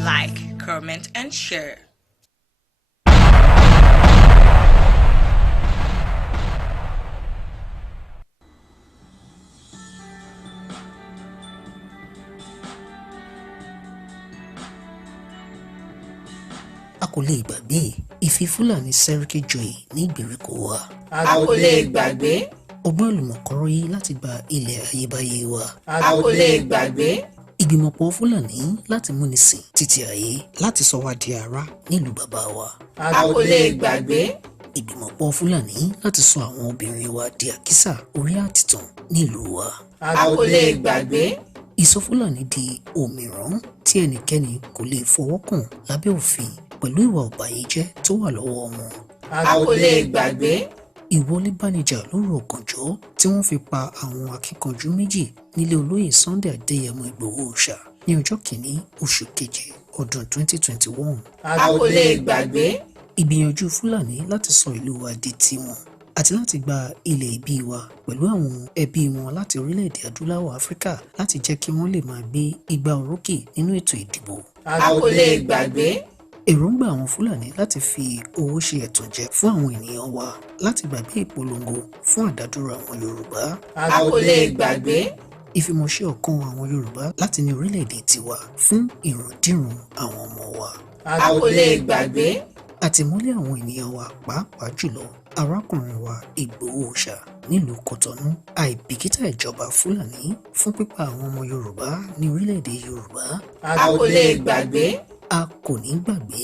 Like, comment, and share. A kò lè gbàgbé ìfi Fúlàní Sẹ́ríkì joyè ní ìgbèríko wa. A kò lè gbàgbé. Ọgbọ́n ìlùmọ̀kọ́rọ́ yìí láti gba ilẹ̀ ayébáyé wa. A kò lè gbàgbé. Ìgbìmọ̀pọ̀ Fúlàní láti múni sìn títí ayé láti sọ wá di ará nílùú bàbá wa. A kò lè gbàgbé. Ìgbìmọ̀pọ̀ Fúlàní láti sọ àwọn obìnrin wa di àkísà orí àtìtàn nílùú wa. A kò lè gbàgbé. Ìsọ Fúlàní di òmìrán tí ẹnikẹ́ni kò lè fọwọ́ kàn lábẹ́ òfin pẹ̀lú ìwà ọ̀bàyéjẹ́ tó wà lọ́wọ́ wọn. A kò lè gbàgbé. Ìwọlé bánijà lóru ọ̀gànjọ́ tí wọ́n fi pa àwọn akíkanjú méjì nílé olóyè Sunday Adéyẹmọ Ìgbòho Òòṣà ní ọjọ́ kìíní oṣù keje ọdún 2021. A kò lè gbàgbé. Ìgbìyànjú Fúlàní láti sọ ìlú wa di tiwọn àti láti gba ilẹ̀ ìbí wa pẹ̀lú àwọn ẹbí wọn láti orílẹ̀-èdè adúláwọ̀ Áfíríkà láti jẹ́ kí wọ́n lè máa gbé igbá orókè nínú ètò ìdìbò. A kò lè gbàgbé. Èròǹgbà àwọn Fúlàní láti fi owó ṣe ẹ̀tànjẹ fún àwọn ènìyàn wa láti gbàgbé ìpolongo fún àdádúró àwọn Yorùbá. A kò lè gbàgbé. Ìfimọ̀ṣe ọ̀kan àwọn Yorùbá láti ní orílẹ̀-èdè tiwa fún ìrandíran àwọn ọmọ wa. A kò lè gbàgbé. Àtìmọ́lé àwọn ènìyàn wa pàápàá jùlọ arákùnrin wa Ìgbòho Òòṣà nílùú Kọ̀tọ́nú, àìbìkítà ìjọba Fúlàní fún pípa àwọn ọmọ Yorùbá ní orílẹ̀-èdè Yorùbá. A kò lè gbàgbé. A kò ní gbàgbé.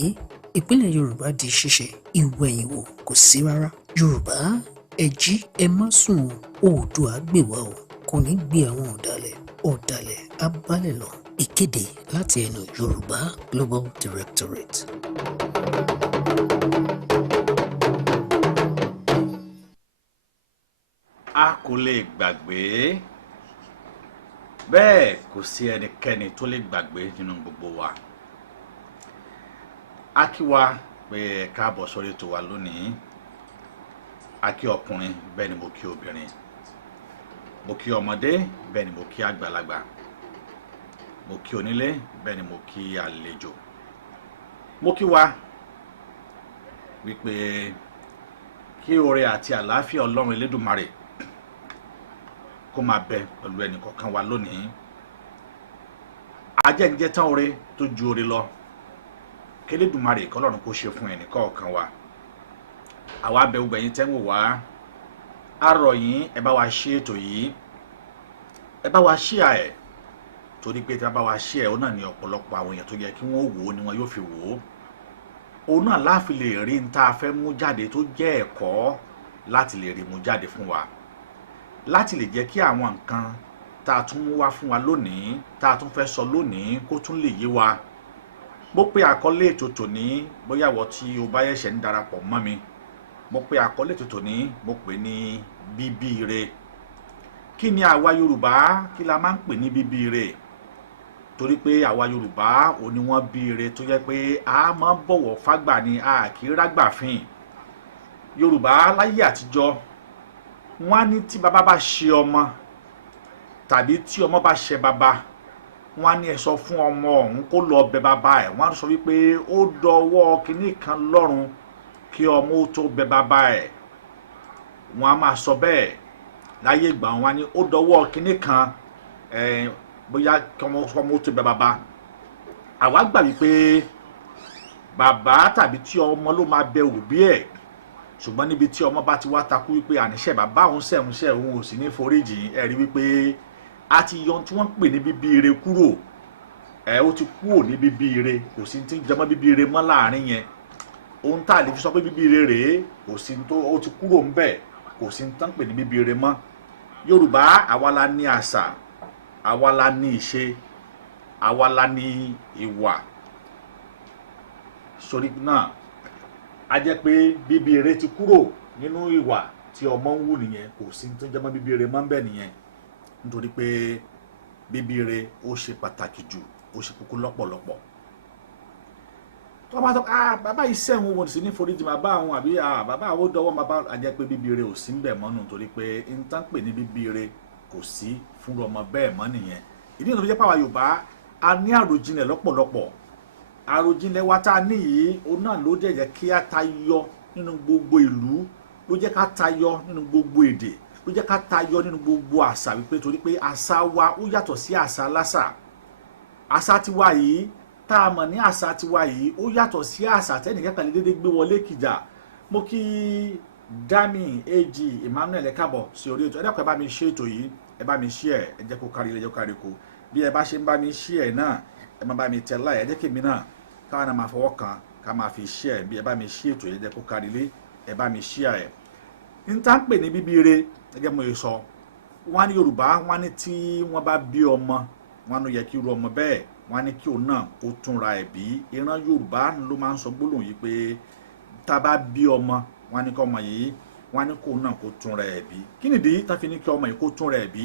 Ìpínlẹ̀ Yorùbá di ṣíṣe, ìwẹ̀yìnwò kò sí rárá. Yorùbá ẹ jí ẹ má sùn o, Oòduà gbè wá o, kò ní gbé àwọn ọ̀dàlẹ̀ á bálẹ̀ lọ. Ìkéde láti ẹnu Yorùbá Global Directorate. A kò lè gbàgbé, bẹ́ẹ̀ kò sí ẹnikẹ́ni tó lè gbàgbé nínú gbogbo wa. A kí wa pé káàbọ̀ sórí ètò wa lónìí. A kí ọkùnrin, bẹ́ẹ̀ ni mo kí obìnrin. Mo kí ọmọdé, bẹ́ẹ̀ ni mo kí àgbàlagbà. Mo kí onílé, bẹ́ẹ̀ ni mo kí àlejò. Mo kí wa wípé kí oore àti àlàáfíà Ọlọ́run Elédùmarè kó máa bẹ pẹ̀lú ẹnì kọ̀ọ̀kan wa lónìí. Ajẹ́njẹ́ tán oore tó ju oore lọ, kí Elédùmarè k'Ọlọ́run kó ṣe fún ẹnì kọ̀ọ̀kan wa. Àwa bẹ̀ gbogbo ẹ̀yin tẹ́ ń wò wá, a rọ̀ yín ẹ bá wa ṣe ètò yìí, ẹ bá wa share ẹ̀, torí pé tí a bá wa share ẹ̀, ó náà ní ọ̀pọ̀lọpọ̀ àwọn èèyàn tó yẹ kí wọ́n wò ó ni wọn yóò fi wò ó. Òun náà láfi lè rí n tá a fẹ́ mú jáde tó jẹ́ ẹ̀kọ́ láti lè rí mú jáde fún wa, láti lè jẹ́ kí àwọn nǹkan tá a tún mú wá fún wa lónìí, tá a tún fẹ́ sọ lónìí kó tún lè yé wa. Mo pe àkọlé ètò tòní, bóyá wọ́n tí o bá yẹ̀ṣẹ̀ ń darapọ̀ mọ́ mi, mo pe àkọlé ètò tòní, mo pè ní bíbíire. Kí ni àwa Yorùbá, kí la máa ń pè ní bíbíire? Torí pé àwa Yorùbá ò ní wọ́n bí ire tó jẹ́ pé a máa ń bọ̀wọ̀ fágbà ni, a kì í rágbà fín. Yorùbá láyé àtijọ́ wọ́n á ní tí bàbá bá ṣe ọmọ tàbí tí ọmọ bá ṣe bàbá, wọ́n á ní ẹ sọ fún ọmọ ọ̀hún kó lọ bẹ bàbá ẹ̀. Wọ́n á sọ wípé ó dọwọ́ kinní kan lọ́rùn kí ọmọ ó tó bẹ bàbá ẹ̀. Wọ́n á máa sọ bẹ́ẹ̀ láyé ìgbà wọn, á ní ó dọwọ́ kinní kan bóyá kí ọmọ ó tó bẹ bàbá. Àwa gbà wípé bàbá tàbí tí ọmọ ló máa bẹ òbí ẹ̀, ṣùgbọ́n níbi tí ọmọ bá ti wá takú wípé àníṣe bàbá òun ṣẹ̀múṣẹ̀ òun ò sì ní foríjì, ẹ rí wípé a ti yọ tí wọ́n ń pè ní bíbíire kúrò. Ó ti kúrò ní bíbíire, kò sí tí ń jẹmọ́ bíbíire mọ́ láàrin yẹn. ohun tá a lè fi sọ pé bíbí ire rèé kò sí tó ó ti kúrò ńbẹ̀, kò sí tán pè ní bíbí ire mọ́. Yorùbá àwa la ní àṣà, àwa la ní ìṣe, àwa la ní ìwà. Sórí náà a jẹ́ pé bíbí ire ti kúrò nínú ìwà tí ọmọ ń wù nìyẹn, kò sí tó jẹ́ mọ́ bíbí ire mọ́ ńbẹ̀ nìyẹn. Nítorí pé bíbí ire ó ṣe pàtàkì jù, ó ṣe kókó lọ́pọ̀lọpọ̀. Tó bá sọ bàbá yìí sẹ́wọ̀n wọn sì ní foríjì bàbá àwọn àbí bàbá àwọn dọwọ́ bàbá, a jẹ́ pé bíbí ire ò sí ńbẹ̀ mọ́ nù, nítorí pé n tán pè ní bíbí ire kò sí fún ọmọ bẹ́ẹ̀ mọ́ nìyẹn. Ìdí nìyẹn tó jẹ́ pé àwa Yorùbá a ní àròjinlẹ̀ lọ́pọ̀lọpọ̀. Àròjinlẹ̀ wa tá a ní yìí òun náà ló jẹ́ kí a tayọ nínú gbogbo ìlú, ló jẹ́ ká tayọ nínú gbogbo èdè, ló jẹ́ ká tayọ nínú gbogbo àṣà, wípé torí pé àṣà wa ó yàtọ̀ sí àṣà lásà. Àṣà tiwa yìí tá a mọ̀ ní àṣà tiwa yìí ó yàtọ̀ sí àṣà tẹ́nìkan kan lè dédé gbé wọlé kìjà. Mo kí Dami AG Emmanuel ẹ káàbọ̀ sí orí ètò. Ẹ dákun ẹ bá mi ṣe ètò yìí, ẹ bá mi share, ẹ jẹ́ kó kárí ilé, ẹ jẹ́ kó kárí oko. Bí ẹ bá ṣe ń bá mi share náà, ẹ máa bá mi tẹ like, ẹ jẹ́ kí èmi náà káwọn náà máa fọwọ́ kan ká máa fi share. Bí ẹ bá mi share ètò yìí, ẹ jẹ́ kó kárí ilé, ẹ bá mi share ẹ̀. N tá ń pè ní bíbí ire gẹ́gẹ́ mo sọ, wọ́n ní Yorùbá wọ́n ní tí wọ́n bá bí ọmọ, wọ́n ló yẹ kí irú ọmọ bẹ́ẹ̀ wọ́n ní kí òun náà kó túnra ẹ̀ bí. Ìran Yorùbá ló máa ń sọ gbólóhùn yìí pé tá a bá bí ọmọ, wọ́n ní kí ọmọ yìí wọ́n ní kó náà kó túnra ẹ̀ bí. Kí nìdí tá fi ní kí ọmọ yìí kó túnra ẹ̀ bí?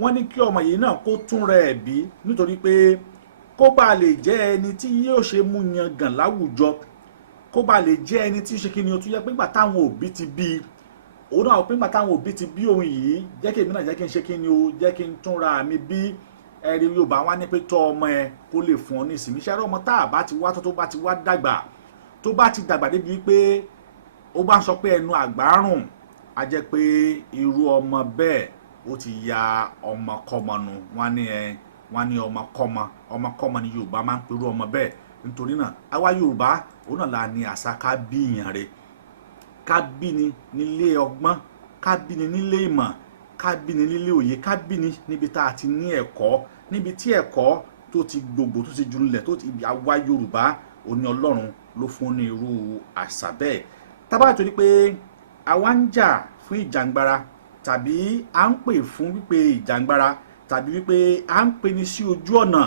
Wọ́n ní kí ọmọ yìí náà kó túnra ẹ̀ bí nítorí pé kó bá lè jẹ́ ẹni tí yóò ṣe mú yangàn láwùjọ, kó bá lè jẹ́ ẹni tí ó ṣe kí ni o tún yẹ pé nígbà táwọn òbí ti bí òun náà pé nígbà táwọn òbí ti bí òun yìí, jẹ́ kí èmi náà jẹ́ kí n ṣe kí ni o, jẹ́ kí n túnra mi bí. Ẹ̀rí Yorùbá wá ní pé tọ́ ọmọ ẹ kó lè fún ọ ní ìsinmi. Ṣé ọmọ tá a bá ti wá tó bá ti wá dàgbà, tó bá ti dàgbà débi wípé ó bá ń sọ pé ẹnu àgbà rùn, a jẹ́ pé irú ọmọ bẹ́ẹ̀ ó ti ya ọmọkọ́mọ nu. Wọ́n ní ọmọkọ́mọ ni Yorùbá máa ń pe irú ọmọ bẹ́ẹ̀. Nítorí náà àwa Yorùbá òun náà la ní àṣà ká bí ìyàn rẹ̀, ká bí ni nílé ọgbọ́n, ká bí ni nílé ìmọ̀, ká bí ni nílé òye, ká bí ni níbi tá a ti ní ẹ̀kọ́, níbi tí ẹ̀kọ́ tó ti gbogbo tó ti junlẹ̀ tó ti àwa Yorùbá òní Ọlọ́run ló fún ní irú àṣà bẹ́ẹ̀. Tábà tó ní pé àwa ń jà fún ìjàngbara, tàbí à ń pè fún wípé ìjàngbara, tàbí wípé à ń pè ní sí ojú ọ̀nà,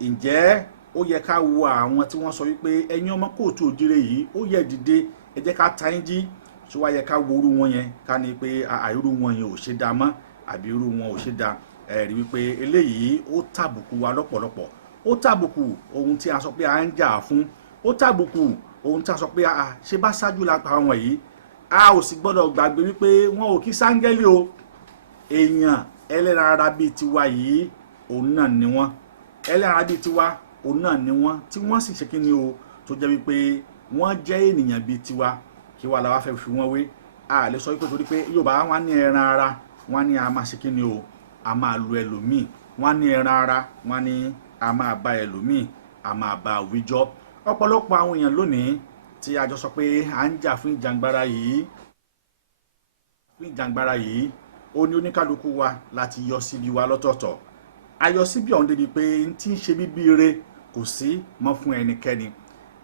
ǹjẹ́ ó yẹ ká wo àwọn tí wọ́n sọ wípé ẹ̀yin ọmọ kóòtù òjìrè yìí ó yẹ dìde, ẹ jẹ́ ká ta yín jí. Ṣé wá yẹ ká wo irú wọn yẹn ká ní pé irú wọn yẹn ò ṣe dá mọ́, àbí irú wọn ò ṣe dá? Rí wípé eléyìí ó tàbùkù wa lọ́pọ̀lọpọ̀, ó tàbùkù ohun tí a sọ pé à ń jà fún, ó tàbùkù ohun tí a sọ pé ṣe bá ṣáájú la pa àwọn yìí. A ò sì gbọ́dọ̀ gbàgbé wípé wọn ò kí sáńgẹ́lì o, èèyàn ẹlẹ́ran ara bíi tiwa yìí òun náà ni wọ́n, ẹlẹ́ran ara bíi tiwa òun náà ni wọ́n, tí wọ́n sì ṣe kí ni o, tó jẹ́ wípé wọ́n jẹ́ ènìyàn bíi tiwa. Kí wá la wá fẹ́ fi wọ́n wé? A lè sọ wípé torí pé Yorùbá wọ́n ní ẹran ara, wọ́n ní a máa ṣe kí ni o, a máa lu ẹlòmíì. Wọ́n ní ẹran ara, wọ́n ní a máa bá ẹlòmíì, a máa bá àwíjọ́. Ọ̀pọ̀lọpọ̀ àwọn èèyàn lónìí tí a jọ sọ pé à ń jà fún ìjàngbara yìí, ó ní oníkálukú wa láti yọ síbi wa lọ́tọ̀ọ̀tọ̀. A yọ síbi ọ̀hún débi pé n tí ń ṣe bíbí ire kò sí mọ́ fún ẹnikẹ́ni.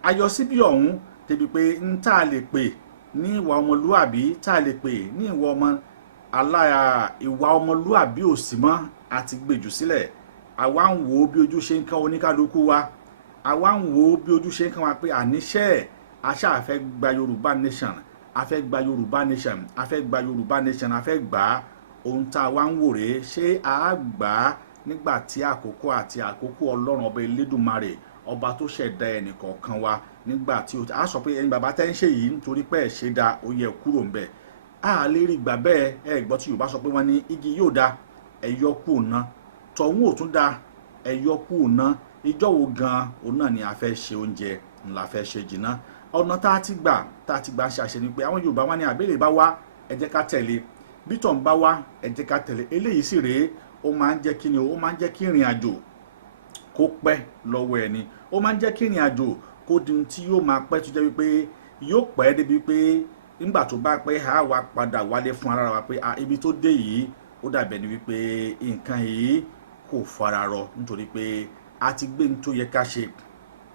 A yọ síbi ọ̀hún débi pé n tá a lè pè ní ìwà ọmọlúàbí, tá a lè pè ní ìwà ọmọlúàbí ò sí mọ́, àti gbèjù sílẹ̀. Àwa ń wò ó bí ojú ṣe ń kán oníkálukú wa, àwa ń wò ó bí ojú ṣe ń kán wa pé àníṣe àṣà àfẹ́ gba Yorùbá nation, àfẹ́ gba Yorùbá nation, àfẹ́ gba Yorùbá nation, àfẹ́ gbà á. Ohun tá a wá ń wò rèé, ṣé a gbà á nígbà tí àkókò Ọlọ́run ọba Elédùmarè, ọba tó ṣẹ̀dá ẹnì kọ̀ọ̀kan wa, nígbà tí a sọ pé ẹ̀yin bàbá tẹ́ ń ṣe yìí nítorí pé ẹ̀ ṣe da, ó yẹ kúrò ń bẹ̀. A lè rí gbà bẹ́ẹ̀. Ẹ gbọ́ tí Yorùbá sọ pé wọ́n ní igi yóò da, ẹ yọ kúrò ná, tọ̀hún ò tún da, ẹ yọ kúrò ná. Ìjọ́ wo gan-an òun náà ni a fẹ́ ṣe oúnjẹ ńlá fẹ́ ṣe jìnnà? Ọ̀nà tá a ti gbà ṣe àṣẹ ni pé àwọn Yorùbá wọ́n ní àbẹ́lẹ̀ bá wá ẹ jẹ́ ká tẹ̀lé, bí tọ̀ ń bá wá ẹ jẹ́ ká tẹ̀lé. Eléyìí sì rèé, ó máa ń jẹ́ kí ni o, ó máa ń jẹ́ kí ìrìn àjò kó pẹ́ lọ́wọ́ ẹni, ó máa ń jẹ́ kí ìrìn àjò kó di ohun tí yóò máa pẹ́, tó jẹ́ wípé yóò pẹ́ débi pé nígbà tó bá pẹ́ a wá padà wálé fún ara wa pé ibi tó dé yìí ó dàbẹ̀ ni wípé nǹkan yìí kò fara rọ, nítorí pé a ti gbé ní tó yẹ ká ṣe,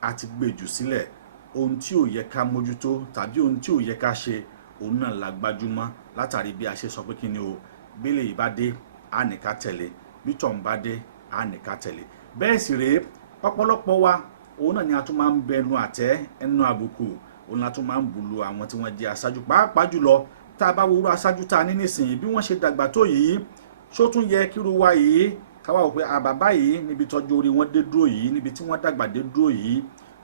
a ti gbé jù sílẹ̀. ohun tí ò yẹ ká mójútó tàbí ohun tí ò yẹ ká ṣe òun náà la gbájúmọ́ látàrí bí a ṣe sọ pé kí ni o bẹ́lẹ̀ yìí bá dé á ní ká tẹ̀lé bí tọ̀hún bá dé á ní ká tẹ̀lé. bẹ́ẹ̀ sì rèé ọ̀pọ̀lọpọ̀ wa òun náà ni a tún máa ń bẹnu àtẹ́ ẹnu àbùkù òun la tún máa ń bùlù àwọn tí wọ́n jẹ́ aṣáájú pàápàá jùlọ tá a bá wo irú aṣáájú tá a ní nísìnyí bí wọ́n ṣe dàgbà tó yìí ṣó tún yẹ kíru wa yìí káwá wò pé àbàbá yìí níbi tọ́jú orí wọn dé dúró yìí níbi tí wọ́n dàgbà dé dúró yìí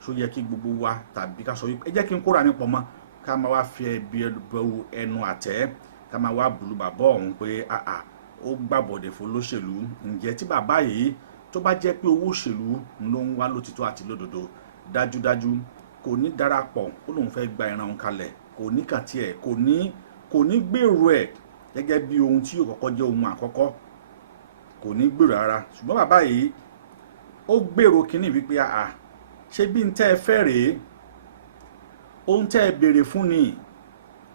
ṣó yẹ kí gbogbo wa tàbí ká sọ wípé ẹ jẹ́ kí n kóra mi pọ̀ mọ́ ká máa wá fi ẹnu àtẹ́ ká máa wá bùlù bàbá ọ̀hún pé ó gbàbọ̀dẹ̀ fún olóṣèlú. ǹjẹ́ tí bàbá yìí tó bá jẹ́ pé owó òṣèlú ló ń wá lótìtọ́ àti lódodo dájúdájú kò ní darapọ̀ ó lóun fẹ́ gba ìran òun kalẹ̀ kò ní kàn tiẹ̀ kò ní gbèrò ẹ̀ gẹ́gẹ́ bí ohun tí yóò kọ́kọ́ jẹ́ ohun àkọ́kọ́ kò ní gbèrò ara. ṣùgbọ́n bàbá yìí ó gbèrò kínní wípé ṣé bí n tẹ́ ẹ fẹ́ rèé ohun tẹ́ ẹ béèrè fún ni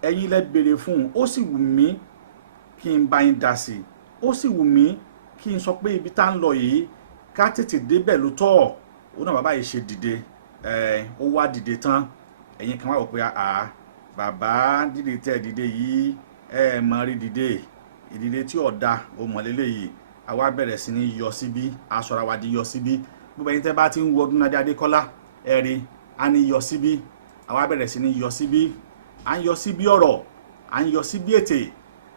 ẹ̀yin lẹ béèrè fún ó sì wù mí kí n bá yín dá sí ó sì wù mí kí n sọ pé ibi tá ń lọ yìí ká tètè débẹ̀ ló tọ́ òun náà bàbá yìí ṣe dìde ó wá dìde tán ẹ̀yin kan wá wò pé bàbá dìde tẹ́ dìde yìí mọ̀ rí dìde ìdìde tí ọ̀dà ó mọ̀ lélẹ̀ yìí àwa bẹ̀rẹ̀ sí ní yọ síbí aṣọra wa di yọ síbí gbogbo ẹ̀yin tẹ́ bá ti ń wo Ọdúnládé Adékọ́lá ẹ̀rí a ní yọ síbí àwa bẹ̀rẹ̀ sí ní yọ síbí à ń yọ síbí ọ̀rọ̀ à ń yọ síbí ètè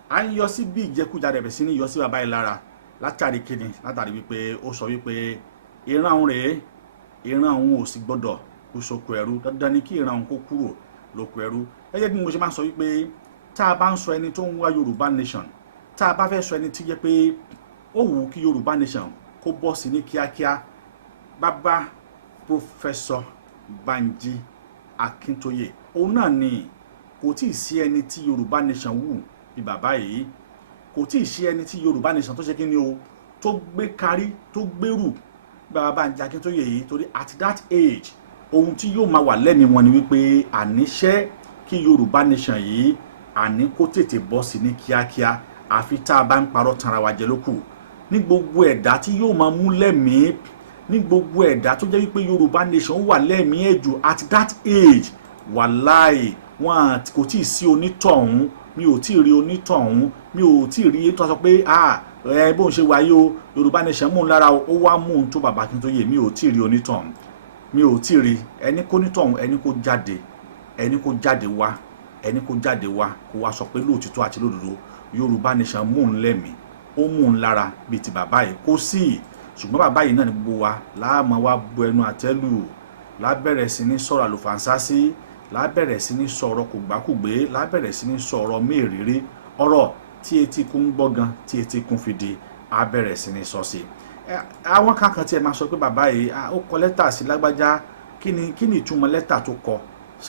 à ń yọ síbí ìjẹkújàdẹ̀ bẹ̀rẹ̀ sí ní yọ sí bàbá yìí lára látàrí kíni látàrí wípé ó sọ wípé ìran òun rèé ìran òun ò sì gbọdọ̀ kó sóko ẹrú dandan ni kí ìran òun kó kúrò lóko ẹrú. gẹ́gẹ́ bí mo ṣe máa ń sọ wípé tá a bá ń sọ ẹni tó ń wá Yorùbá nation tá a bá fẹ́ sọ ẹni tí jẹ́ pé ó wù ú kí Yorùbá nation kó bọ́ sí ní kíákíá bàbá Professor Banji Akintoye òun náà ni kò tí ì sí ẹni tí Yorùbá nation wù bí bàbá yìí kò tí ì sí ẹni tí Yorùbá nation tó ṣe kí ni o tó gbé kárí tó gbèrú bàbá Banji Akintoye yìí torí at that age ohun tí yóò máa wà lẹ́mìí wọn ni wípé àníṣẹ́ kí Yorùbá nation yìí àní kó tètè bọ́ sí ní kíákíá àfi tá a bá ń parọ́ tanra wa jẹ lókù ní gbogbo ẹ̀dá tí yóò máa mú lẹ́mìí ní gbogbo ẹ̀dá tó jẹ́ wípé Yorùbá nation wà lẹ́mìí ẹ̀jù at that age wàláì wọn kò tí ì sí onítọ̀hún mi ò tí ì rí onítọ̀hún mi ò tí ì rí tó sọ pé bóun ṣe wáyé o Yorùbá nation mú un lára ó wá mú un tó bàbá Akíntóyè mi ò tí ì rí onítọ̀hún mi ò tí ì rí ẹni kó nítọ̀hún ẹni kó jáde wá ẹni kó jáde wá kó wá sọ pé lóòtítọ́ àti lódodo Yorùbá nation mú un lẹ́mìí ó mú un lára bíi ti bàbá yìí kó sí ṣùgbọ́n bàbá yìí náà ni gbogbo wa láàmú wa bu ẹnu àtẹ́lù lábẹ̀rẹ̀ sí ní sọ̀rọ̀ àlùfànṣásí lábẹ̀rẹ̀ sí ní sọ̀rọ̀ kògbákùgbé lábẹ̀rẹ̀ sí ní sọ̀rọ̀ mérìírí ọ̀rọ̀ tí etí kún gbọ́ gan tí etí kún fi di abẹ̀rẹ̀ sí ní sọ sí. àwọn kankan tí ẹ máa sọ pé bàbá yìí ó kọ lẹ́tà sí lágbájá kí ni ìtumọ̀ lẹ́tà tó kọ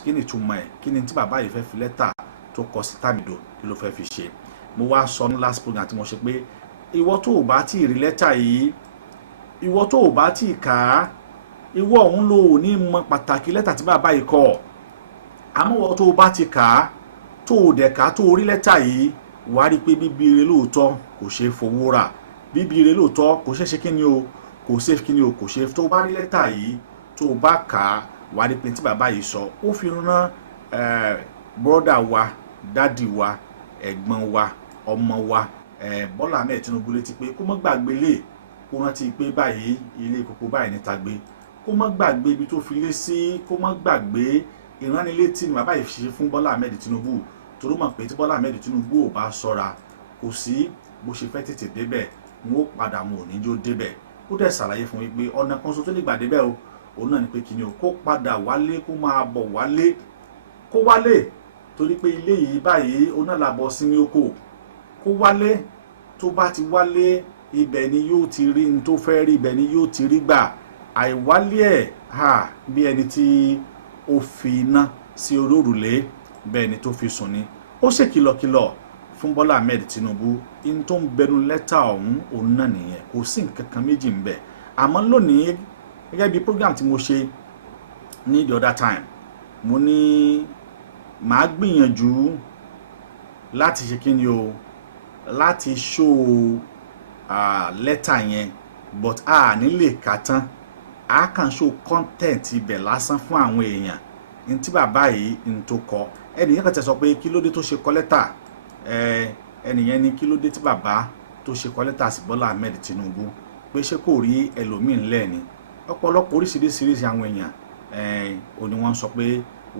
kí ni ìtumọ̀ ẹ̀ kí ni tí bàbá yìí fẹ́ fi lẹ́tà tó kọ sí Tàmídò kí ló fẹ́ fi ṣe. mo wá sọ ní last program tí mo ṣe pé ìwọ tó o bá tí ì rí lẹ́tà yìí ìwọ tó o bá tí ì kà á ìwọ òun ló ò ní mọ pàtàkì lẹ́tà tí bàbá yìí kọ àmọ́ ìwọ tó o bá ti kà á tó o dẹ̀ kà á tó o rí lẹ́tà yìí wà á rí i pé bíbí ire lóòótọ́ kò ṣeé fowó rà bíbí ire lóòótọ́ kò ṣeé ṣe kíni o kò ṣeé kíni o kò ṣeé tó o bá rí lẹ́tà yìí tó o bá kà á wà á rí i pé tí bàbá yìí sọ ó fi rán bọ́dà wa dádì wa ẹ̀gbọ́n wa ọmọ wa Bọ́lá Ahmed Tinubu létí pé kó má gbàgbé lé kó rántí pé báyìí ilé kókó báyìí níta gbé kó má gbàgbé ibi tó fi lé sí kó má gbàgbé ìránnilétí ni bàbá yìí ṣe fún Bọ́lá Ahmed Tinubu torí mọ̀ pé tí Bọ́lá Ahmed Tinubu ò bá ṣọ́ra kò sí bó ṣe fẹ́ tètè débẹ̀ wọn ó padà wọn ò ní jó débẹ̀ ó dẹ̀ ṣàlàyé fún mi pé ọ̀nà kan ṣoṣo tó lè gbà débẹ̀ o òun náà ni pé kíni o kó padà wálé kó máa bọ̀ wálé kó wálé torí pé ilé yìí báyìí ó náà làbọ̀ sí ní oko kó wálé tó bá ti wálé ibẹ̀ ni yóò ti rí ní tó fẹ́ rí ibẹ̀ ni yóò ti rí gbà àìwálé ẹ̀ bí ẹni tí ó fi iná sí olórùlé bẹ́ẹ̀ ni tó fi sùn ni ó ṣe kìlọ̀kìlọ̀ fún Bọ́lá Ahmed Tinubu in tó ń bẹnu lẹ́tà ọ̀hún òun náà nìyẹn kò sí nǹkan kan méjì ń bẹ àmọ́ lónìí gẹ́gẹ́ bí program tí mo ṣe ní the other time mo ní màá gbìyànjú láti ṣe kí ni o láti show lẹ́tà yẹn but a ní lè kà tán a kàn show content ibẹ̀ lásán fún àwọn èèyàn n tí bàbá yìí n tó kọ ẹnìyẹn kan tẹ sọ pé kí ló dé tó ṣe kọ lẹ́tà ẹnìyẹn ní kí ló dé tí bàbá tó ṣe kọ lẹ́tà sí Bọ́lá Ahmed Tinubu pé ṣé kò rí ẹlòmíín lẹ́ẹ̀ni ọ̀pọ̀lọpọ̀ oríṣiríṣi àwọn èèyàn ò ní wọ́n sọ pé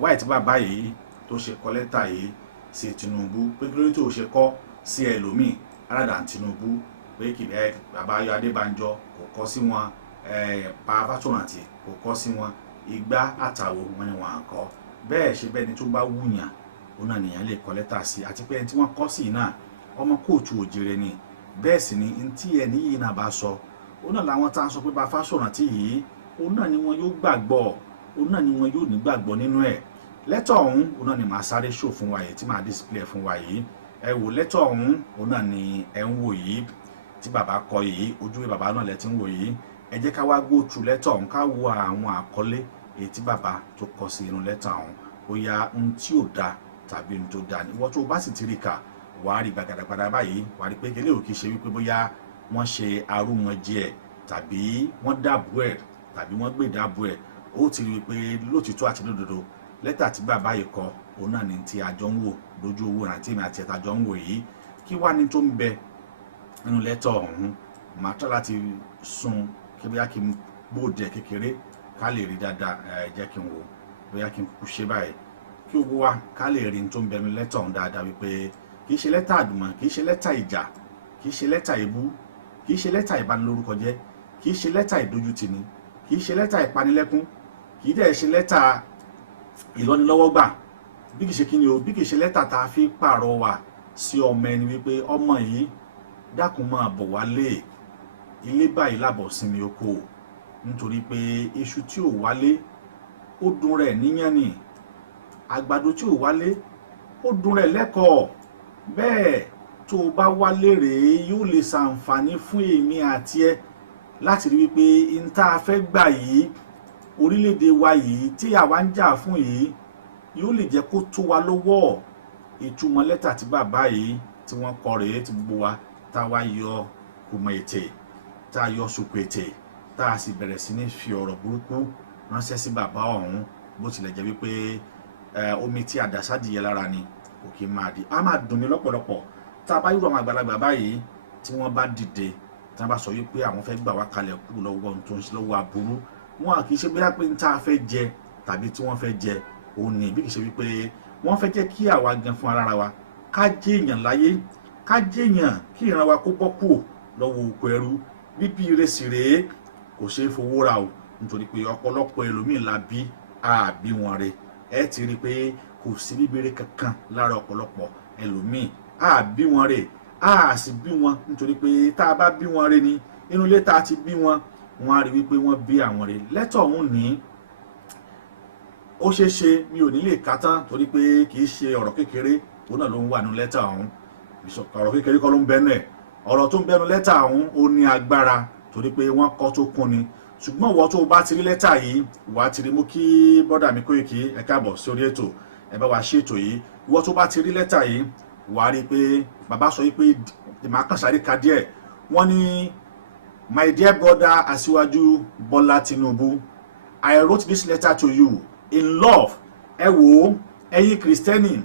wáyé tí bàbá yìí tó ṣe kọ lẹ́tà yìí sí Tinubu pé kí ló dé tó ṣe kọ sí ẹlòmíín aládàá Tinubu pé kì bẹ́ẹ̀ bàbá Ayọ̀ Adébánjọ kò kọ sí wọn pa Fáṣọ̀rántì kò kọ sí wọn Ìgbà àtàwọ wọn ni wọn à kọ bẹ́ẹ̀ ṣe bẹ́ẹ̀ ni tó bá wúyàn òun náà nìyẹn lè kọ lẹ́tà sí àti pé ẹni tí wọ́n kọ sí náà ọmọ kóòtù òjìrè ni bẹ́ẹ̀ sì ni ntí ẹni yìí náà bá sọ òun náà làwọn tá à ń sọ pé bá Fáṣọ̀rántì yìí òun náà ni wọn yóò gbàgbọ́ òun náà ni wọn yóò nígbàgbọ́ nínú ẹ̀ lẹ́tà ọ̀hún òun náà ni màá sáré ṣò fún wa yìí tí màá display fún wa yìí ẹ wò lẹ́tà ọ̀hún òun náà ni ẹ ń wò yìí tí bàbá kọ yìí ojúwe bàbá náà lẹ ti ń wò yìí ẹ jẹ́ ká wá go through lẹ́tà ọ̀hún ká wo àwọn àkọlé èyí tí bàbá tó kọ sí inú lẹ́tà ọ̀hún bóyá ohun tí ò da tàbí ohun tó da ni ìwọ tó bá sì ti rí kà wàá rí gbàgàdàgbàdà báyìí wàá rí pé kele ò kì í ṣe wípé bóyá wọ́n ṣe arúmọjẹ ẹ̀ tàbí wọ́n dàbò ẹ̀ tàbí wọ́n gbé dàbò ẹ̀ ó ti rí i pé lótìtọ́ àti lódodo lẹ́tà tí bàbá yìí kọ òun náà ni tí àjọ ń wò lójú owó àti èmi àti ẹ̀ta àjọ ń wò yìí kí wá ní tó ń bẹ nínú lẹ́tà ọ̀hún màá tọ́ láti sun kí bóyá kí n gbòdì kékeré ká lè rí dáadáa jẹ́ kí n wò bóyá kí n kú ṣe báyìí kí owó wa ká lè rí tó ń bẹ nínú lẹ́tà ọ̀hún dáadáa wípé kì í ṣe lẹ́tà àdùnmọ̀ kì í ṣe lẹ́tà ìjà kì í ṣe lẹ́tà ìbú kì í ṣe lẹ́tà ìbanilórúkọjẹ́ kì í ṣe lẹ́tà ìdójútini kì í ṣe lẹ́tà ìpanilẹ́kún kì í dẹ̀ ṣe lẹ́tà ìlọ́nilọ́wọ́gbà bí kì í ṣe kí ni o bí kì í ṣe lẹ́tà tá a fi pààrọ̀ wà sí ọmọ ẹni wípé ọmọ yìí dákun máa bọ̀ wálé ilé báyìí lábọ̀ sinmi oko nítorí pé iṣu tí ò wálé ó dùn rẹ̀ níyàn ni àgbàdo tí ò wálé ó dùn rẹ̀ lẹ́kọ̀ọ́ bẹ́ẹ̀ tó o bá wálé rèé yóò lè ṣàǹfààní fún èmi àti ẹ láti rí wípé n tá a fẹ́ gbà yìí orílẹ̀-èdè wa yìí tí àwa ń jà fún yìí yóò lè jẹ́ kó tó wa lọ́wọ́ ìtumọ̀ lẹ́tà tí bàbá yìí tí wọ́n kọ rèé tí gbogbo wa tá a wá yọ kùmọ̀ ètè tá a yọ sùpò ètè tá a sì bẹ̀rẹ̀ sí ní fi ọ̀rọ̀ burúkú ránṣẹ́ sí bàbá ọ̀hún bó tilẹ̀ jẹ́ wípé omi tí a dà sádìyẹ lára ni kò kí n máa di a máa dùn mí lọ́pọ̀lọpọ̀ tá a bá yúrò àwọn àgbàlagbà báyìí tí wọ́n bá dìde tí wọ́n bá sọ wípé àwọn fẹ́ gbà wá kalẹ̀ kú lọ́wọ́ tó ń ṣe lọ́wọ́ aburú wọn kì í ṣe bóyá pé n tá a fẹ́ jẹ tàbí tí wọ́n fẹ́ jẹ òun ni bí kì í ṣe wípé wọ́n fẹ́ jẹ́ kí àwa gan fún ara wa ká jẹ́ èèyàn láyé ká jẹ́ èèyàn kí ìran wa kó bọ́ kù lọ́wọ́ oko ẹrú bíbí ire sì rèé kò ṣeé fowó ra o nítorí pé ọ̀pọ̀lọpọ̀ ẹlòmíín la bí àbí wọn rè ẹ ti rí i pé kò sí bíbélì kankan lára ọ̀pọ̀lọpọ̀ ẹlòmíín àbí wọn rè a sì bí wọn nítorí pé tá a bá bí wọn rè ni inú ilé tá a ti bí wọn wọn á rí wípé wọn bí àwọn rè lẹ́tọ̀ ọ̀hún ní ó ṣeé ṣe mi ò ní lè kà tán torí pé kì í ṣe ọ̀rọ̀ kékeré òun náà ló ń wà nínú lẹ́tà ọ̀hún ọ̀rọ̀ kékeré kọ́ ló ń bẹ́nu ẹ̀ ọ̀rọ̀ tó ń bẹ́nu lẹ́tà ọ̀hún ó ní agbára torí pé wọ́n kọ́ tó kún ni ṣùgbọ́n ìwọ tó bá ti rí lẹ́tà yìí wà á ti rí mú kí bọ́dà mi Kóìkí ẹ káàbọ̀ sórí ètò ẹ bá wa ṣe ètò yìí ìwọ tó bá ti rí lẹ́tà yìí wà á rí pé bàbá sọ pé màá kàn sáré ka díẹ̀ wọ́n ní my dear brother Aṣíwájú Bọ́lá Tinubu, I wrote this letter to you in love. Ẹ wò ẹ̀yin Kristẹni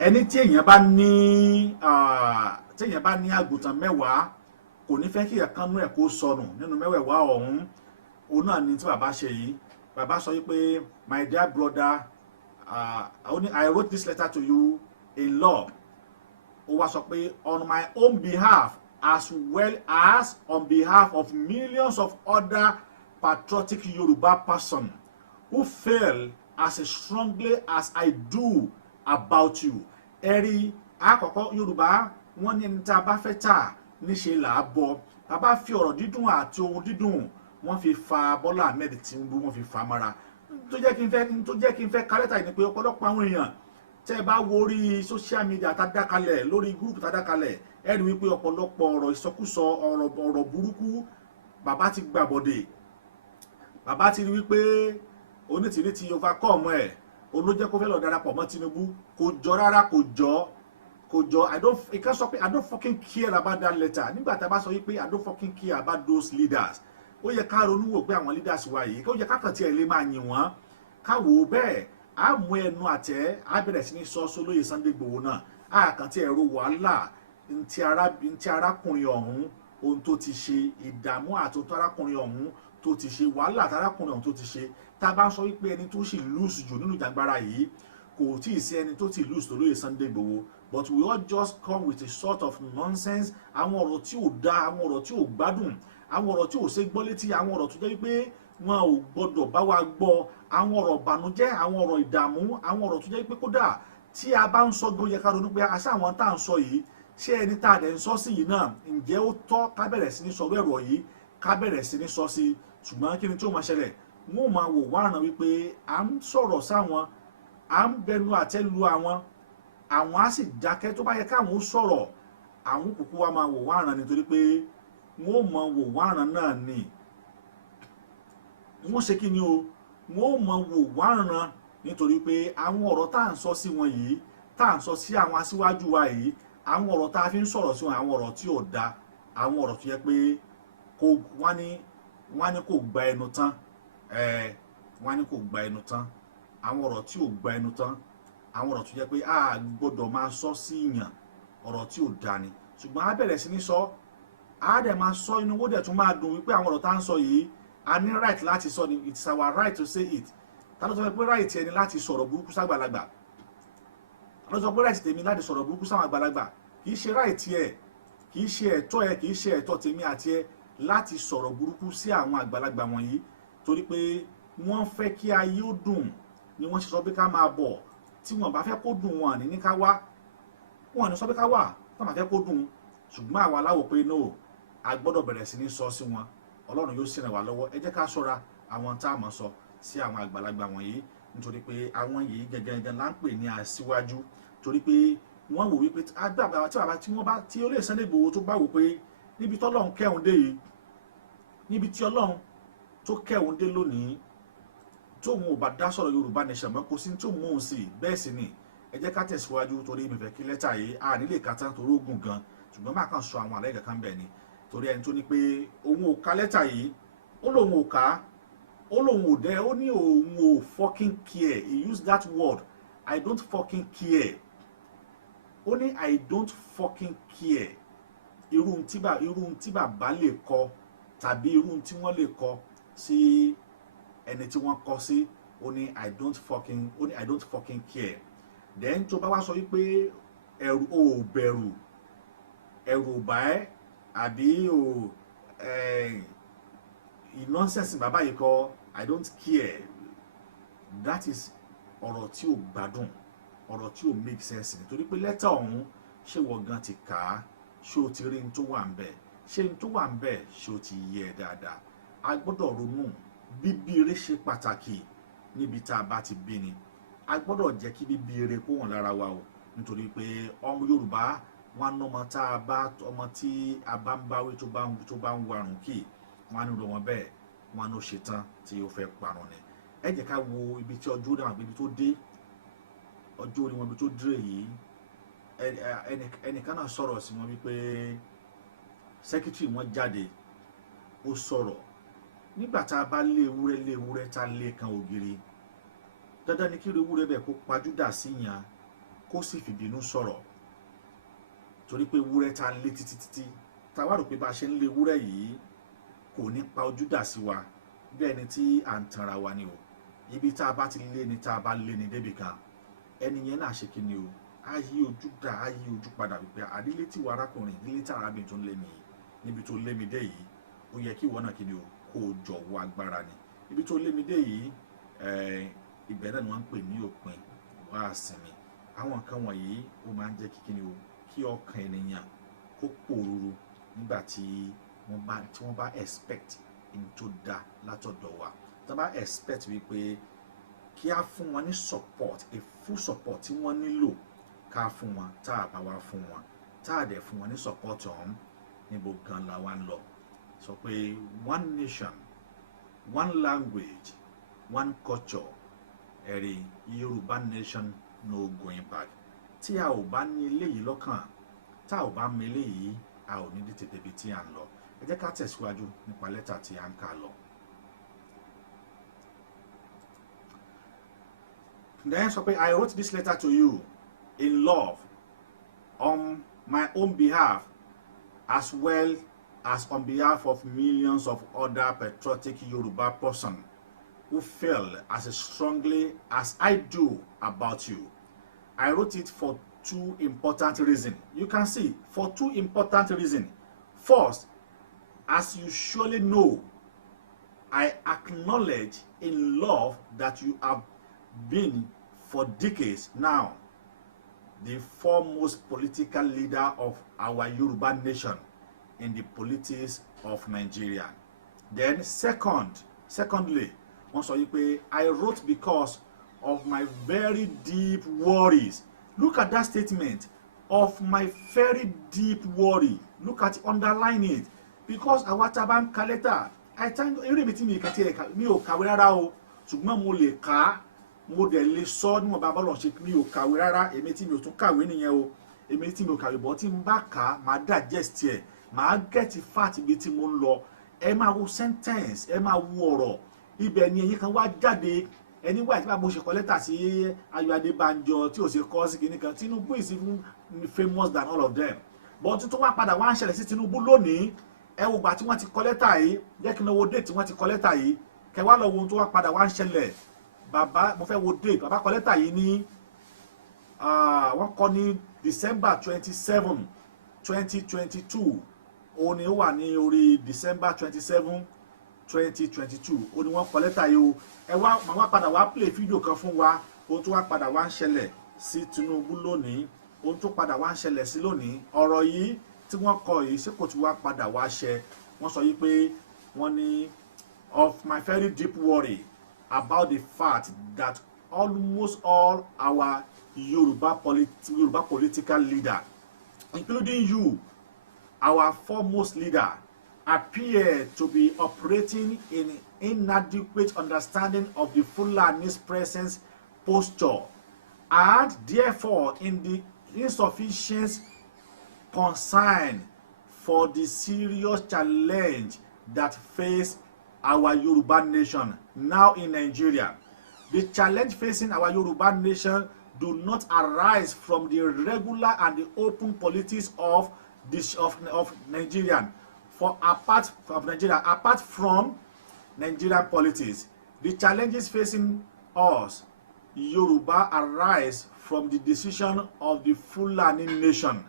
ẹni tí èèyàn bá ní àgùntàn mẹ́wàá kò ní fẹ́ kí ẹ̀kan nú ẹ̀ kó sọnù nínú mẹ́wẹ̀ẹ̀wá ọ̀hún òun náà ni tí bàbá ṣe yìí bàbá sọ yìí pé my dear brother I wrote this letter to you in love. Ó wá sọ pé on my own behalf as well as on behalf of millions of other patriotic Yoruba persons who feel as strongly as I do about you. Ẹ̀rí àkọ́kọ́ Yorùbá wọ́n ní ẹni tá a bá fẹ́ tà níṣe là á bọ̀ tá a bá fi ọ̀rọ̀ dídùn àti ohun dídùn wọ́n fi fa Bọ́lá Ahmed Tinubu wọ́n fi fa mọ́ra tó jẹ́ kí n fẹ́ kárẹ́tà yìí ni pé ọ̀pọ̀lọpọ̀ àwọn èèyàn tẹ́ ẹ bá wo orí social media tá a dá kalẹ̀ lórí gúrùpù tá a dá kalẹ̀ ẹ rí wípé ọ̀pọ̀lọpọ̀ ọ̀rọ̀ ìsọkúsọ ọ̀rọ̀ burúkú bàbá ti gbàbọ̀dè bàbá ti rí wípé onítìrí ti overcome ẹ̀ olójẹ́ kó fẹ́ lọ darapọ̀ mọ́ Tinubu kò jọ rárá kò jọ I don't fucking care about that letter nígbà tá a bá sọ wípé I don't fucking care about those leaders ó yẹ ká ronú wò pé àwọn leaders wa yìí ó yẹ ká kàn tí ẹ lè máa yìn wọ́n ká wò ó bẹ́ẹ̀ a mú ẹnu àtẹ́ a bẹ̀rẹ̀ sí ní sọ sólóyè Sunday Igboho náà a kàn tí ẹ̀rọ wàhálà ntí arákùnrin ọ̀hún ohun tó ti ṣe ìdààmú àtúntò arákùnrin ọ̀hún tó ti ṣe wàhálà arákùnrin ọ̀hún tó ti ṣe tá a bá ń sọ wípé ẹni tó sì lose jù nínú ìjàngbara yìí kò tí ì sí ẹni tó ti lose tó lóye Sunday Igboho but we all just come with a sort of nonsense àwọn ọ̀rọ̀ tí ò da àwọn ọ̀rọ̀ tí ò gbádùn àwọn ọ̀rọ̀ tí ò ṣe gbọ́ létí àwọn ọ̀rọ̀ tó jẹ́ wípé wọn ò gbọ́dọ̀ bá wa gbọ́ àwọn ọ̀rọ̀ ìbànújẹ́ àwọn ọ̀rọ̀ ìdààmú àwọn ọ̀rọ̀ tó jẹ́ wípé kódà tí a bá ń sọ gan yẹ ká ronú pé àṣà àwọn tá à ń sọ yìí ṣé ẹni tá a dẹ̀ ń sọ sí yìí náà ǹjẹ́ ó tọ́ ká bẹ̀rẹ̀ sí ní sọ̀rọ̀ ẹ̀rọ yìí ká bẹ̀rẹ̀ sí ní sọ sí ṣùgbọ́n kí ni tí ó máa ṣẹlẹ̀ wọn ò máa wò wá ràn wípé à ń sọ̀rọ̀ sáwọn à ń bẹnu àtẹ́ lu àwọn á sì dákẹ́ tó bá yẹ káwọn ó sọ̀rọ̀ àwọn kúkú wa máa wò wá ràn nítorí pé wọn ò máa wò wá ràn náà ni wọ́n ṣe kí ni o wọ́n ò máa wò wá ràn nítorí pé àwọn ọ̀rọ̀ tá à ń sọ sí wọn yìí tá à ń sọ sí àwọn aṣíwájú wa yìí àwọn ọ̀rọ̀ tá a fi ń sọ̀rọ̀ sí wọn àwọn ọ̀rọ̀ tí ò da àwọn ọ̀rọ̀ tó yẹ pé wọ́n ní kò gba ẹnu tán wọ́n ní kò gba ẹnu tán àwọn ọ̀rọ̀ tí ò gba ẹnu tán àwọn ọ̀rọ̀ tó yẹ pé a gbọ́dọ̀ máa sọ sí ìyàn ọ̀rọ̀ tí ò da ni ṣùgbọ́n a bẹ̀rẹ̀ sí ní sọ a dẹ̀ máa sọ inú owó dẹ̀ tún máa dùn wípé àwọn ọ̀rọ̀ tá à ń sọ yìí a ní right láti sọ ni it's our right to say it ta ló sọ pé right ẹni láti sọ̀rọ̀ burúkú ságbàlagbà ta ló sọ pé right tèmi láti sọ̀rọ̀ burúkú sáwọn àgbàlagbà kì í ṣe right ẹ kì í ṣe ẹ̀tọ́ ẹ kì í ṣe ẹ̀tọ́ tèmi àti ẹ láti sọ̀rọ̀ burúkú sí àwọn àgbàlagbà wọ̀nyí torí pé wọ́n fẹ́ kí ayé ó dùn ni wọ́n ṣe sọ pé ká máa bọ̀ tí wọ́n bá fẹ́ kó dùn wọn ní ká wá wọn ní sọ pé ká wà tó máa fẹ́ kó dùn ṣùgbọ́n àwa láwò pé no a gbọ́dọ̀ bẹ̀rẹ̀ sí ní sọ sí wọn Ọlọ́run yóò sì ràn wá lọ́wọ́ ẹ jẹ́ ká ṣọ́ra àwọn tá a máa sọ sí àwọn àgbàlagbà wọ̀nyí nítorí pé àwọn yìí gẹ́gẹ́ là ń pè ní aṣíwájú torí pé wọ́n wò wípé àgbàgbà tí ó lè Sunday Igboho tó bá wò pé níbi tí Ọlọ́run kẹ́hùn dé yìí níbi tí Ọlọ́run tó kẹ́hùn dé lónìí tóun ò bá dá sọ̀rọ̀ Yorùbá nation mọ́ kò sí tó mú un sí bẹ́ẹ̀ sì ni ẹ jẹ́ ká tẹ̀síwájú torí mi fẹ́ kí lẹ́tà yìí a nílé kàtà torí ogun gan ṣùgbọ́n má kàn sọ àwọn àlẹ́ kankan bẹ́ẹ̀ ni torí ẹni tó ní pé òun ò ka lẹ́tà yìí ó lóun ò ká ó lóun ò dẹ́ ó ní òun ò fucking care he used that word I don't fucking care ó ní I don't fucking care irú tí bàbá lè kọ tàbí irú tí wọ́n lè kọ sí ẹni tí wọ́n kọ sí ó ní I don't fucking care then tó bá wá sọ wípé ẹ̀rù ò bẹ̀rù ẹ̀rù ò bá ẹ́ àbí ò nonsense bàbá yìí kọ I don't care that is ọ̀rọ̀ tí ò gbádùn ọ̀rọ̀ tí ò make sense nítorí pé lẹ́tà ọ̀hún ṣé wọ́n gan ti kà á ṣé o ti rí n tó wà ń bẹ̀ ṣé n tó wà ń bẹ̀ ṣé o ti yẹ dáadáa a gbọ́dọ̀ ronú bíbí eré ṣe pàtàkì níbi tá a bá ti bí ni a gbọ́dọ̀ jẹ́ kí bíbí eré kó hàn lára wa o nítorí pé ọmọ Yorùbá wọn ná ọmọ tí a bá ń báwí tó bá ń warùn kì wọn nílò wọn bẹ́ẹ̀ wọn ló ṣe tán tí ó fẹ́ parun ni ẹ jẹ́ ká wo ibi tí ọjọ́ orí wọn ibi tó dé ọjọ́ orí wọn ibi tó dé yìí ẹnìkan náà sọ̀rọ̀ sí wọn wípé sẹ́kítírì wọn jáde ó sọ̀rọ̀ nígbà tá a bá lé ewúrẹ́ tá a lé kan ògiri dandan ni kí ewúrẹ́ bẹ́ẹ̀ kó pajúdà sí yàn kó sì fìbínú sọ̀rọ̀ torí pé ewúrẹ́ tá a lé títí tá a wá rò pé bá a ṣe ń lé ewúrẹ́ yìí kò ní pa ojú dà sí wa bí ẹni tí à ń tanra wa ni o ibi tá a bá ti lé ni tá a bá lé ni débì kan ẹni yẹn náà ṣe kí ni o á yí ojú dà á yí ojú padà wípé àdílé tí wà arákùnrin nílé tí arábìnrin tó ń lé mi yìí níbi tó lé mi dé yìí ó yẹ kí ìwọ náà kí ni o kó o jọ̀wọ́ agbára ni ibi tó lé mi dé yìí ibẹ̀ náà ni wọ́n ń pè ní òpin wá sinmi àwọn nǹkan wọ̀nyí ó máa ń jẹ́ kí ni o kí ọkàn ènìyàn kó pòrúurú nígbà tí wọ́n bá expect in tó dá látọ̀dọ̀ wa tí wọ́n bá expect wípé kí á fún wọn ní support a full support tí wọ́n nílò ká fún wọn tá a bá wá fún wọn tá a dẹ̀ fún wọn ní support ọ̀hún níbo gan la wá ń lọ sọ pé one nation one language one culture ẹ̀rí Yorùbá nation no going back tí a ò bá ní eléyìí lọ́kàn tá a ò bá mi eléyìí a ò ní tètè débi tí à ń lọ ẹ jẹ́ ká tẹ̀síwájú nípa lẹ́tà tí à ń kà lọ. Then so I wrote this letter to you in love on my own behalf, as well as on behalf of millions of other patriotic Yoruba persons who feel as strongly as I do about you. I wrote it for two important reasons. You can see, for two important reasons. First, as you surely know, I acknowledge in love that you have been for decades now the foremost political leader of our Yoruba nation in the politics of Nigeria. Then secondly, I wrote because of my very deep worries. Look at that statement, of my very deep worry. Look at it, underline it. Because àwa tá bá ń ka lẹ́tà, I thank eré mi tí mi kàn tí mi ò kàwé rárá o, ṣùgbọ́n mo lè kà á, mo dẹ̀ lè sọ níwọ̀n bá bọ́lọ̀ ṣe mi ò kàwé rárá, èmi tí mi ò tún kàwé nìyẹn o, èmi tí mi ò kàwé bọ́ tí n bá kà á, màá digest ẹ̀, màá get fact ibi tí mo ń lọ, ẹ máa wo sentence, ẹ máa wo ọ̀rọ̀, ibẹ̀ ni ẹ̀yin kan wá jáde. Ẹni wáyé tí bá mo ṣe kọ lẹ́tà sí Ayọ̀ Adébánjọ tí ò ṣe kọ́ sí kinní kan, Tinubu is even famous than all of them. But tuntun wá padà wá ń ṣẹlẹ̀ sí Tinubu lónìí. Ẹ wo gbà tí wọ́n ti kọ lẹ́tà yìí, jẹ́ kí n lọ wo date tí wọ́n ti kọ lẹ́tà yìí, kẹ wá lọ wo ohun tó wá padà wá ń ṣẹlẹ̀. Bàbá mo fẹ́ wo date, bàbá kọ lẹ́tà yìí ní wọ́n kọ ní December 27, 2022. Òun ni ó wà ní orí December 27, 2022. Ó ní wọ́n kọ lẹ́tà yìí o. Ẹ wá màá padà wá play fídíò kan fún wa, ohun tó wá padà wá ń ṣẹlẹ̀ sí Tinubu lónìí, ohun tó padà wá ń ṣẹlẹ̀ sí lónìí. Ọ̀rọ̀ yìí tí wọ́n kọ yìí ṣé kò tí wá padà wá ṣẹ. Wọ́n sọ yìí pé wọ́n ní of my very deep worry about the fact that almost all our Yoruba political leader, including you, our foremost leader, appear to be operating in inadequate understanding of the Fulani's presence posture, and therefore in the insufficient concern for the serious challenge that face our Yoruba nation now in Nigeria. The challenge facing our Yoruba nation do not arise from the regular and the open politics of Nigeria. Apart from Nigerian politics, the challenges facing us Yoruba arise from the decision of the Fulani nation,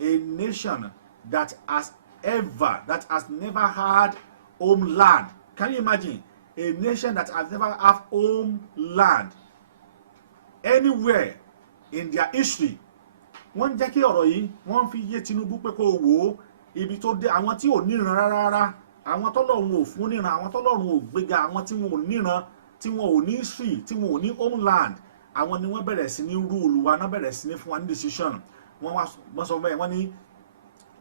a nation that has never had homeland. Can you imagine? A nation that has never had homeland anywhere in their history. Wọ́n jẹ́ kí ọ̀rọ̀ yìí wọ́n fi yé Tinubu pé kó wò ó ibi tó dé, àwọn tí ò níran rárá, àwọn tọ́lọ́run ò fún níran, àwọn tọ́lọ́run ò gbéga, àwọn tí wọn ò níran, tí wọn ò ní history, tí wọn ò ní homeland, àwọn ni wọ́n bẹ̀rẹ̀ sí ní rule wa, náà bẹ̀rẹ̀ sí ní fún wa ní decision. Wọ́n sọ bẹ́ẹ̀, wọ́n ní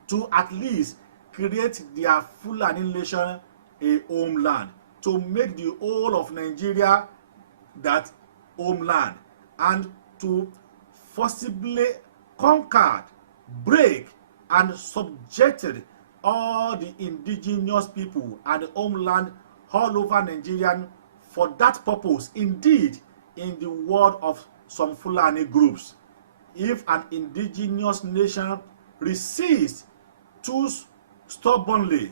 to at least create their Fulani nation a homeland, to make the whole of Nigeria that homeland, and to forcibly conquer, break, and subjected all the indigenous people and the homeland all over Nigeria for that purpose. Indeed, in the word of some Fulani groups, if an indigenous nation resists too stubbornly,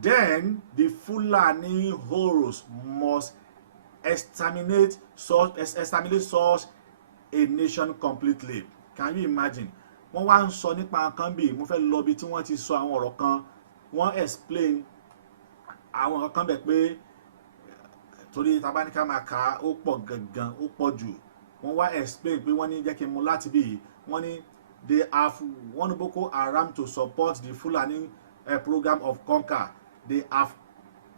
then the Fulani horrors must exterminate such a nation completely. Can you imagine? Wọ́n wá ń sọ nípa nǹkan bíi, mo fẹ́ lọ bí tí wọ́n ti sọ àwọn ọ̀rọ̀ kan, wọ́n explain àwọn nǹkan bẹ̀ pé torí tabaníkà máa kà ó pọ̀ gangan, ó pọ̀ jù. Wọ́n wá explain pé wọ́n ní jẹ́ kí n mú láti bí, wọ́n ní they have won Boko Haram to support the Fulani program of conquer. They have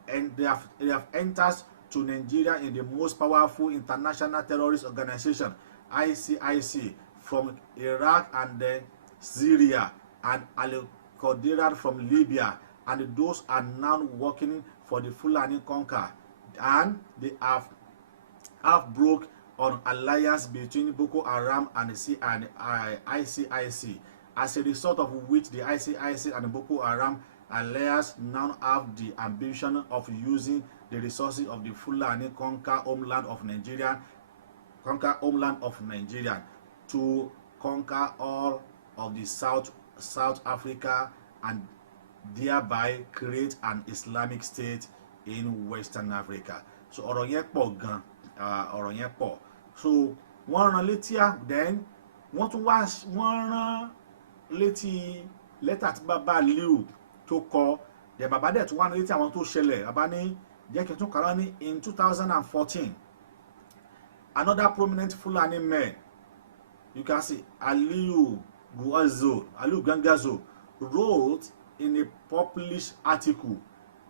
entered to Nigeria in the most powerful international terrorist organization, ICIC, from Iraq and Syria, and Al-Qaeda from Libya, and those are now working for the Fulani conquer, and they have broke on alliance between Boko Haram and ICIC, as a result of which the ICIC and Boko Haram alliance now have the ambition of using the resources of the Fulani conquer homeland of Nigeria conquer homeland of Nigeria, to conquer all of the South Africa and thereby create an Islamic state in Western Africa. So ọ̀rọ̀ yẹn pọ̀ gan, ọ̀rọ̀ yẹn pọ̀. So wọ́n rán létí then wọ́n tún wá wọ́n rán létí lẹ́tà tí bàbá Liu tó kọ, dẹ̀ bàbá dẹ̀ tún wá létí àwọn tó ṣẹlẹ̀. Bàbá ní jẹ́ kí n tún kàrá ní in 2014 another prominent Fulani man, you can see Aliyu Gangazo, wrote in a published article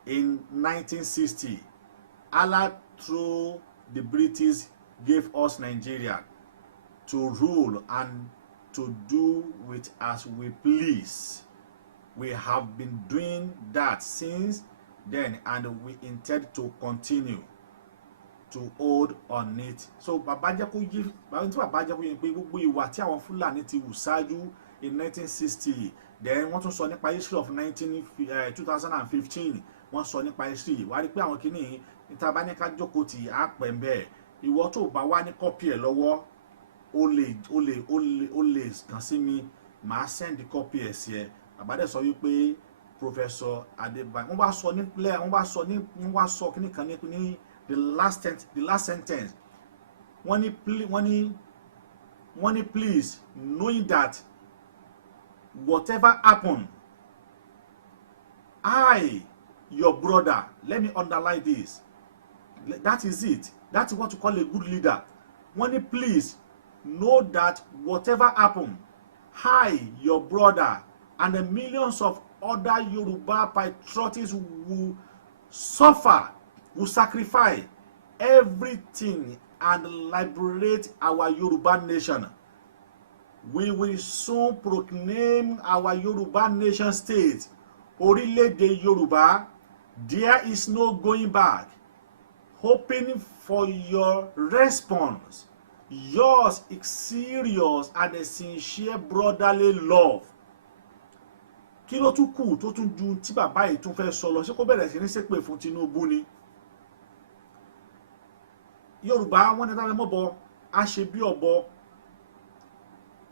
in 1960, Allah through the British gave us Nigeria to rule and to do with as we please. We have been doing that since then and we intend to continue to hold on it. So bàbá jẹ́ kó yé, bàbá jẹ́ kó yé pé gbogbo ìwà tí àwọn Fúlàní ti wù ṣáájú in 1960, then wọ́n tún sọ nípa history of 2015, wọ́n sọ nípa history. Wá rí pé àwọn kìíní níta bá ní ká jókòó tì á pẹ́ ń bẹ́ẹ̀. Ìwọ tó bá wá ní kọ́pì ẹ̀ lọ́wọ́ o lè kàn sí mi, màá send kọ́pì ẹ̀ sí ẹ. Bàbá dẹ̀ sọ wípé Professor Adebayo wọ́n wá sọ kíní kan ní the last sentence. Wọ́n ní please, knowing that whatever happened, I, your brother, let me underline this, that is it. That's what you call a good leader. Wọ́n ní please know that whatever happened, I, your brother, and the millions of other Yoruba patriots will suffer, will sacrifice everything and liberate our Yoruba nation. We will soon proclaim our Yoruba nation state, Orílẹ̀-èdè Yoruba. There is no going back. Hoping for your response. Yours is serious and a sincere brotherly love. Kí ló tún kù tó tún ju tí bàbá yìí tún fẹ́ sọ lọ? Ṣé kó bẹ̀rẹ̀ sí ní ṣépè fún Tinubu ni? Yorùbá wọ́n ní táwọn mọ́bọ a ṣe bí ọ̀bọ.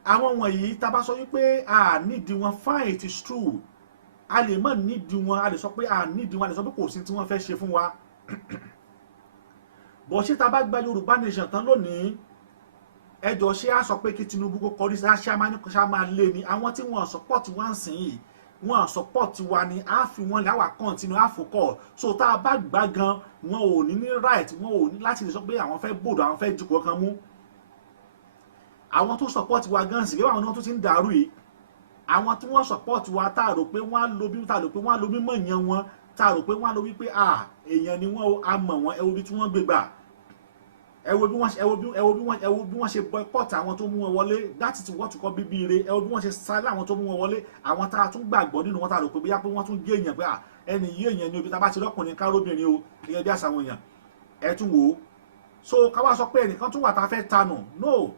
Àwọn wọ̀nyí tá bá sọ wípé a nídìí wọn, fine, it is true. A lè má nídìí wọn, a lè sọ pé a nídìí wọn, a lè sọ pé kò sí tí wọ́n fẹ́ ṣe fún wa. Bọ̀ ṣé tá bá gba Yorùbá nation tán lónìí, ẹjọ́ ṣé a sọ pé kí Tinubu kó kọrí sí ṣá máa lé ni? Àwọn tí wọ́n support wá ń sìn yìí, wọ́n support wa ni, a fi wọn láwà continue a focus. So tá a bá gbà gan, wọn ò ní right, wọn ò ní láti lè sọ pé àwọn fẹ́ bòdò, àwọn fẹ́ jùkọ́ kan mú. Àwọn tó support wa gan sì, àwọn náà tó ti ń dàrú yìí. Àwọn tí wọ́n support wa tá a rò pé wọ́n á lo bí, tá a rò pé wọ́n á lo mímọ̀ yẹn wọn, tá a rò pé wọ́n á lo wípé èèyàn ni wọ́n á mọ̀ wọn, ẹ wo bí tí wọ́n gbé gbà. Ẹ wo bí wọ́n ṣe boycott àwọn tó mú wọn wọlé. That is what you call BÍBÍ. Ẹ wo bí wọ́n ṣe sálẹ̀ àwọn tó mú wọn wọlé. Àwọn tá a tún gbàgbọ́ nínú wọn tá a rò pé bóyá pé wọ́n tún gé èèyàn pé ẹni yí èèyàn ni, obi tá a bá ti lọ́kùnrin ká lóbìnrin o, gẹ́gẹ́ bí àṣà àwọn èèyàn. Ẹ tún wò ó. So ká wá sọ pé ẹnìkan tún wà tá a fẹ́ tanù. No,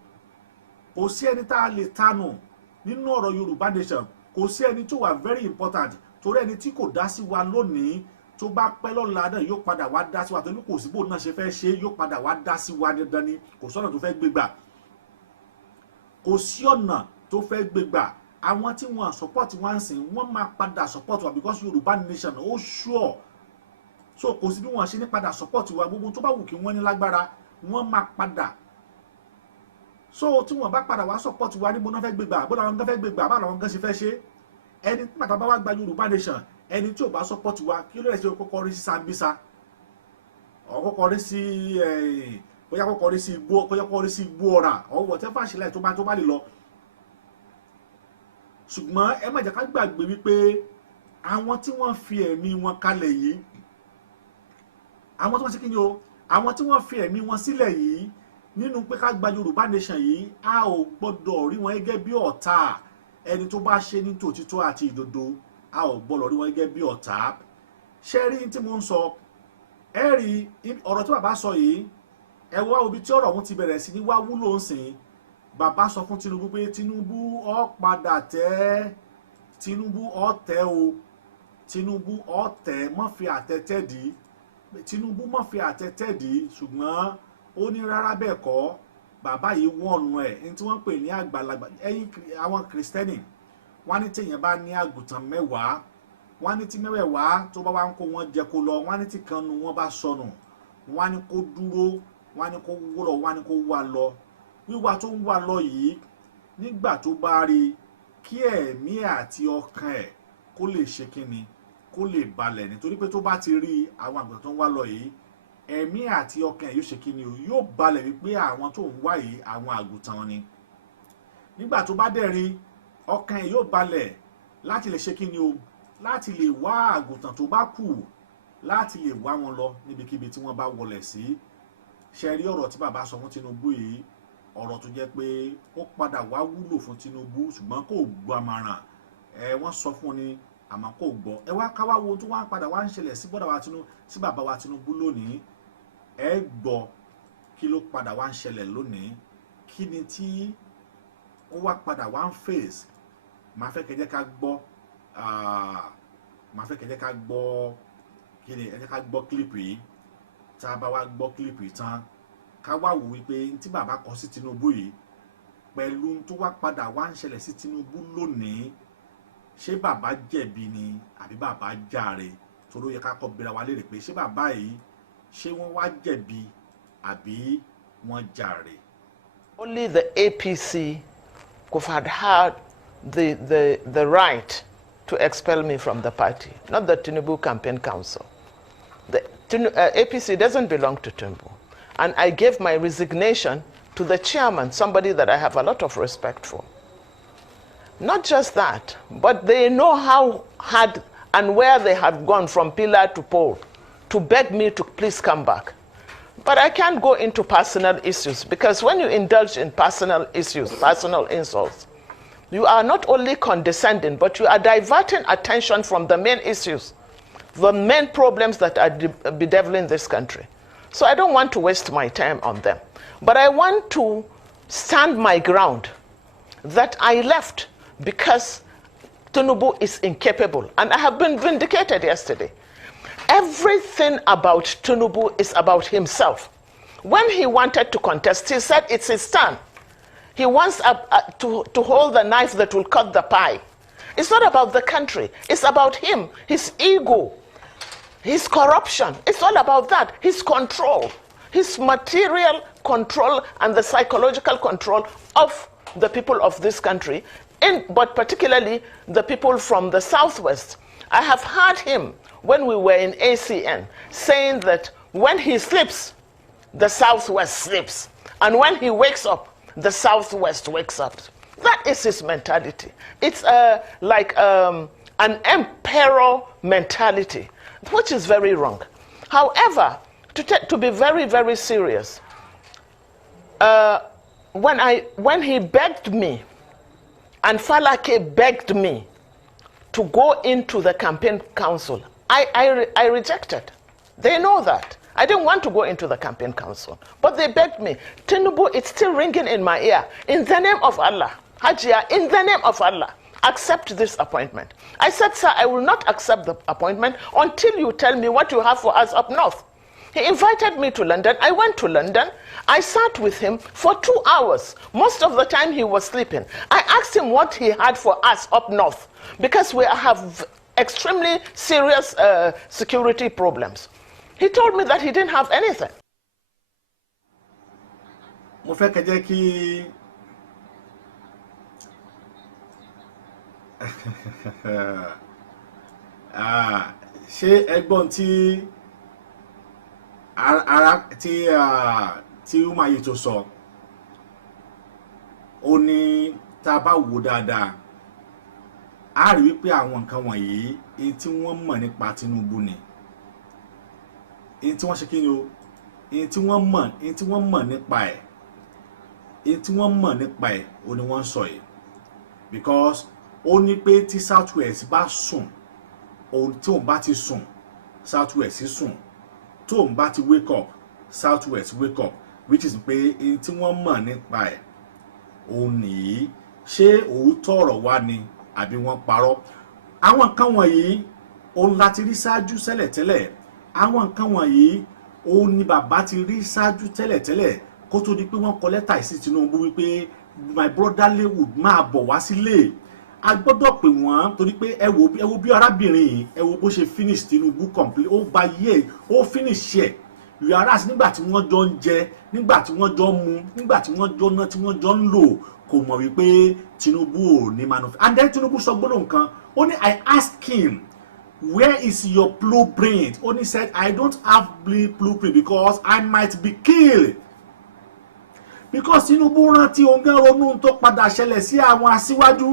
kò sí ẹni tá a lè tanù nínú ọ̀rọ̀ Yorùbá nation. Kò sí ẹni tó wà very important, torí ẹni tí kò dá sí wa lónìí tó bá pẹ́ lọ́la náà yóò padà wá dá sí wa, torí kò sí bóun náà ṣe fẹ́ ṣe, yóò padà wá dá sí wa dandan ni. Kò sọ́nà tó fẹ́ gbégbà, kò sí ọ̀nà tó fẹ́ gbégbà. Àwọn tí wọ́n support wá ń sìn, wọ́n máa padà support wa because Yorùbá nation ó sure. So kò sí bí wọ́n ṣe ní padà support wa, gbogbo tó bá wù kí wọ́n ní lágbára, wọ́n máa padà. So tí wọ́n bá padà wá support wa, níbo náà fẹ́ gbégbà, bó làwọn gan fẹ́ gbégbà, bá làwọn gan ṣe fẹ́ ṣe. Ẹni tí bàbá wa gba Yorùbá nation, ẹni tí ò bá support wa, kí ló lè ṣe kọ́kọ́ rí sí Sambisa, kọ́kọ́ rí sí bóyá kọ́kọ́ rí sí igbó, kọ́kọ́ rí sí igbó ọ̀rà, or whatever ṣe láì tó bá lè lọ. Ṣùgbọ́n ẹ má jẹ́ ká gbàgbé wípé àwọn tí wọ́n fi ẹ̀mí wọn kalẹ̀ yìí, àwọn tí wọ́n ṣe kí ni o, àwọn tí wọ́n fi ẹ̀mí wọn sílẹ̀ yìí nínú pé ká gba Yorùbá nation yìí, a ò gbọ́dọ̀ rí wọn gẹ́gẹ́ bí ọ̀tá. Ẹni tó bá ṣe ní tòtítọ́ àti ìdodo, a ò gbọ́dọ̀ rí wọn gẹ́gẹ́ bí ọ̀tá. Ṣé rí tí mo ń sọ, ẹ rí ọ̀rọ̀ tí bàbá sọ yìí, ẹ wá ibi tí ọ̀rọ̀ ọ̀hún ti bẹ̀rẹ̀ sí ní wá wúlò ń sìn. Bàbá sọ fún Tinubu pé Tinubu ó padà tẹ́, Tinubu ó tẹ́ o, Tinubu ó tẹ́, má fi àtẹ́tẹ́ dì, Tinubu má fi àtẹ́tẹ́ dì. Ṣùgbọ́n ó ní rárá bẹ́ẹ̀ kọ́, bàbá yìí wọ̀nù ẹ̀ ní tí wọ́n pè ní àgbàlagbà ẹ̀yin àwọn kìrìsìtẹ́nì wọ́n ní téèyàn bá ní àgùntàn 10 wọ́n ní tí 10 tó bá wá ń kó wọn jẹ kó lọ wọ́n ní tí kan nu wọn bá sọnù wọ́n ní kó dúró wọ́n ní kó wúrọ̀ wọ́n ní kó wá lọ wíwá tó ń wá lọ yìí nígbà tó bá rí kí ẹ̀mí àti ọkàn ẹ̀ kó lè ṣe kíni kó lè balẹ̀ nítorí pé tó bá ti rí àwọn àgùntàn tó ń wá lọ yìí ẹ̀mí àti ọkàn ẹ̀ yóò ṣe kíni o yóò balẹ̀ wípé àwọn tó ń wá yìí àwọn àgùntàn ni nígbà tó bá dẹ̀ rí ọkàn ẹ̀ yóò balẹ̀ láti lè ṣe kíni o láti lè wá àgùntàn tó bá kù láti lè wá wọn lọ níbikíbi tí wọ́n bá wọlẹ̀ sí ṣe rí ọ̀rọ̀ tí bàbá sọ fún Tinubu yìí ọ̀rọ̀ tó jẹ́ pé ó padà wá wúlò fún Tinubu ṣùgbọ́n kò gbọ́ àmàràn wọ́n sọ fún ni àmọ́ kò gbọ́ wá káwá wo tó wá padà wá ń ṣẹlẹ̀ sí bọ́dà wa Tinubu sí bàbá wa Tinubu lónìí gbọ́ kí ló padà wá ń ṣẹlẹ̀ lónìí kí ni tí ó wá padà wá ń face máa fẹ́ kẹjẹ́ ká gbọ́ kí ni ẹ jẹ́ ká gbọ́ kílípù yìí tá a bá wá gbọ́ kílípù yìí tán ká wá wò wípé tí bàbá kọ sí Tinubu yìí pẹ̀lú tó wá padà wá ń ṣẹlẹ̀ sí Tinubu lónìí ṣé bàbá jẹ̀bi ni àbí bàbá jàre torí ó yẹ ká kọ́ bẹ̀rẹ̀ wá léèrè pé ṣé bàbá yìí ṣé wọ́n wá jẹ̀bi àbí wọ́n jàre. Only the APC could have had the right to expel me from the party, not the Tinubu Campaign Council. The APC doesn't belong to Tinubu. And I gave my resignation to the chairman, somebody that I have a lot of respect for. Not just that, but they know how hard and where they have gone from pillar to pole to beg me to please come back. But I can't go into personal issues, because when you indulge in personal issues, personal insults, you are not only condescending, but you are diverting attention from the main issues, the main problems that are bedeviling this country. So I don't want to waste my time on them. But I want to stand my ground that I left because Tinubu is incapable. And I have been vindicated yesterday. Everything about Tinubu is about himself. When he wanted to contest, he said it's his turn. He wants to hold the knife that will cut the pie. It's not about the country. It's about him, his ego, his corruption. It's all about that. His control, his material control and the psychological control of the people of this country, but particularly the people from the Southwest. I have heard him when we were in ACN saying that when he sleeps, the Southwest sleeps. And when he wakes up, the Southwest wakes up. That is his mentality. It's like an emperor mentality, which is very wrong. However, to be very, very serious, when he begged me, and Falake begged me to go into the campaign council, I rejected. They know that. I didn't want to go into the campaign council, but they begged me. Tinubu, it's still ringing in my ear. In the name of Allah, Hajia, in the name of Allah, accept this appointment. I said, sir, I will not accept the appointment until you tell me what you have for us up north. He invited me to London. I went to London. I sat with him for 2 hours. Most of the time he was sleeping. I asked him what he had for us up north, because we have extremely serious security problems. He told me that he didn't have anything. Mo fẹ́ kẹ́ jẹ́ kí ṣé ẹgbọ́n tí ara tí ó máa yí tó sọ ó ní tá a bá wò dáadáa a rí wípé àwọn nǹkan wọ̀nyí èyí tí wọ́n mọ̀ nípa Tinubu ni. Èyí tí wọ́n ṣe kí ni o, èyí tí wọ́n mọ̀ nípa ẹ̀, èyí tí wọ́n mọ̀ nípa ẹ̀ ó ní wọ́n sọ yìí, because ó ní pé tí Southwest bá sùn, òun tí òun bá ti sùn Southwest sùn, tí òun bá ti wake up Southwest wake up, which is pé èyí tí wọ́n mọ̀ nípa ẹ̀ òun nìyí. Ṣé òótọ́ ọ̀rọ̀ wá ni àbí wọ́n parọ́? Àwọn nǹkan wọ̀nyí òun láti rí ṣáájú tẹ́lẹ̀tẹ́lẹ̀. Àwọn nǹkan wọ̀nyí òun ni bàbá ti rí ṣáájú tẹ́lẹ̀tẹ́lẹ̀ kó tó di pé wọ́n kọ lẹ́tà sí Tinubu wípé my brotherly would máa bọ̀ wá sílé a gbọ́dọ̀ pè wọ́n torí pé ẹ wo bí arábìnrin yìí ẹ wo bó ṣe finish Tinubu complete ó gba yẹ ó finish ẹ̀ yàrá nígbà tí wọ́n jọ ń jẹ nígbà tí wọ́n jọ ń mu nígbà tí wọ́n jọ ná tí wọ́n jọ ń lò kò mọ̀ wípé Tinubu ò ní manufacture and then Tinubu sọ gbólóhùn kan ó ní I asked him where is your blueprint ó ní said I don't have blueprint because I might be killed because Tinubu rántí òun gan ronú tó padà ṣẹlẹ̀ sí àwọn aṣíwájú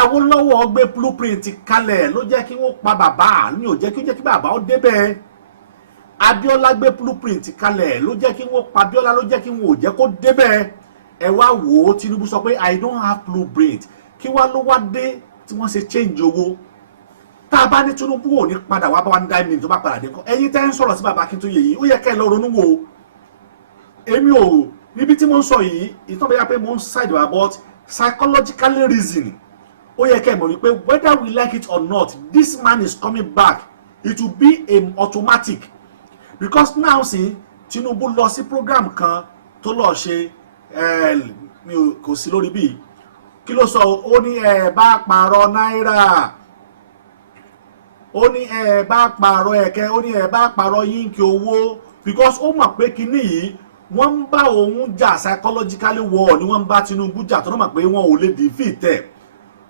Awólọ́wọ̀ gbé blueprint kalẹ̀ ló jẹ́ kí wọ́n pa bàbá ní ò jẹ́ kí bàbá ó débẹ̀ Abíọ́lá gbé blueprint kalẹ̀ ló jẹ́ kí wọ́n pa Abíọ́lá ló jẹ́ kí wọ́n ò jẹ́ kó débẹ̀ ẹ wá wò ó Tinubu sọ pé I don't have blueprint kí wá ló wá dé tí wọ́n ṣe change owó tá a bá ní Tinubu ò ní padà wá bá wa ní diamond tó bá padà dé kọ́ ẹ̀yin tẹ́ ń sọ̀rọ̀ sí bàbá Akíntóyè yìí ó yẹ kẹ́ ẹ lọ ronú wò ó èmi ò níbi tí mo ń sọ yìí ìtọ́bẹ̀yà pé mo ń side about psychologically reasoning ó yẹ kẹ́ ẹ mọ̀ wípé whether we like it or not this man is coming back it will be automatic because now see Tinubu lọ sí program kan tó lọ ṣe mi kò sí lórí bí kí ló sọ ó ní ẹ bá pààrọ̀ náírà ó ní ẹ bá pààrọ̀ ẹ̀kẹ́ ó ní ẹ bá pààrọ̀ yínkì owó because ó mọ̀ pé kinní yìí wọ́n ń bá òun jà psychologically war ni wọ́n ń bá Tinubu jà tó náà mọ̀ pé wọ́n ò lè defeat ẹ̀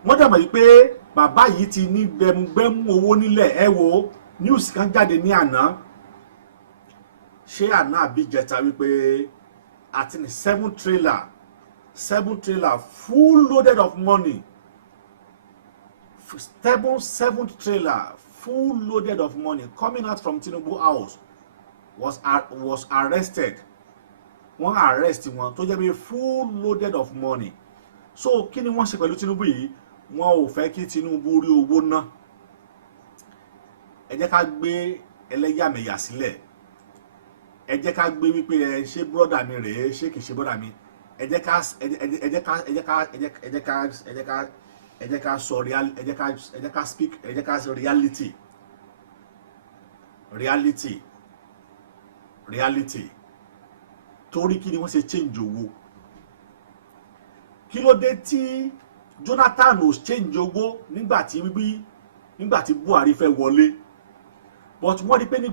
wọ́n dẹ̀ mọ̀ yìí pé bàbá yìí ti ní gbẹmugbẹmu owó nílẹ̀ ẹ wo news kan jáde ní àná ṣé àná àbí jẹta wípé àti ní 7 trailer full loaded of money 7 trailer full loaded of money coming out from Tinubu house was arrested wọ́n arrest wọn tó jẹ́ bí full loaded of money so kí ni wọ́n ṣe pẹ̀lú Tinubu yìí wọ́n ò fẹ́ kí Tinubu rí owó ná ẹ jẹ́ ká gbé ẹlẹ́yàmẹ̀yà sílẹ̀ ẹ jẹ́ ká gbé wípé ẹ ṣé brọ́dà mi rèé ṣé kìí ṣe brọ́dà mi ẹ jẹ́ ká sọ reality torí kí ni wọ́n ṣe change owó kí ló dé tí Jonathan ò change owó nígbà tí Buhari fẹ́ wọlé but wọ́n rí pé ní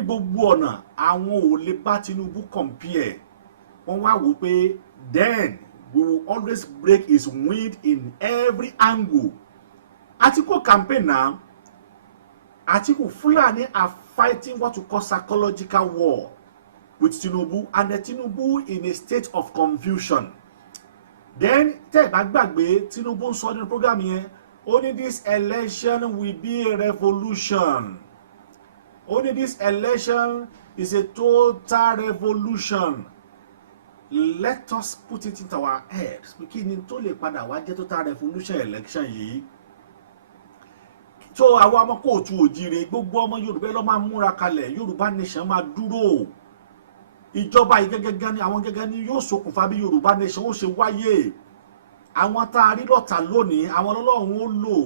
gbogbo ọ̀nà àwọn ò lè bá Tinubu compare wọ́n wá wò pé then we will always break his wind in every angle Atiku campaign now Atiku Fulani are fighting what we call psychological war with Tinubu and the Tinubu in a state of confusion then tẹ́ bá gbàgbé Tinubu ń sọ nínú program yẹn only this election will be a revolution only this election is a total revolution let us put it into our heads kí ni tó lè padà wá jẹ́ total revolution election yìí so àwọn ọmọ kóòtù òjìrè gbogbo ọmọ Yorùbá ló máa múra kalẹ̀ Yorùbá nation máa dúró ìjọba yìí gẹ́gẹ́ ni àwọn gẹ́gẹ́ ni yóò ṣokùnfà bí Yorùbá nation ó ṣe wáyé àwọn tá a rí lọ́tà lónìí àwọn Ọlọ́run ó lò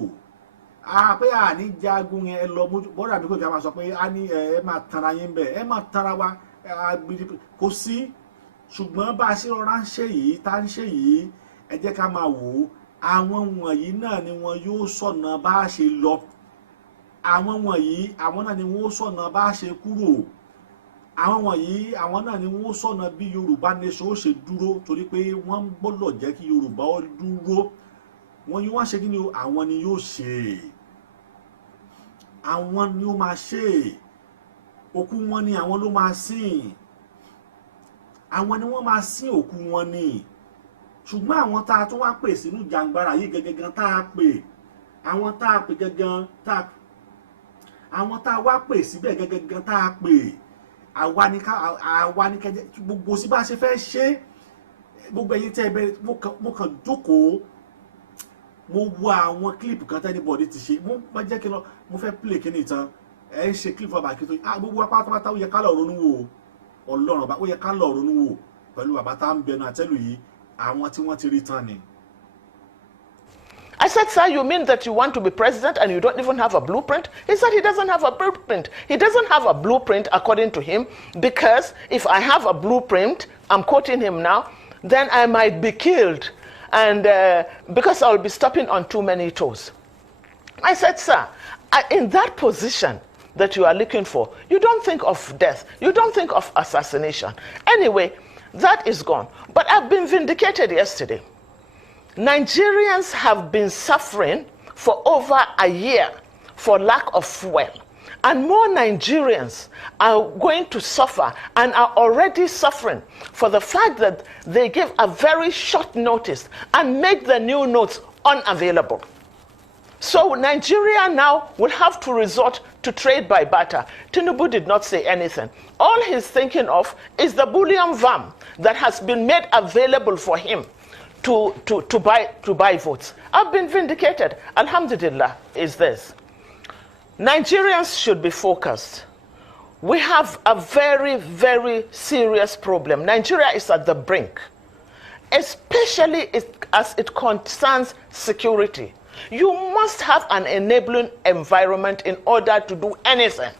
pé àní jagun yẹn ẹ lọ bọ́dà bí kò jà máa sọ pé a ní ẹ máa tanra yín bẹ́ẹ̀ ẹ máa tanra wa kò sí ṣùgbọ́n bá a ṣe rọra ń ṣe yìí tá ń ṣe yìí ẹ jẹ́ ká máa wò ó àwọn wọ̀nyí náà ni wọn yóò sọ̀nà bá a ṣe lọ àwọn wọ̀nyí àwọn náà ni wọ́n sọ̀nà bá a ṣe kúrò àwọn wọ̀nyí àwọn náà ni wọ́n sọ̀nà bí Yorùbá nation ó ṣe dúró torí pé wọ́n gbọ́dọ̀ jẹ́ kí Yorùbá ó dúró wọ́n yóò wá ṣe kí ni àwọn ni yóò ṣe àwọn ni ó máa ṣe òkú wọn ni àwọn ló máa sìn àwọn ni wọ́n máa sìn òkú wọn ni ṣùgbọ́n àwọn tá a tún wá pè sínú jàǹgbara yìí gẹ́gẹ́ tá a pè àwọn tá a pè gẹ́gẹ́ àwọn tá a wá pè síbẹ̀ gẹ́gẹ́ tá a pè àwa ni kẹjẹ gbogbo sí bá ṣe fẹ́ ṣe gbogbo ẹ̀yin tẹ́ ẹ bẹ̀rẹ̀ mo kàn jókòó mo wo àwọn clip kan tẹ́ anybody ti ṣe mo bá jẹ́ kí lọ mo fẹ́ play kí ni ìtàn ẹ̀ ń ṣe clip fún Bàbá Akíntóyè gbogbo apátápátá ó yẹ ká lọ ronú wò Ọlọ́run ọba ó yẹ ká lọ ronú wò pẹ̀lú bàbá tá ń bẹnu àtẹ́lù yìí àwọn tí wọ́n ti rí tán ni. I said, sir, you mean that you want to be president and you don't even have a blueprint? He said he doesn't have a blueprint. He doesn't have a blueprint, according to him, because if I have a blueprint, I'm quoting him now, then I might be killed, and because I'll be stepping on too many toes. I said, sir, in that position that you are looking for, you don't think of death. You don't think of assassination. Anyway, that is gone. But I've been vindicated yesterday. Nigerians have been suffering for over a year for lack of fuel. And more Nigerians are going to suffer and are already suffering for the fact that they give a very short notice and make the new notes unavailable. So Nigeria now will have to resort to trade by barter. Tinubu did not say anything. All he's thinking of is the bullion van that has been made available for him to buy votes. I've been vindicated. Alhamdulillah is this. Nigerians should be focused. We have a very, very serious problem. Nigeria is at the brink, especially as it concerns security. You must have an enabling environment in order to do anything.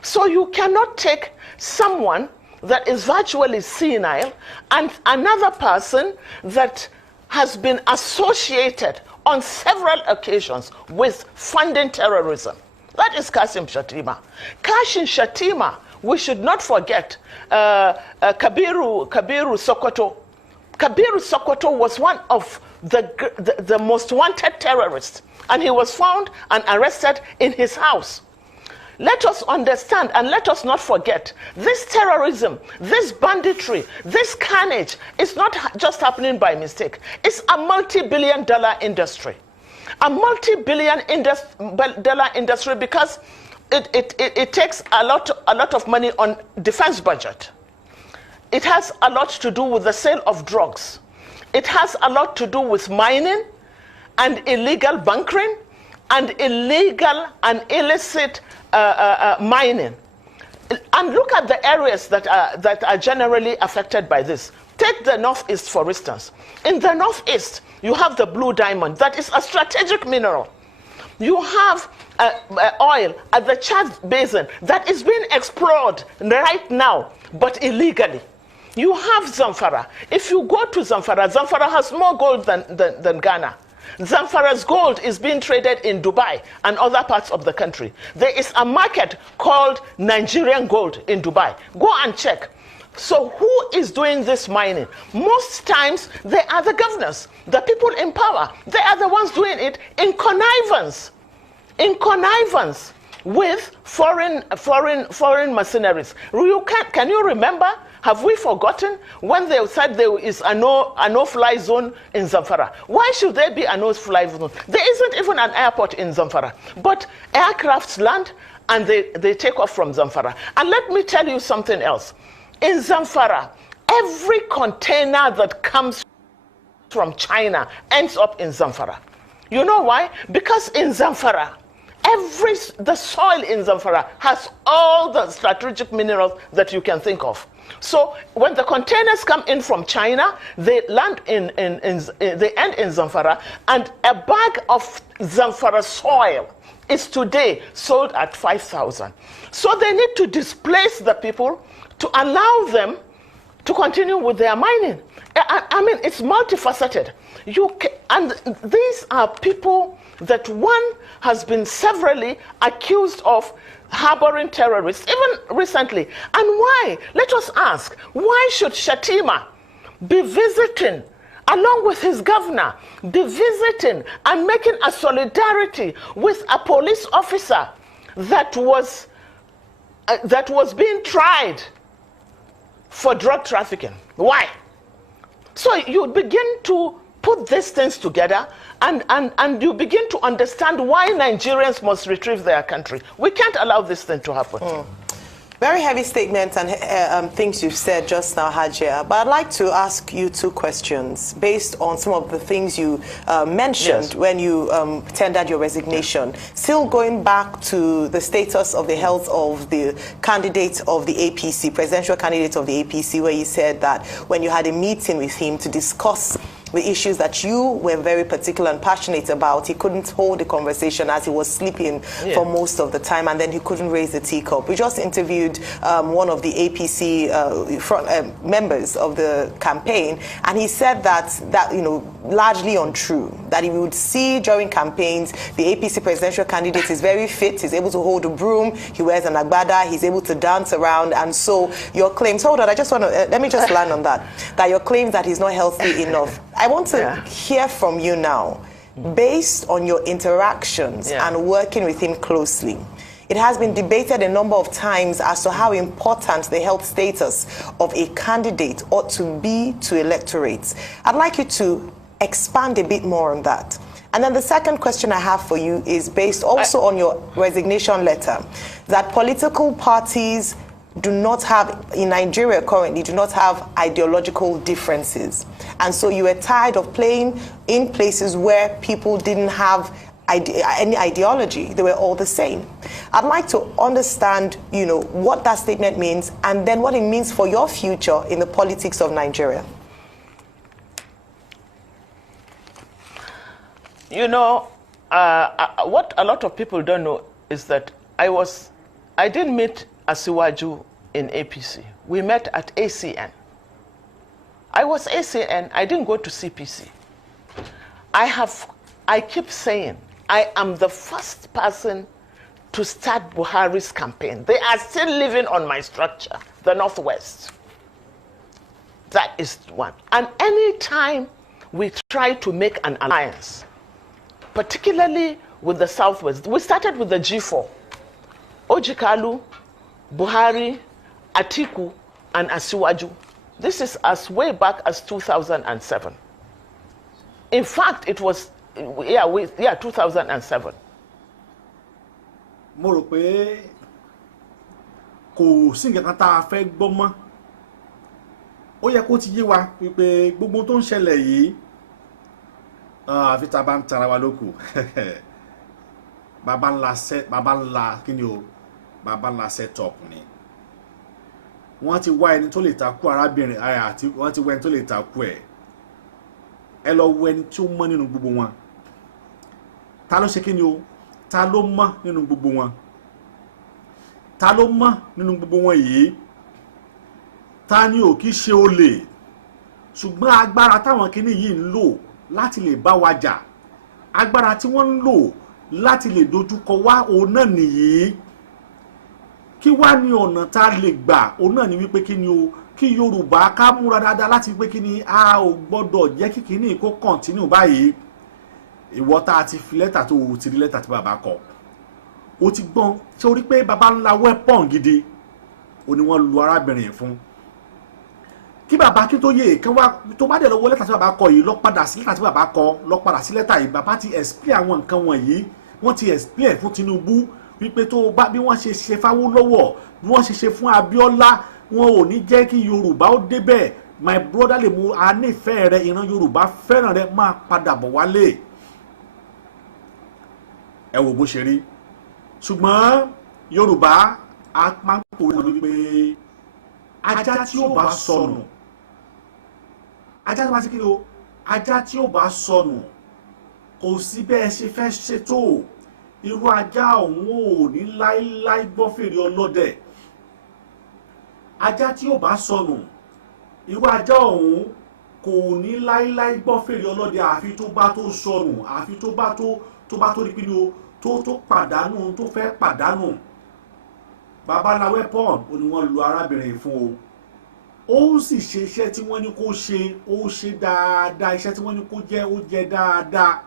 So you cannot take someone that is virtually senile and another person that has been associated on several occasions with funding terrorism. That is Kashim Shettima. Kashim Shettima, we should not forget Kabiru Sokoto. Kabiru Sokoto was one of the most wanted terrorists, and he was found and arrested in his house. Let us understand and let us not forget, this terrorism, this banditry, this carnage is not just happening by mistake. It's a multi-billion-dollar industry. A multi-billion dollar industry because it takes a lot of money on defense budget. It has a lot to do with the sale of drugs. It has a lot to do with mining and illegal bunkering and illegal and illicit mining. And look at the areas that are generally affected by this. Take the Northeast, for instance. In the Northeast, you have the blue diamond. That is a strategic mineral. You have oil at the Chad Basin that is being explored right now, but illegally. You have Zamfara. If you go to Zamfara, Zamfara has more gold than Ghana. Zamfara's gold is being traded in Dubai and other parts of the country. There is a market called Nigerian gold in Dubai. Go and check. So who is doing this mining? Most times they are the governors, the people in power. They are the ones doing it in connivance with foreign mercenaries. Can you remember? Have we forgotten when they said there is a no-fly zone in Zamfara? Why should there be a no-fly zone? There isn't even an airport in Zamfara. But aircrafts land and they take off from Zamfara. And let me tell you something else. In Zamfara, every container that comes from China ends up in Zamfara. You know why? Because in Zamfara, the soil in Zamfara has all the strategic minerals that you can think of. So when the containers come in from China, they land they end in Zamfara, and a bag of Zamfara soil is today sold at 5,000. So they need to displace the people to allow them to continue with their mining. I mean, it's multifaceted. And these are people that one has been severally accused of harboring terrorists, even recently. And why? Let us ask, why should Shettima be visiting, along with his governor, be visiting and making a solidarity with a police officer that was being tried for drug trafficking? Why? So you begin to put these things together and you begin to understand why Nigerians must retrieve their country. We can't allow this thing to happen. Very heavy statements and things you've said just now, Hajia. But I'd like to ask you two questions based on some of the things you mentioned when you tendered your resignation. Still going back to the status of the health of the candidate of the APC, presidential candidate of the APC, where you said that when you had a meeting with him to discuss the issues that you were very particular and passionate about. He couldn't hold the conversation as he was sleeping for most of the time, and then he couldn't raise the teacup. We just interviewed one of the APC members of the campaign, and he said that largely untrue, that he would see during campaigns the APC presidential candidate is very fit, he's able to hold a broom, he wears an agbada, he's able to dance around. And so your claims, hold on, I just want to let me just land on that your claims that he's not healthy enough. I want to hear from you now, based on your interactions and working with him closely. It has been debated a number of times as to how important the health status of a candidate ought to be to electorates. I'd like you to expand a bit more on that. And then the second question I have for you is based also on your resignation letter, that political parties do not have, in Nigeria currently, do not have ideological differences. And so you were tired of playing in places where people didn't have any ideology. They were all the same. I'd like to understand, what that statement means, and then what it means for your future in the politics of Nigeria. What a lot of people don't know is that I didn't meet Asiwaju in APC. We met at ACN. I was ACN, I didn't go to CPC. I keep saying, I am the first person to start Buhari's campaign. They are still living on my structure, the Northwest. That is one. And any time we try to make an alliance, particularly with the Southwest, we started with the G4. Ojikalu, Buhari, Atiku, and Asiwaju. This is as way back as 2007. In fact, it was, 2007. Mo rò pé kò sí nǹkan tá a fẹ́ gbọ́ mọ́. Ó yẹ kó ti yé wa wípé gbogbo tó ń ṣẹlẹ̀ yìí àfi tá a bá ń tara wa lóko. Baba ńlá set up ni. Wọ́n ti wá ẹni tó lè takú arábìnrin àti wọ́n ti wá ẹni tó lè takú ẹ̀. Ẹ lọ wo ẹni tí ó mọ́ nínú gbogbo wọn. Ta ló ṣe kíni o? Ta ló mọ́ nínú gbogbo wọn? Ta ló mọ́ nínú gbogbo wọn yìí? Ta ni ò kì í ṣe olè? Ṣùgbọ́n agbára táwọn kíní yìí ń lò láti lè bá wa jà. Agbára tí wọ́n ń lò láti lè dojúkọ wá òun náà nìyí. Kí wá ní ọ̀nà tá lè gbà òun náà ni wípé kíni o, kí Yorùbá ká múra dáadáa láti wípé kíni a ò gbọ́dọ̀ jẹ́ kí kíní kó continue báyìí. Ìwọ tá ti fi lẹ́tà tó ti rí lẹ́tà tí bàbá kọ. Ó ti gbọ́n ṣé o rí pé bàbá ńlá weapon gidi ó ní wọ́n lu arábìnrin fún. Kí bàbá kí tó yé kan wá tó bá dé lọ wo lẹ́tà tí bàbá kọ yìí lọ padà sí lẹ́tà tí bàbá kọ lọ padà sí lẹ́tà yìí bàbá ti explain àwọn nǹkan wọ̀nyí wọ́n ti explain fún Tinubu wípé tó bá bí wọ́n ṣe f'Awólọ́wọ̀ bí wọ́n ṣe fún Abíọ́lá wọn ò ní jẹ́ kí Yorùbá ó débẹ̀ my brother lè mú a nífẹ̀ẹ́ rẹ ìran Yorùbá fẹ́ràn rẹ máa padà bọ̀ wálé. Ẹ wò bó ṣe rí ṣùgbọ́n Yorùbá a máa ń pòwe wípé ajá tí ó bá sọnù ajá tó bá ti kí o ajá tí ó bá sọnù kò sí bẹ́ẹ̀ ṣe fẹ́ ṣètò irú ajá òun ò ní láíláí gbọ́ fèrè ọlọ́dẹ. Ajá tí ó bá sọnù irú ajá òun kò ní láíláí gbọ́ fèrè ọlọ́dẹ àfi tó bá tó sọnù àfi tó bá tó rí pinnu tó pàdánù tó fẹ́ pàdánù. Baba ńlá weapon ó ní wọ́n lu arábìnrin fún o. Ó sì ṣe iṣẹ́ tí wọ́n ní kó ṣe ó ṣe dáadáa iṣẹ́ tí wọ́n ní kó jẹ́ ó jẹ́ dáadáa.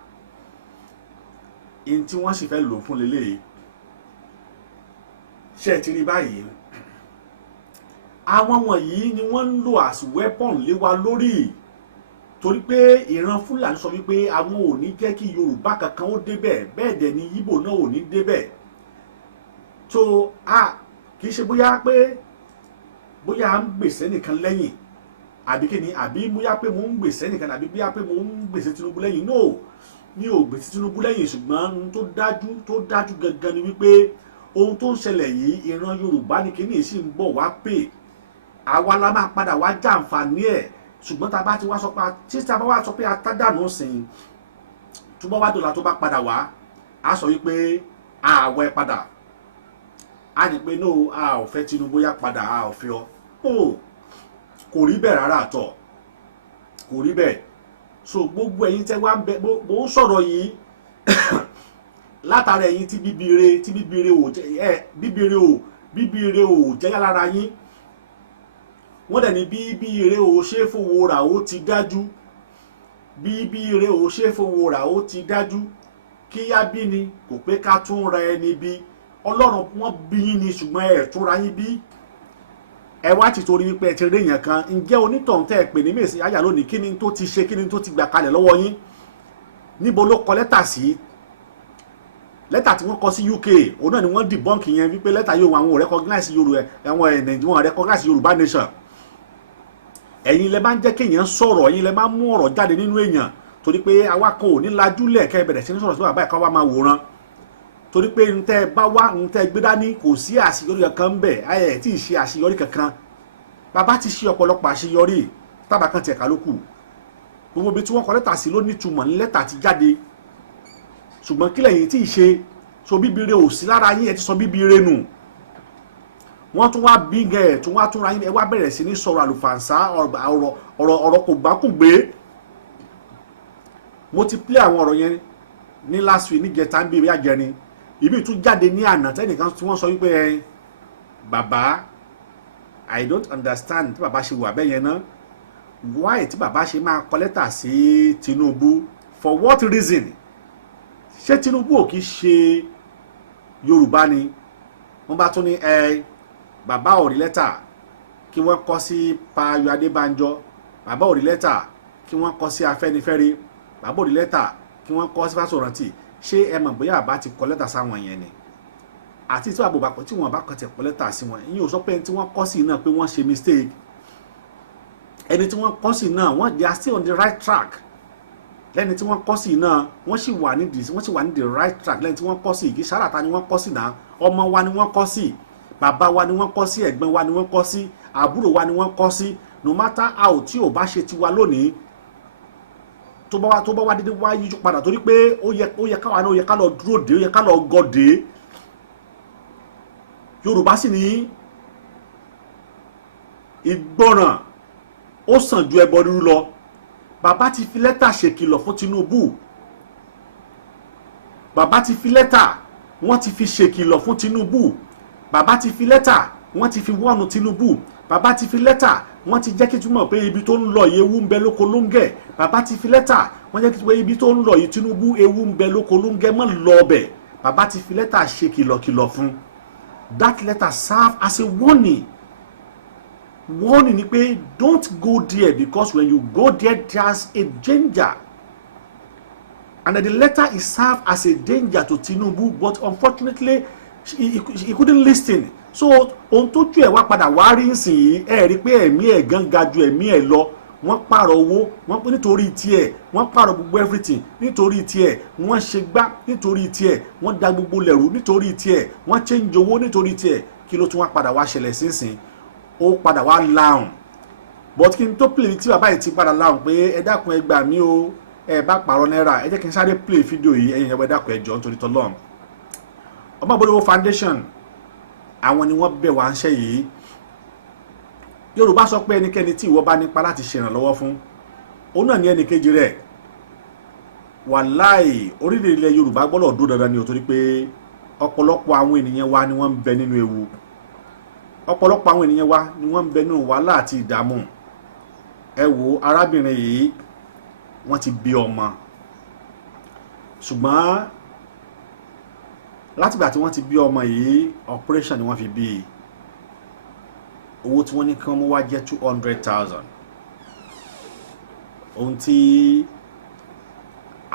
In tí wọ́n sì fẹ́ lò fún lélẹ́yìí. Ṣé ti rí báyìí? Àwọn wọ̀nyí ni wọ́n ń lò as weapon lé wa lórí. Torí pé ìran Fúlàní sọ wípé àwọn ò ní jẹ́ kí Yorùbá kankan ó débẹ̀ bẹ́ẹ̀ dẹ̀ ni Yíbò náà ò ní débẹ̀. So kì í ṣe bóyá ń gbèsè nìkan lẹ́yìn àbí kí ni àbí bóyá pé mo ń gbèsè nìkan àbí bóyá pé mo ń gbèsè Tinubu lẹ́yìn no mi ò gbèsè Tinubu lẹ́yìn ṣùgbọ́n ohun tó dájú gangan ni wípé ohun tó ń ṣẹlẹ̀ yìí ìran Yorùbá ni kíní sì ń bọ̀ wá pè àwa la máa padà wá jàǹfààní ẹ̀ ṣùgbọ́n tá a bá ti wá sọ pé tí tá a bá wá sọ pé atádànù sìn tó bá wá dọ̀là tó bá padà wá a sọ wípé àwẹ̀ padà a ní pé no a ò fẹ́ Tinubu yá padà a ò fẹ́ ọ kò rí bẹ́ẹ̀ rárá àtọ̀ kò rí bẹ́ẹ̀ so gbogbo ẹ̀yin tẹ́ wá ń bẹ bó ń sọ̀rọ̀ yìí látara ẹ̀yin tí bíbire ò jẹ́ lára yín wọ́n dẹ̀ ní bíbire ò ṣe fowó rà ó ti dájú bíbire ò ṣe fowó rà ó ti dájú kíyá bí ni kò pé ká tún ra ẹni bí Ọlọ́run wọ́n bí yín ni ṣùgbọ́n ẹ̀ tún ra yín bí ẹ wá ti torí wípé ẹ ti rí èèyàn kan ǹjẹ́ onítọ̀hún tẹ́ ẹ pè ní Mèsì Àyà lónìí kí ni tó ti ṣe kí ni tó ti gbà kalẹ̀ lọ́wọ́ yín níbo ló kọ lẹ́tà sí lẹ́tà tí wọ́n kọ sí UK òun náà ni wọ́n debunk yẹn wípé lẹ́tà yóò àwọn ò recognize Yorùbá àwọn Nàìjíríà recognize Yorùbá nation ẹ̀yin lẹ máa ń jẹ́ kéèyàn sọ̀rọ̀ ẹ̀yin lẹ máa ń mú ọ̀rọ̀ jáde nínú èèyàn torí pé àwa kan ò ní lajúlẹ̀ kẹ́ ẹ bẹ̀rẹ̀ sí ní sọ̀rọ̀ sí bàbá ẹ̀ka wa máa wòran torí pé ntẹ́ bá wá ntẹ́ gbé dání kò sí àṣeyọrí kankan ń bẹ̀ ayẹ̀ tí ì ṣe àṣeyọrí kankan bàbá ti ṣe ọ̀pọ̀lọpọ̀ àṣeyọrí tábà kan tiẹ̀ ká ló kù gbogbo ibi tí wọ́n kọ lẹ́tà sí ló nítumọ̀ ní lẹ́tà ti jáde ṣùgbọ́n kílẹ̀ yìí tí ì ṣe so bíbire ò sí lára yín ẹ ti sọ bíbire nù wọ́n tún wá bí gẹ̀ tún wá tún ra yín ẹ wá bẹ̀rẹ̀ sí ní sọ̀rọ̀ àlùfàǹsá ọ̀rọ̀ kò bá kù gbé mo ti play àwọn ọ̀rọ̀ yẹn ní last week ní jẹta ń bí ìwé àjẹrin ìbí tún jáde ní àná tẹ́nìkan tí wọ́n sọ wípé ẹ bàbá I don't understand tí bàbá ṣe wà bẹ́ẹ̀ yẹn ná why tí bàbá ṣe máa kọ lẹ́tà sí Tinubu for what reason ṣé Tinubu ò kìí ṣe Yorùbá ni wọ́n bá tún ní bàbá ò rí lẹ́tà kí wọ́n kọ sí Pa Ayọ̀ Adébánjọ bàbá ò rí lẹ́tà kí wọ́n kọ sí Afẹ́nifẹ́re bàbá ò rí lẹ́tà kí wọ́n kọ sí Fáṣọ̀rántì ṣé ẹ mọ̀ bóyá àbá ti kọ lẹ́tà sáwọn yẹn ni àti tí àbò bá kọ tí wọ́n bá kọ tẹ̀ kọ lẹ́tà sí wọn ìyẹn ò sọ pé ẹni tí wọ́n kọ sí náà pé wọ́n ṣe mistake ẹni tí wọ́n kọ sí náà they are still on the right track lẹ́ni tí wọ́n kọ sí náà wọ́n sì wà ní the right track lẹ́ni tí wọ́n kọ sí kì í ṣàràtà ni wọ́n kọ sí náà ọmọ wa ni wọ́n kọ sí bàbá wa ni wọ́n kọ sí ẹ̀gbọ́n wa ni wọ́n kọ sí àbúrò wa ni wọ́n kọ sí no matter how tí ò bá ṣe tiwa lónìí tó bá wá dédé wá yíjú padà torí pé ó yẹ káwa náà ó yẹ ká lọ dúró dé ó yẹ ká lọ gọdé Yorùbá sì ní ìgbọràn ó sàn ju ẹbọ rírú lọ bàbá ti fi lẹ́tà ṣèkìlọ̀ fún Tinubu bàbá ti fi lẹ́tà wọ́n ti fi ṣèkìlọ̀ fún Tinubu bàbá ti fi lẹ́tà wọ́n ti fi wọ́nu Tinubu bàbá ti fi lẹ́tà wọ́n ti jẹ́ kí túmọ̀ pé ibi tó ń lọ yìí ewu ń bẹ lóko ló ń gẹ̀ bàbá ti fi lẹ́tà wọ́n jẹ́ kí túmọ̀ ibi tó ń lọ yìí Tinubu ewu ń bẹ lóko ló ń gẹ̀ mọ́ lọ ọbẹ̀ bàbá ti fi lẹ́tà ṣe kìlọ̀kìlọ̀ fún that letter serve as a warning ni pé don't go there because when you go there there's a danger and the letter is served as a danger to Tinubu but unfortunately he couldn't listen so ohun tó ju ẹ̀ wá padà wá rí nsìn ẹ̀ rí pé ẹ̀mí ẹ̀ gan ga ju ẹ̀mí ẹ̀ lọ wọ́n pààrọ̀ owó wọ́n pé nítorí tiẹ̀ wọ́n pààrọ̀ gbogbo everything nítorí tiẹ̀ wọ́n ṣe gbá nítorí tiẹ̀ wọ́n da gbogbo lẹ̀rú nítorí tiẹ̀ wọ́n change owó nítorí tiẹ̀ kí ló tún wá padà wá ṣẹlẹ̀ sínsìn ó padà wá láhùn but kí n tó play tí bàbá yìí ti padà láhùn pé ẹ dákun ẹ gbà mí o ẹ bá pààrọ̀ náírà ẹ jẹ́ kí n sáré play fídíò yìí ẹ̀yin ẹ dákun ẹ jọ̀ọ́ nítorí tọ́lọ́run Omoboriowo Foundation àwọn ni wọ́n bẹ̀ wá ń ṣe yìí Yorùbá sọ pé ẹnikẹ́ni tí ìwọ bá nípa láti ṣèrànlọ́wọ́ fún òun náà ní ẹnìkejì rẹ̀ wàláì orílẹ̀ ilẹ̀ Yorùbá gbọ́dọ̀ dó dandan ni ò torí pé ọ̀pọ̀lọpọ̀ àwọn ènìyàn wa ni wọ́n ń bẹ nínú ewu ọ̀pọ̀lọpọ̀ àwọn ènìyàn wa ni wọ́n ń bẹ nínú wàhálà àti ìdààmú ẹ wo arábìnrin yìí wọ́n ti bí ọmọ ṣùgbọ́n látìgbà tí wọ́n ti bí ọmọ yìí operation ni wọ́n fi bí i owó tí wọ́n ní kí wọ́n mú wá jẹ́ 200,000 ohun tí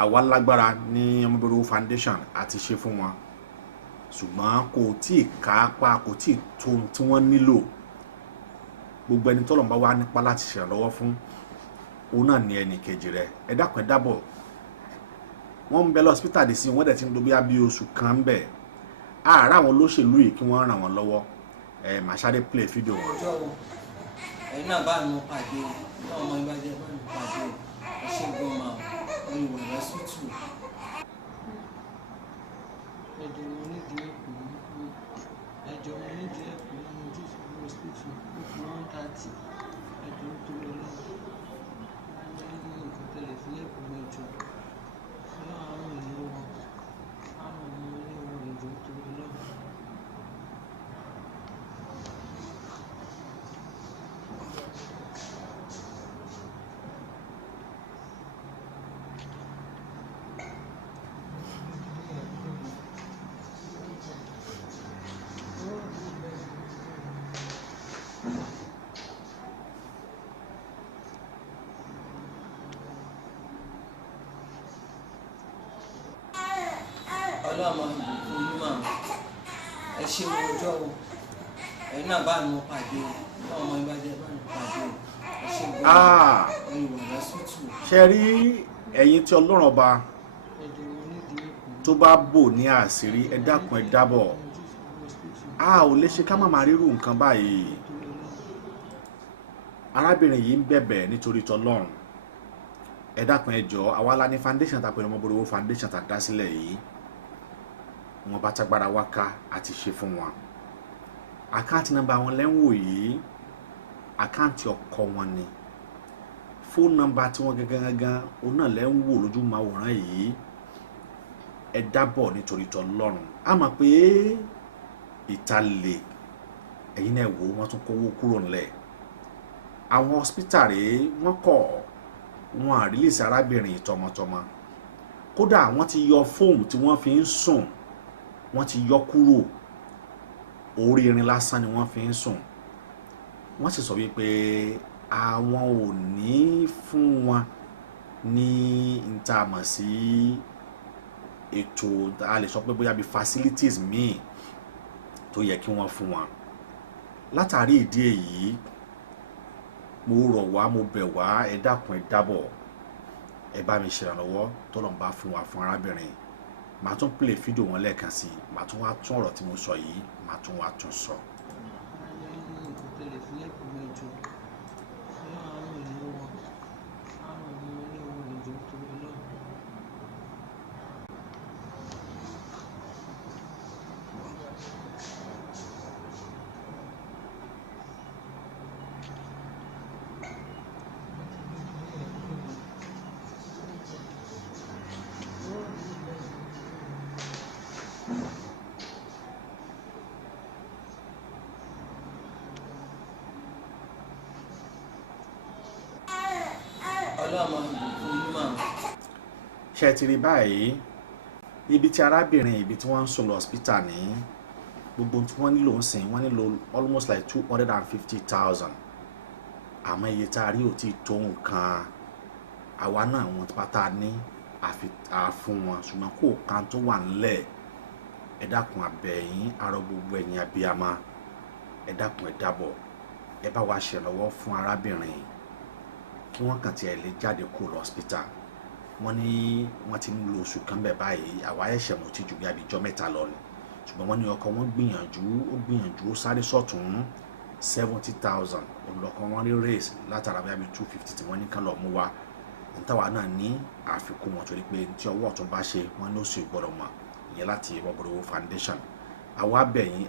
àwa lágbára ní Omoboriowo Foundation àti ṣe fún wọn ṣùgbọ́n kò tí ì kápá kò tí ì tó tí wọ́n nílò gbogbo ẹni tọ́lọ̀ bá wá nípa láti ṣèrànlọ́wọ́ fún òun náà ní ẹnì kejì rẹ̀ ẹ dákun ẹ dábọ̀ wọ́n ń bẹ lọ hospital dé sí wọ́n dẹ̀ ti ń lo bí oṣù kan ń bẹ̀ àárá àwọn olóṣèlú yìí kí wọ́n ràn wọ́n lọ́wọ́ màá sáré play fídíò wọn. ẹ̀yin náà bá mi pàdé o náà ọmọ ìbàjẹ́ bá mi pàdé o ẹ ṣe gan ma o ní ìwà lọ́sítù. ẹjọ́ mo nídìí ẹ̀kọ́ ẹjọ́ mo nídìí ẹ̀kọ́ ní ojú ìṣòro lọ́sítù ó fi 130 ẹjọ́ tó lọ lọ́wọ́ ní nǹkan tẹ̀lé fi ẹ̀kọ́ mẹ́jọ fún àwọn ìlú wọn àwọn ọmọ ilé wọn ẹjọ́ tó lọ lọ́wọ́. ọlọ́mọ ìbùkún yín mà ẹ ṣe wo ọjọ́ o ẹ̀yin náà bá mi pàdé o náà ọmọ ìbàjẹ́ bá mi pàdé o ẹ ṣe gbọ́dọ̀ ní ìwà lọ́sítù. ṣe rí ẹ̀yin tí Ọlọ́run ọba tó bá bò ní àṣírí ẹ dákun ẹ dábọ̀ a ò lè ṣe ká má máa rírù nǹkan báyìí. arábìnrin yìí ń bẹ̀bẹ̀ nítorí tọlọ́run ẹ dákun ẹ jọ̀ọ́ àwa la ní foundation tá a pè ní Omoboriowo foundation tá a dá sílẹ̀ yìí wọn bá tágbára wá ká àti ṣe fún wọn. àkáǹtì nọ́mbà wọn lẹ́wọ̀ yìí àkáǹtì ọkọ wọn ni fóònù nọ́mbà tí wọ́n gangan òun náà lẹ́ ń wò lójú máwòrán yìí ẹ dábọ̀ nítorí tọlọ́run a mọ̀ pé ìtàlẹ̀ ẹ̀yin náà wò wọ́n tún kówó kúrò ńlẹ̀ àwọn hospital rèé wọ́n kọ̀ wọn à release arábìnrin tọmọtọmọ kódà wọ́n ti yọ fóòmù tí wọ́n fi ń sùn wọ́n ti yọ kúrò orí irin lásán ni wọ́n fi ń sùn wọ́n sì sọ wípé àwọn ò ní fún wọn ní ìtààmọ̀ sí ètò a lè sọ pé bóyá bí facilities míì tó yẹ kí wọ́n fún wọn. látàrí ìdí èyí mo rọ̀ wá mo bẹ̀ wá ẹ dákun ẹ dábọ̀ ẹ bá mi ṣèrànlọ́wọ́ tọ́lọ́run bá fún wa fún arábìnrin màá tún play fídíò wọn lẹ́ẹ̀kan sí i màá tún wá tún ọ̀rọ̀ tí mo sọ yìí màá tún wá tún sọ. ṣe ti rí báyìí ibi tí arábìnrin ibi tí wọ́n ń sùn lọ hospital ní gbogbo tí wọ́n nílò ń sìn wọ́n nílò almost like 250,000 àmọ́ iye tá a rí ò tí tó nǹkan àwa náà wọn pátá ní àfún wọn ṣùgbọ́n kó kan tó wà nílẹ̀ ẹ dákun àbẹ̀yìn arọ gbogbo ẹ̀yin abiyamọ ẹ dákun ẹ dábọ̀ ẹ bá wa ṣèrànwọ́ fún arábìnrin kí wọ́n kàn tiẹ̀ lè jáde kó lọ hospital wọ́n ní wọ́n ti ń lo oṣù kan bẹ́ẹ̀ báyìí àwa ẹ̀ṣẹ̀ mo ti jù bí abijọ́ mẹ́ta lọ ni ṣùgbọ́n wọ́n ní ọkọ wọn gbìyànjú ó sáré sọ̀tún 70,000 olùlọ́kọ wọn rí race látara bí abi 250 tí wọ́n ní kán lọ mú wa nítawà náà ní àfikún wọn torí pé tí ọwọ́ ọ̀tún bá ṣe wọ́n ní ó sì gbọ́dọ̀ mọ̀ ìyẹn láti Omoboriowo foundation àwa bẹ̀yìn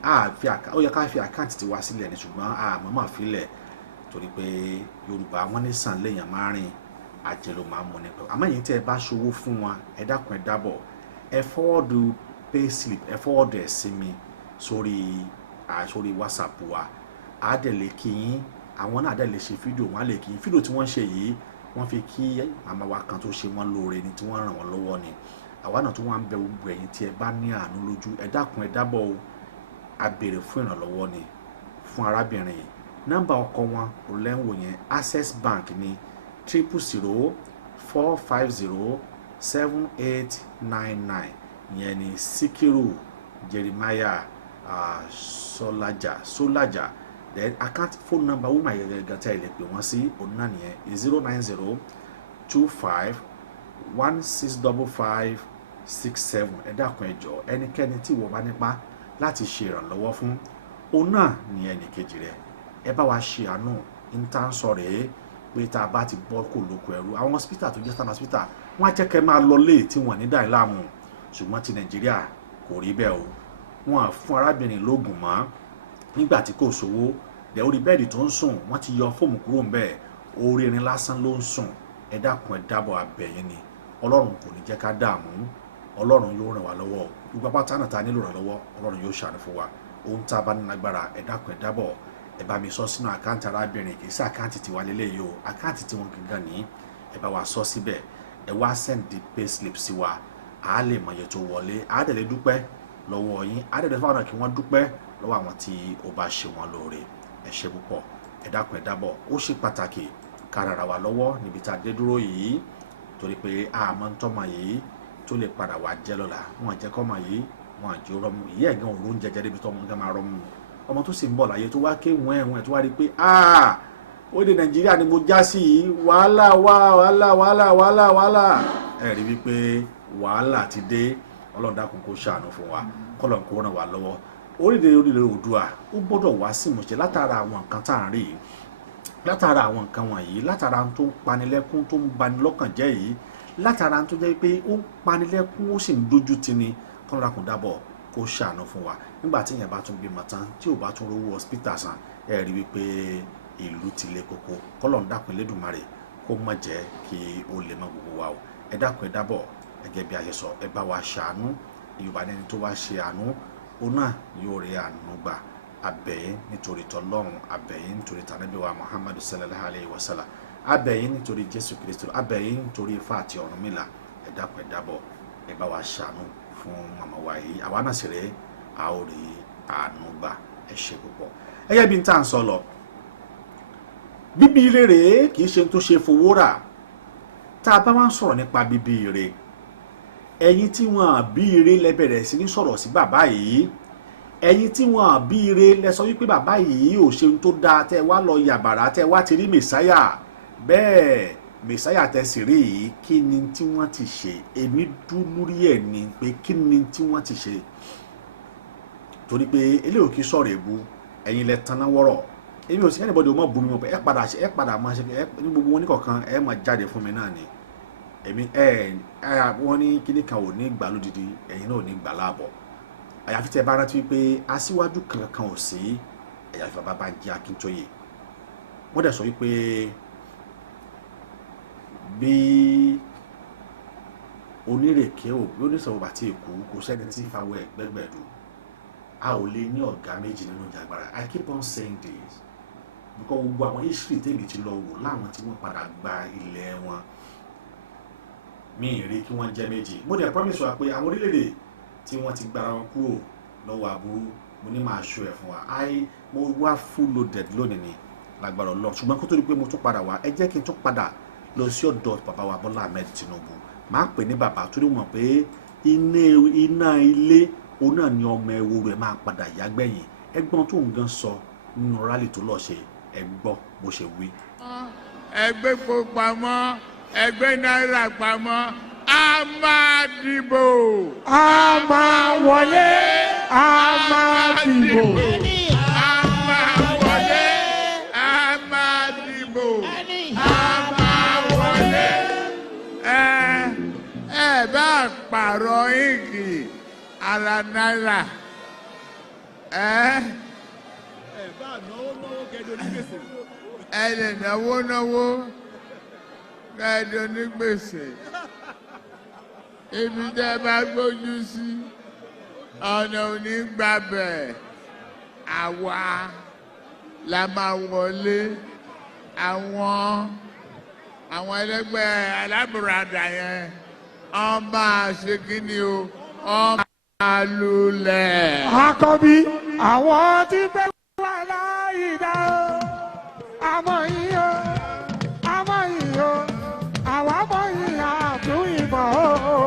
ó yẹ ká fi àkáǹtì tiwa sílẹ̀ ní ṣùgbọ́n àmọ́mọ́ filẹ̀ torí pé Yorùbá wọn ní sàn léèyàn máa rìn àjẹ ló máa ń mú nípa àmọ́ yìí tí ẹ bá ṣòwò fún wa ẹ dákun ẹ dábọ̀ ẹ fọwọ́dù payslip ẹ fọwọ́dù ẹ sí mi sórí WhatsApp wa àádẹ́lẹ̀ kí yín àwọn náà àádẹ́lẹ̀ ṣe fídíò wọn á lè kí yín fídíò tí wọ́n ṣe yìí wọ́n fi kí màmá wa kan tó ṣe wọ́n lóore ni tí wọ́n ràn wọ́n lọ́wọ́ ni àwa náà tó wọ́n ń bẹ gbogbo ẹ̀yin tí ẹ bá ní àánú lójú ẹ dákun ẹ dábọ̀ o a béèrè fún ìrànlọ́wọ́ ni fún arábìnrin yìí nọ́mbà ọkọ wọn kò lẹ́wọ̀ yẹn Access Bank ni 000-450-7899 yẹn ni Sikiru Jeremiah Solaja then account phone number wọ́n máa yẹ gàtà ilẹ̀ pé wọ́n sí òun náà nìyẹn 09025165567 ẹ dákun ẹ jọ̀ọ́ ẹnikẹ́ni tí wọ́n bá nípa láti ṣe ìrànlọ́wọ́ fún òun náà ní ẹnì kejì rẹ̀ ẹ bá wa ṣe àánú ń tán sọ rèé pé tá a bá ti bọ́ kò lóko ẹrú àwọn hospital tó jẹ́ stand hospital wọ́n á jẹ́ kẹ́ máa lọ lé tí wọ́n ní dáì láàmú ṣùgbọ́n ti Nàìjíríà kò rí bẹ́ẹ̀ o wọ́n á fún arábìnrin lóògùn mọ́ nígbà tí kò sówó dẹ̀ orí bẹ́ẹ̀dì tó ń sùn wọ́n ti yọ fóòmù kúrò ń bẹ́ẹ̀ orí irin lásán ló ń sùn ẹ dákun ẹ dábọ̀ abẹ̀yìn ni Ọlọ́run kò ní jẹ́ ká dààmú Ọlọ́run yóò ràn wá lọ́wọ́ gbogbo apáta náà ta nílò ràn lọ́wọ́ Ọlọ́run yóò ṣàánú fún wa ohun tá a bá ní lágbára ẹ dákun ẹ dábọ̀ ẹ bá mi sọ sínú àkáǹtì arábìnrin kì í sí àkáǹtì tiwa lélẹ́yìí o àkáǹtì tí wọ́n gangan ní ẹ bá wa sọ síbẹ̀ ẹ wá send the payslip sí wa a lè mọ iye tó wọlé a dẹ̀ lè dúpẹ́ lọ́wọ́ yín a dẹ̀ lè fáwọn kí wọ́n dúpẹ́ lọ́wọ́ àwọn tí ó bá ṣe wọn lóore ẹ ṣé púpọ̀ ẹ dákun ẹ dábọ̀ ó ṣe pàtàkì ká rara wa lọ́wọ́ níbi tá a dé dúró yìí torí pé àmọ́ ń tọ́mọ yìí tó lè padà wá jẹ́ lọ́la wọn jẹ́ kọ́mọ yìí wọn àjò rọmú ìyá ẹ̀gán òru ń jẹjẹrẹ ibi tọ́mọ nǹkan máa rọmú ọmọ tó sì ń bọ̀ láyé tó wá ké wọ́n tó wá rí pé ó dé Nàìjíríà ni mo já sí yìí wàhálà ẹ rí wípé wàhálà ti dé Ọlọ́run dákun kó ṣàánú fún wa kọ́lọ̀ kó ràn wá lọ́wọ́ orílẹ̀-èdè Oòduà ó gbọ́dọ̀ wá sí ìmúṣẹ látara àwọn nǹkan tá à ń rí yìí látara àwọn nǹkan wọ̀nyí látara tó ń panilẹ́kún tó ń bani lọ́kàn jẹ́ yìí látara tó jẹ́ pé ó ń panilẹ́kún ó sì ń dojú tì ní kọ́lọ̀ kó dábọ̀ kó ṣàánú fún wa nígbà tí èèyàn bá tún bímọ tán tí ò bá tún rówó hospital san ẹ rí wípé ìlú ti le koko kọ́lọ̀ ń dákun Elédùmarè kó má jẹ́ kí ó lè mọ gbogbo wa o ẹ dákun ẹ dábọ̀ gẹ́gẹ́ bí a ṣe sọ ẹ bá wa ṣàánú Yorùbá ní ẹni tó bá ṣe àánú ó náà yóò rí àánú gbà abẹ́yìn nítorí tọlọ́run abẹ́yìn nítorí tànábì wa Muhammadu sallallahu alayhi wa sallam abẹ́yìn nítorí Jésù Kristu abẹ́yìn nítorí Ifá àti Ọ̀rúnmìlà ẹ dákun ẹ dábọ̀ ẹ bá wa ṣàánú fún màmá wa yìí àwa náà sì rèé a ó rí àánú gbà ẹ ṣé púpọ̀ ẹyẹ bí n tá à ń sọ lọ bíbí ire rèé kì í ṣe tó ṣe fowó rà tá a bá wá ń sọ̀rọ̀ nípa bíbí ire ẹ̀yin tí wọ́n bí ire lẹ bẹ̀rẹ̀ sí ní sọ̀rọ̀ sí bàbá yìí ẹ̀yin tí wọ́n bí ire lẹ sọ wípé bàbá yìí ò ṣe ohun tó dáa tẹ́ wá lọ yàbàrá tẹ́ wá ti rí mẹ̀sáyà bẹ́ẹ̀ mẹ̀sáyà tẹ́ sì rí yìí kí ni tí wọ́n ti ṣe èmi dú lórí ẹ̀ ni pé kí ni tí wọ́n ti ṣe torí pé eléyìí kì í sọ̀rọ̀ èbú ẹ̀yin lẹ tanná wọ́rọ̀ èmi ò sí anybody ò mọ̀ bú mi mọ̀ pé ẹ padà máa ṣe ní gbogbo wọn níkọ̀ọ̀kan ẹ máa jáde fún mi náà ni èmi wọ́n ní kíní kan ò ní gbà lódìdí ẹ̀yin náà ò ní gbà láàbọ̀ àyàfi tẹ́ bá rántí pé aṣíwájú kankan ò sí àyàfi bàbá Bánjí Akíntóyè wọ́n dẹ̀ sọ wípé bí onírèké ò bí oníṣòwò bàtí èkó kò sẹ́ni tí fáwọ́ ẹ̀gbẹ́gbẹ̀dù a ò lè ní ọ̀gá méjì nínú ìjàgbára I keep on saying this because gbogbo àwọn history tèmi ti lọ wò láwọn tí wọ́n padà gba ilẹ̀ wọn mi ì rí kí wọ́n jẹ́ méjì mo dẹ̀ promise wa pé àwọn orílẹ̀-èdè tí wọ́n ti gbára wọn kúrò lọ́wọ́ aburú mo ní máa ṣó ẹ̀ fún wa mo wá full loaded lónìí ni lágbára Ọlọ́run ṣùgbọ́n kó tó di pé mo tún padà wá ẹ jẹ́ kí n tún padà lọ sí ọ̀dọ̀ bàbá wa Bọ́lá Ahmed Tinubu máa pè ní bàbá torí mọ̀ pé iná ilé òun náà ni ọmọ ẹwọ rẹ̀ máa padà yá gbẹ̀yìn ẹgbọ́n tó ń gan sọ nínú rálì tó lọ́ọ́ ṣe ẹ gbọ́ bó ṣe wí. ẹgbẹ́ kó pamọ́ ẹgbẹ́ náírà pamọ́ a máa dìbò a máa wọlé a máa dìbò. a máa wọlé a máa dìbò a máa wọlé. ẹ bá pààrọ̀ ìkì ara náírà bá náwó kẹ́ẹ̀dọ̀ ní gbèsè. ẹ lè náwó kẹ́ẹ̀dọ̀ ní gbèsè ibi tẹ́ bá gbójú sí ọ̀nà òní gbàbẹ̀ àwa la máa wọlé àwọn ẹlẹgbẹ́ alábùradà yẹn wọ́n máa ṣe kí ni o wọ́n máa lulẹ̀. Àkọ́bí àwọn tí fẹ́ wà láyé dá o àmọ́ yìí o àmọ́ yìí o àwa mọ̀ yìí àtún ìmọ̀ o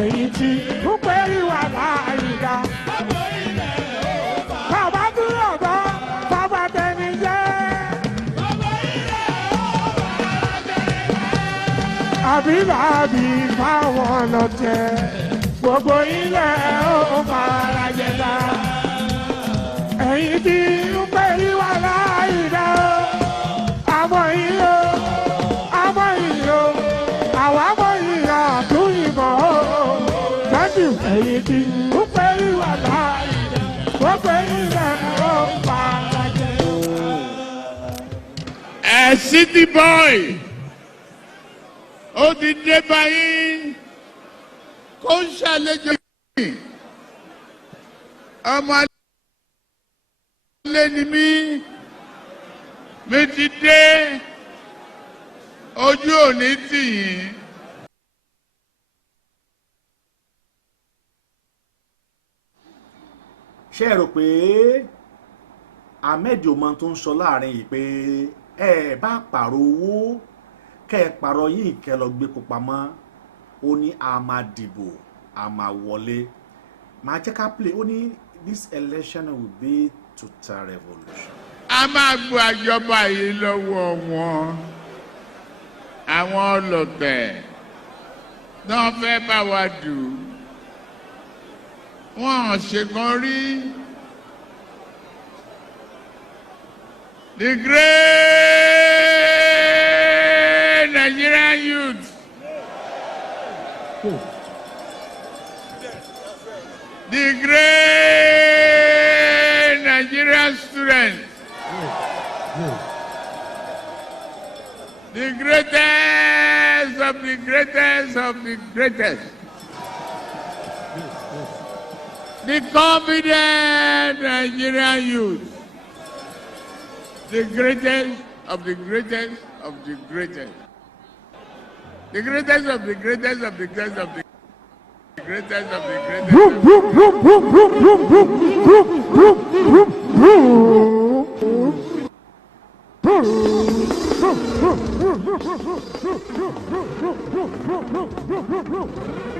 èyí tí dúpẹ́ rí wà láyé dá. Bàbá dúró bọ́ bàbá tẹni jẹ́. Àbí làbí fáwọn lọ jẹ gbogbo ilẹ̀ ó máa jẹ dá. Ẹ̀yin tí ń pè ní wà láyé dá. àmọ́ yìí o àmọ́ yìí o àwa mọ̀ yìí àtúnyìnbọ̀ o thank you èyí tí ó pé ìwà láàyè ó pé ìrẹ̀ ó pa àjẹ́. City boy ó ti dé báyìí kó ń ṣàlejò yìí ọmọ alẹ́ ni mi ti dé ojú òní tì yín. ṣé ẹ rò pé Ahmed ọmọ tó ń sọ láàrin yìí pé ẹ bá pààrọ̀ owó kẹ ẹ pààrọ̀ yìí kẹ lọ gbé kó pamọ́ ó ní a máa dìbò a máa wọlé máa jẹ́ ká play ó ní this election will be total revolution. a máa gbọ́ àjọba yìí lọ́wọ́ wọn àwọn ọlọ́tẹ̀ náà fẹ́ bá wa dù wọ́n ṣèkan rí. The great Nigerian youth. The great Nigerian students. The greatest of the greatest of the greatest. The confident Nigerian youth. The greatest of the greatest of the greatest. The greatest of the greatest of the greatest of the greatest of the greatest.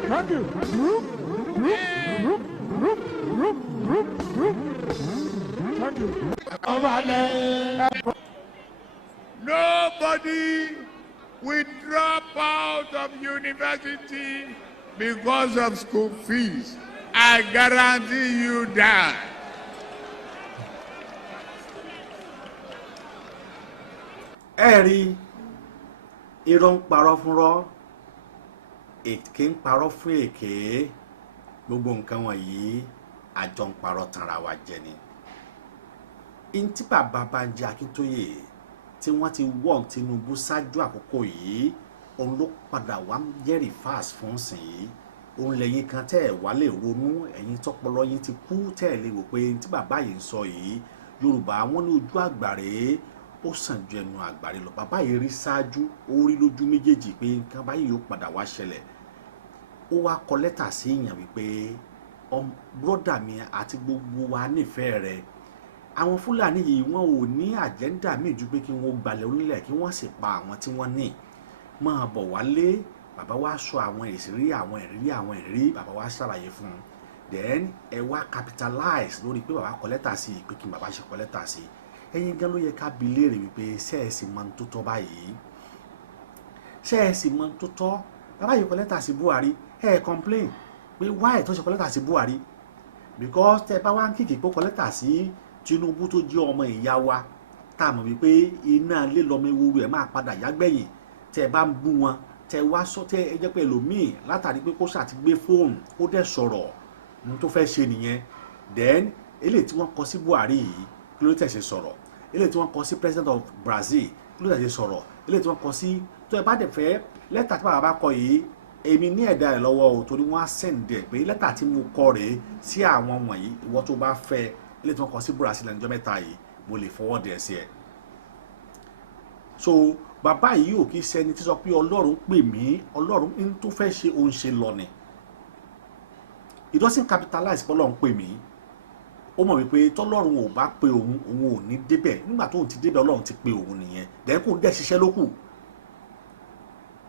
Thank you. Thank you. Nobody will drop out of university because of school fees. I guarantee you that. ẹ rí irọ́ ń parọ́ fúnrọ́ èké ń parọ́ fún èké gbogbo nǹkan wọ̀nyí àjọ ń parọ́ tanra wa jẹ ni. Ntí bàbá Bánjí Akíntóyè tí wọ́n ti wọ́n Tinubu ṣáájú àkókò yìí òun ló padà wá jẹ́rìí fast fún sìn yìí òun lẹ́yìn kan tẹ́ ẹ̀ wá lè ronú ẹ̀yin tọ́pọlọ yín ti kú tẹ́ ẹ̀ lè wò pé ntí bàbá yìí ń sọ yìí Yorùbá wọn ní ojú àgbàre ó sàn ju ẹnu àgbàre lọ. Bàbá yìí rí ṣáájú ó rí lójú méjèèjì pé nǹkan báyìí yóò padà wá ṣẹlẹ̀ ó wá kọ lẹ́tà sí èèyàn wípé bọ́dà mi àti gbogbo wa nífẹ̀ẹ́ rẹ̀ àwọn Fúlàní yìí wọn ò ní àjẹ́ndà míì ju pé kí wọ́n gbalẹ̀ onílẹ̀ kí wọ́n sì pa àwọn tí wọ́n ní máa bọ̀ wálé. Bàbá wa sọ àwọn ìrírí bàbá wa ṣàlàyé fún un then ẹ wá capitalize lórí pé bàbá kọ lẹ́tà sí pé kí bàbá ṣe kọ lẹ́tà sí ẹ̀yin gan ló yẹ ká bi léèrè wípé ṣé ẹ sì mọ̀ tó tọ́ báyìí ṣé ẹ sì mọ̀ tó tọ́ bàbá yìí kọ lẹ́tà sí Buhari ẹ complain pé why tó ṣe kọ lẹ́tà sí Buhari because tẹ bá wá ń kíkì pé kọ lẹ́tà sí Tinubu tó jẹ́ ọmọ ìyá wa tá a mọ̀ wípé iná lé lọ́mọ ewúro ẹ̀ máa padà yágbẹ̀yìn tẹ bá ń bú wọn tẹ wá sọ tẹ ẹ jẹ́ pé ẹlòmíì látàrí pé kó ṣàti gbé fóònù ó dẹ̀ sọ̀rọ̀ ní tó fẹ́ ṣe nìyẹn then eléyìí tí wọ́n kọ sí Buhari yìí kí ló tẹ̀ ṣe sọ̀rọ̀ eléyìí tí wọ́n kọ sí President of Brazil kí ló tẹ̀ ṣe sọ̀rọ̀ eléyìí tí wọ́n kọ sí tó ẹ bá dẹ̀ fẹ́ lẹ́tà tí bàbá bá kọ yìí èmi ní ẹ̀dá ẹ̀ lọ́wọ́ o torí wọ́n á sẹ̀ǹdẹ̀ pé lẹ́tà tí mo kọ rèé sí àwọn wọ̀nyí ìwọ tó bá fẹ́ ilé tí wọ́n kọ sí Brazil lẹ́njọ́ mẹ́ta yìí mo lè fọwọ́ dẹ̀ sí ẹ̀. So bàbá yìí ò kí sẹ́ni tí sọ pé Ọlọ́run pè mí Ọlọ́run ń tó fẹ́ ṣe òun ṣe lọ ni he doesn't capitalize pé Ọlọ́run pè mí ó mọ̀ wípé tọ́lọ́run ò bá pe òun ò ní débẹ̀ nígbà tóun ti débẹ̀ Ọlọ́run ti pe òun nìyẹn dẹ̀ kóun dẹ̀ ṣiṣẹ́ lókù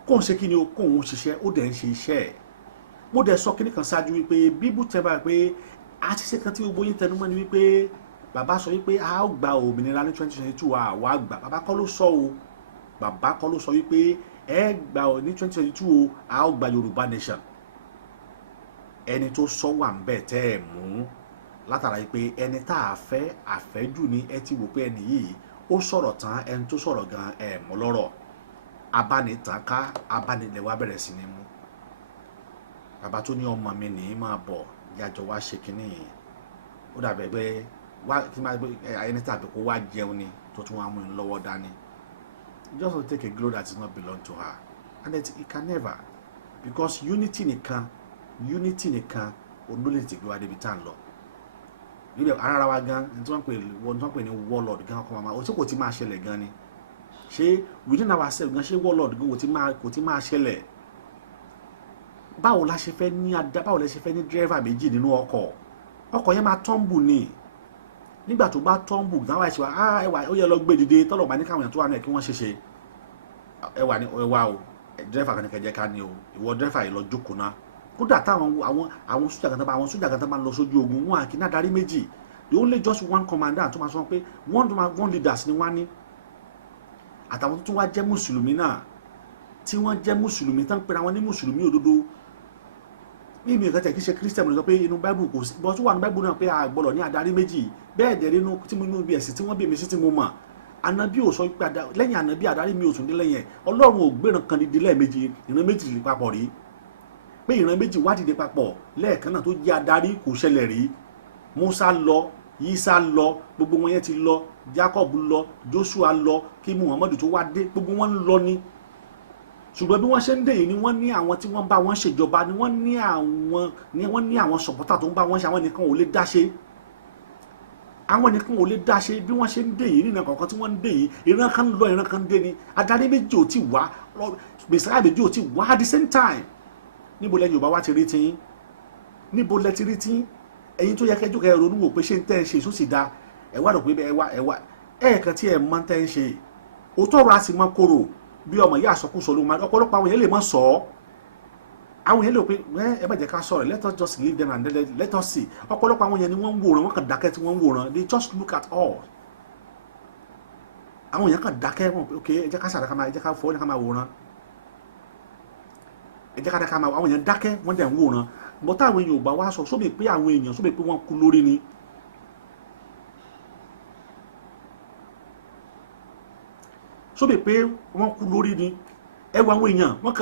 kóun ṣe kí ni o kóun ṣiṣẹ́ ó dẹ̀ ń ṣe iṣẹ́ ẹ̀ mo dẹ̀ sọ kíní kan ṣáájú wípé bíbú tẹ́ bá pé àṣìṣe kan tí gbogbo yín tẹnumọ́ ni wípé bàbá sọ wípé a ó gba òmìnira ní 2022 àwa gbà bàbá kọ́ ló sọ o bàbá kọ́ ló sọ wípé ẹ gbà ní 2022 o a ó gba Yorùbá nation ẹni tó sọ wà ń bẹ̀ tẹ́ ẹ̀ mú látara wípé ẹni tá a fẹ́ àfẹ́jù ni ẹ ti wò pé ẹni yìí ó sọ̀rọ̀ tán ẹni tó sọ̀rọ̀ gan mọ́ lọ́rọ̀ abánitànká abánilẹ̀ wa bẹ̀rẹ̀ sí ní mú bàbá tó ní ọmọ mi nìyí máa bọ̀ yájọ wá ṣe kínní yìí ó dàbẹ̀ pé wá kí máa gbé ẹni tàbí kó wá jẹun ni tó tún wá mú un lọ́wọ́ dání just to take a glory that does not belong to her and it can never because unity nìkan olólè ti gbé wa débi tá à ń lọ níbi ara wa gan tí wọ́n pè ní warlord gan ọkọ̀ màmá òtí kò ti máa ṣẹlẹ̀ gan ni ṣé within ourselves gan ṣé warlord gan kò ti máa ṣẹlẹ̀ báwo la ṣe fẹ́ ní dírẹ́fà méjì nínú ọkọ̀ yẹn máa tọ́ǹbù ni nígbà tó bá tọ́ǹbù dáwà ìṣèwà ẹwà ó yẹ lọ gbé dìde tọ́lọ̀ bá ní káwọn èèyàn tó wà náà kí wọ́n ṣe ẹwà ni ẹwà o dírẹ́fà kan ní kẹjẹ ká ní o ìwọ dírẹ́fà yìí lọ jókòó náà kódà táwọn àwọn sójà kan tó máa lọ sójú ogun wọn àkínná darí méjì the only just one commander tó máa sọ pé one leaders ni wọ́n ní àtàwọn tó tún wá jẹ́ mùsùlùmí náà tí wọ́n jẹ́ mùsùlùmí tán pera wọn ní mùsùlùmí òdodo mímí ìkẹtẹ kí ṣe christian ló sọ pé inú bible kò sí bọ́tú wà ní bible náà pé a gbọ́dọ̀ ní adarí méjì bẹ́ẹ̀ dẹ̀ nínú tí mo inú bí ẹ̀sìn tí wọ́n bí mi sí tí mo mọ̀ anabi ò sọ pé lẹ́yìn anabi adarí mi ò tún dé lẹ́yìn ẹ̀ ọlọ́run ò gbéran kan dìde lẹ́ẹ̀mejì ìran méjì lè papọ̀ rí pé ìran méjì wá dìde papọ̀ lẹ́ẹ̀kan náà tó jẹ́ adarí kò ṣẹlẹ̀ rí musa lọ yisa lọ gbogbo wọn yẹn ti lọ jacob lọ joshua lọ kí muhammadu tó wá dé gbogbo wọn ń lọ ni ṣùgbọ́n bí wọ́n ṣe ń dè yìí ni wọ́n ní àwọn tí wọ́n bá wọn ṣèjọba ni wọ́n ní àwọn sọ̀pọ́tà tó ń bá wọn ṣe àwọn nìkan ò lè dá ṣe bí wọ́n ṣe ń dè yìí nínú kọ̀ọ̀kan tí wọ́n ń dè yìí ìran kan lọ ìran kan dé ni adarí méjì ò tí wá mẹsàlá méjì ò tí wá at the same time níbo lẹ́yìn Yorùbá wá ti rí tí níbo lẹ́ ti rí tí ẹ̀yin tó yẹ kẹjọ́ kẹ ronú wò pé ṣé ń tẹ́ ń ṣe èso sì da ẹ̀wá rò pé ẹ̀wá ẹ̀ẹ̀kan tí ẹ̀ mọ́ tẹ́ ń ṣe òótọ́ ọ̀rọ̀ á sì mọ́ kóró bí ọmọ yìí àsọkúsọ ló máa ọ̀pọ̀lọpọ̀ àwọn èèyàn lè mọ sọ ọ àwọn èèyàn lè pé ẹ bá jẹ́ ká sọ̀rọ̀ let us just leave them and let us see ọ̀pọ̀lọpọ̀ àwọn èèyàn ni wọ́n ń wòran wọ́n kàn dákẹ́ tí wọ́n ń wòran they just look at all àwọn èèyàn kàn dákẹ́ wọn ok ẹ jẹ́ ká sàrẹ́ ká máa ẹ jẹ́ ká fọ́ ẹ ká máa wòran ẹ jẹ́ ká máa àwọn èèyàn dákẹ́ wọ́n dẹ̀ ń wòran bọ́ táwọn èèyàn ò bá wá sọ sóbì pé àwọn èèyàn sóbì pé wọ́n kú lórí ni sóbì pé wọ́n kú lórí ni ẹ wo àwọn èèyàn wọ́n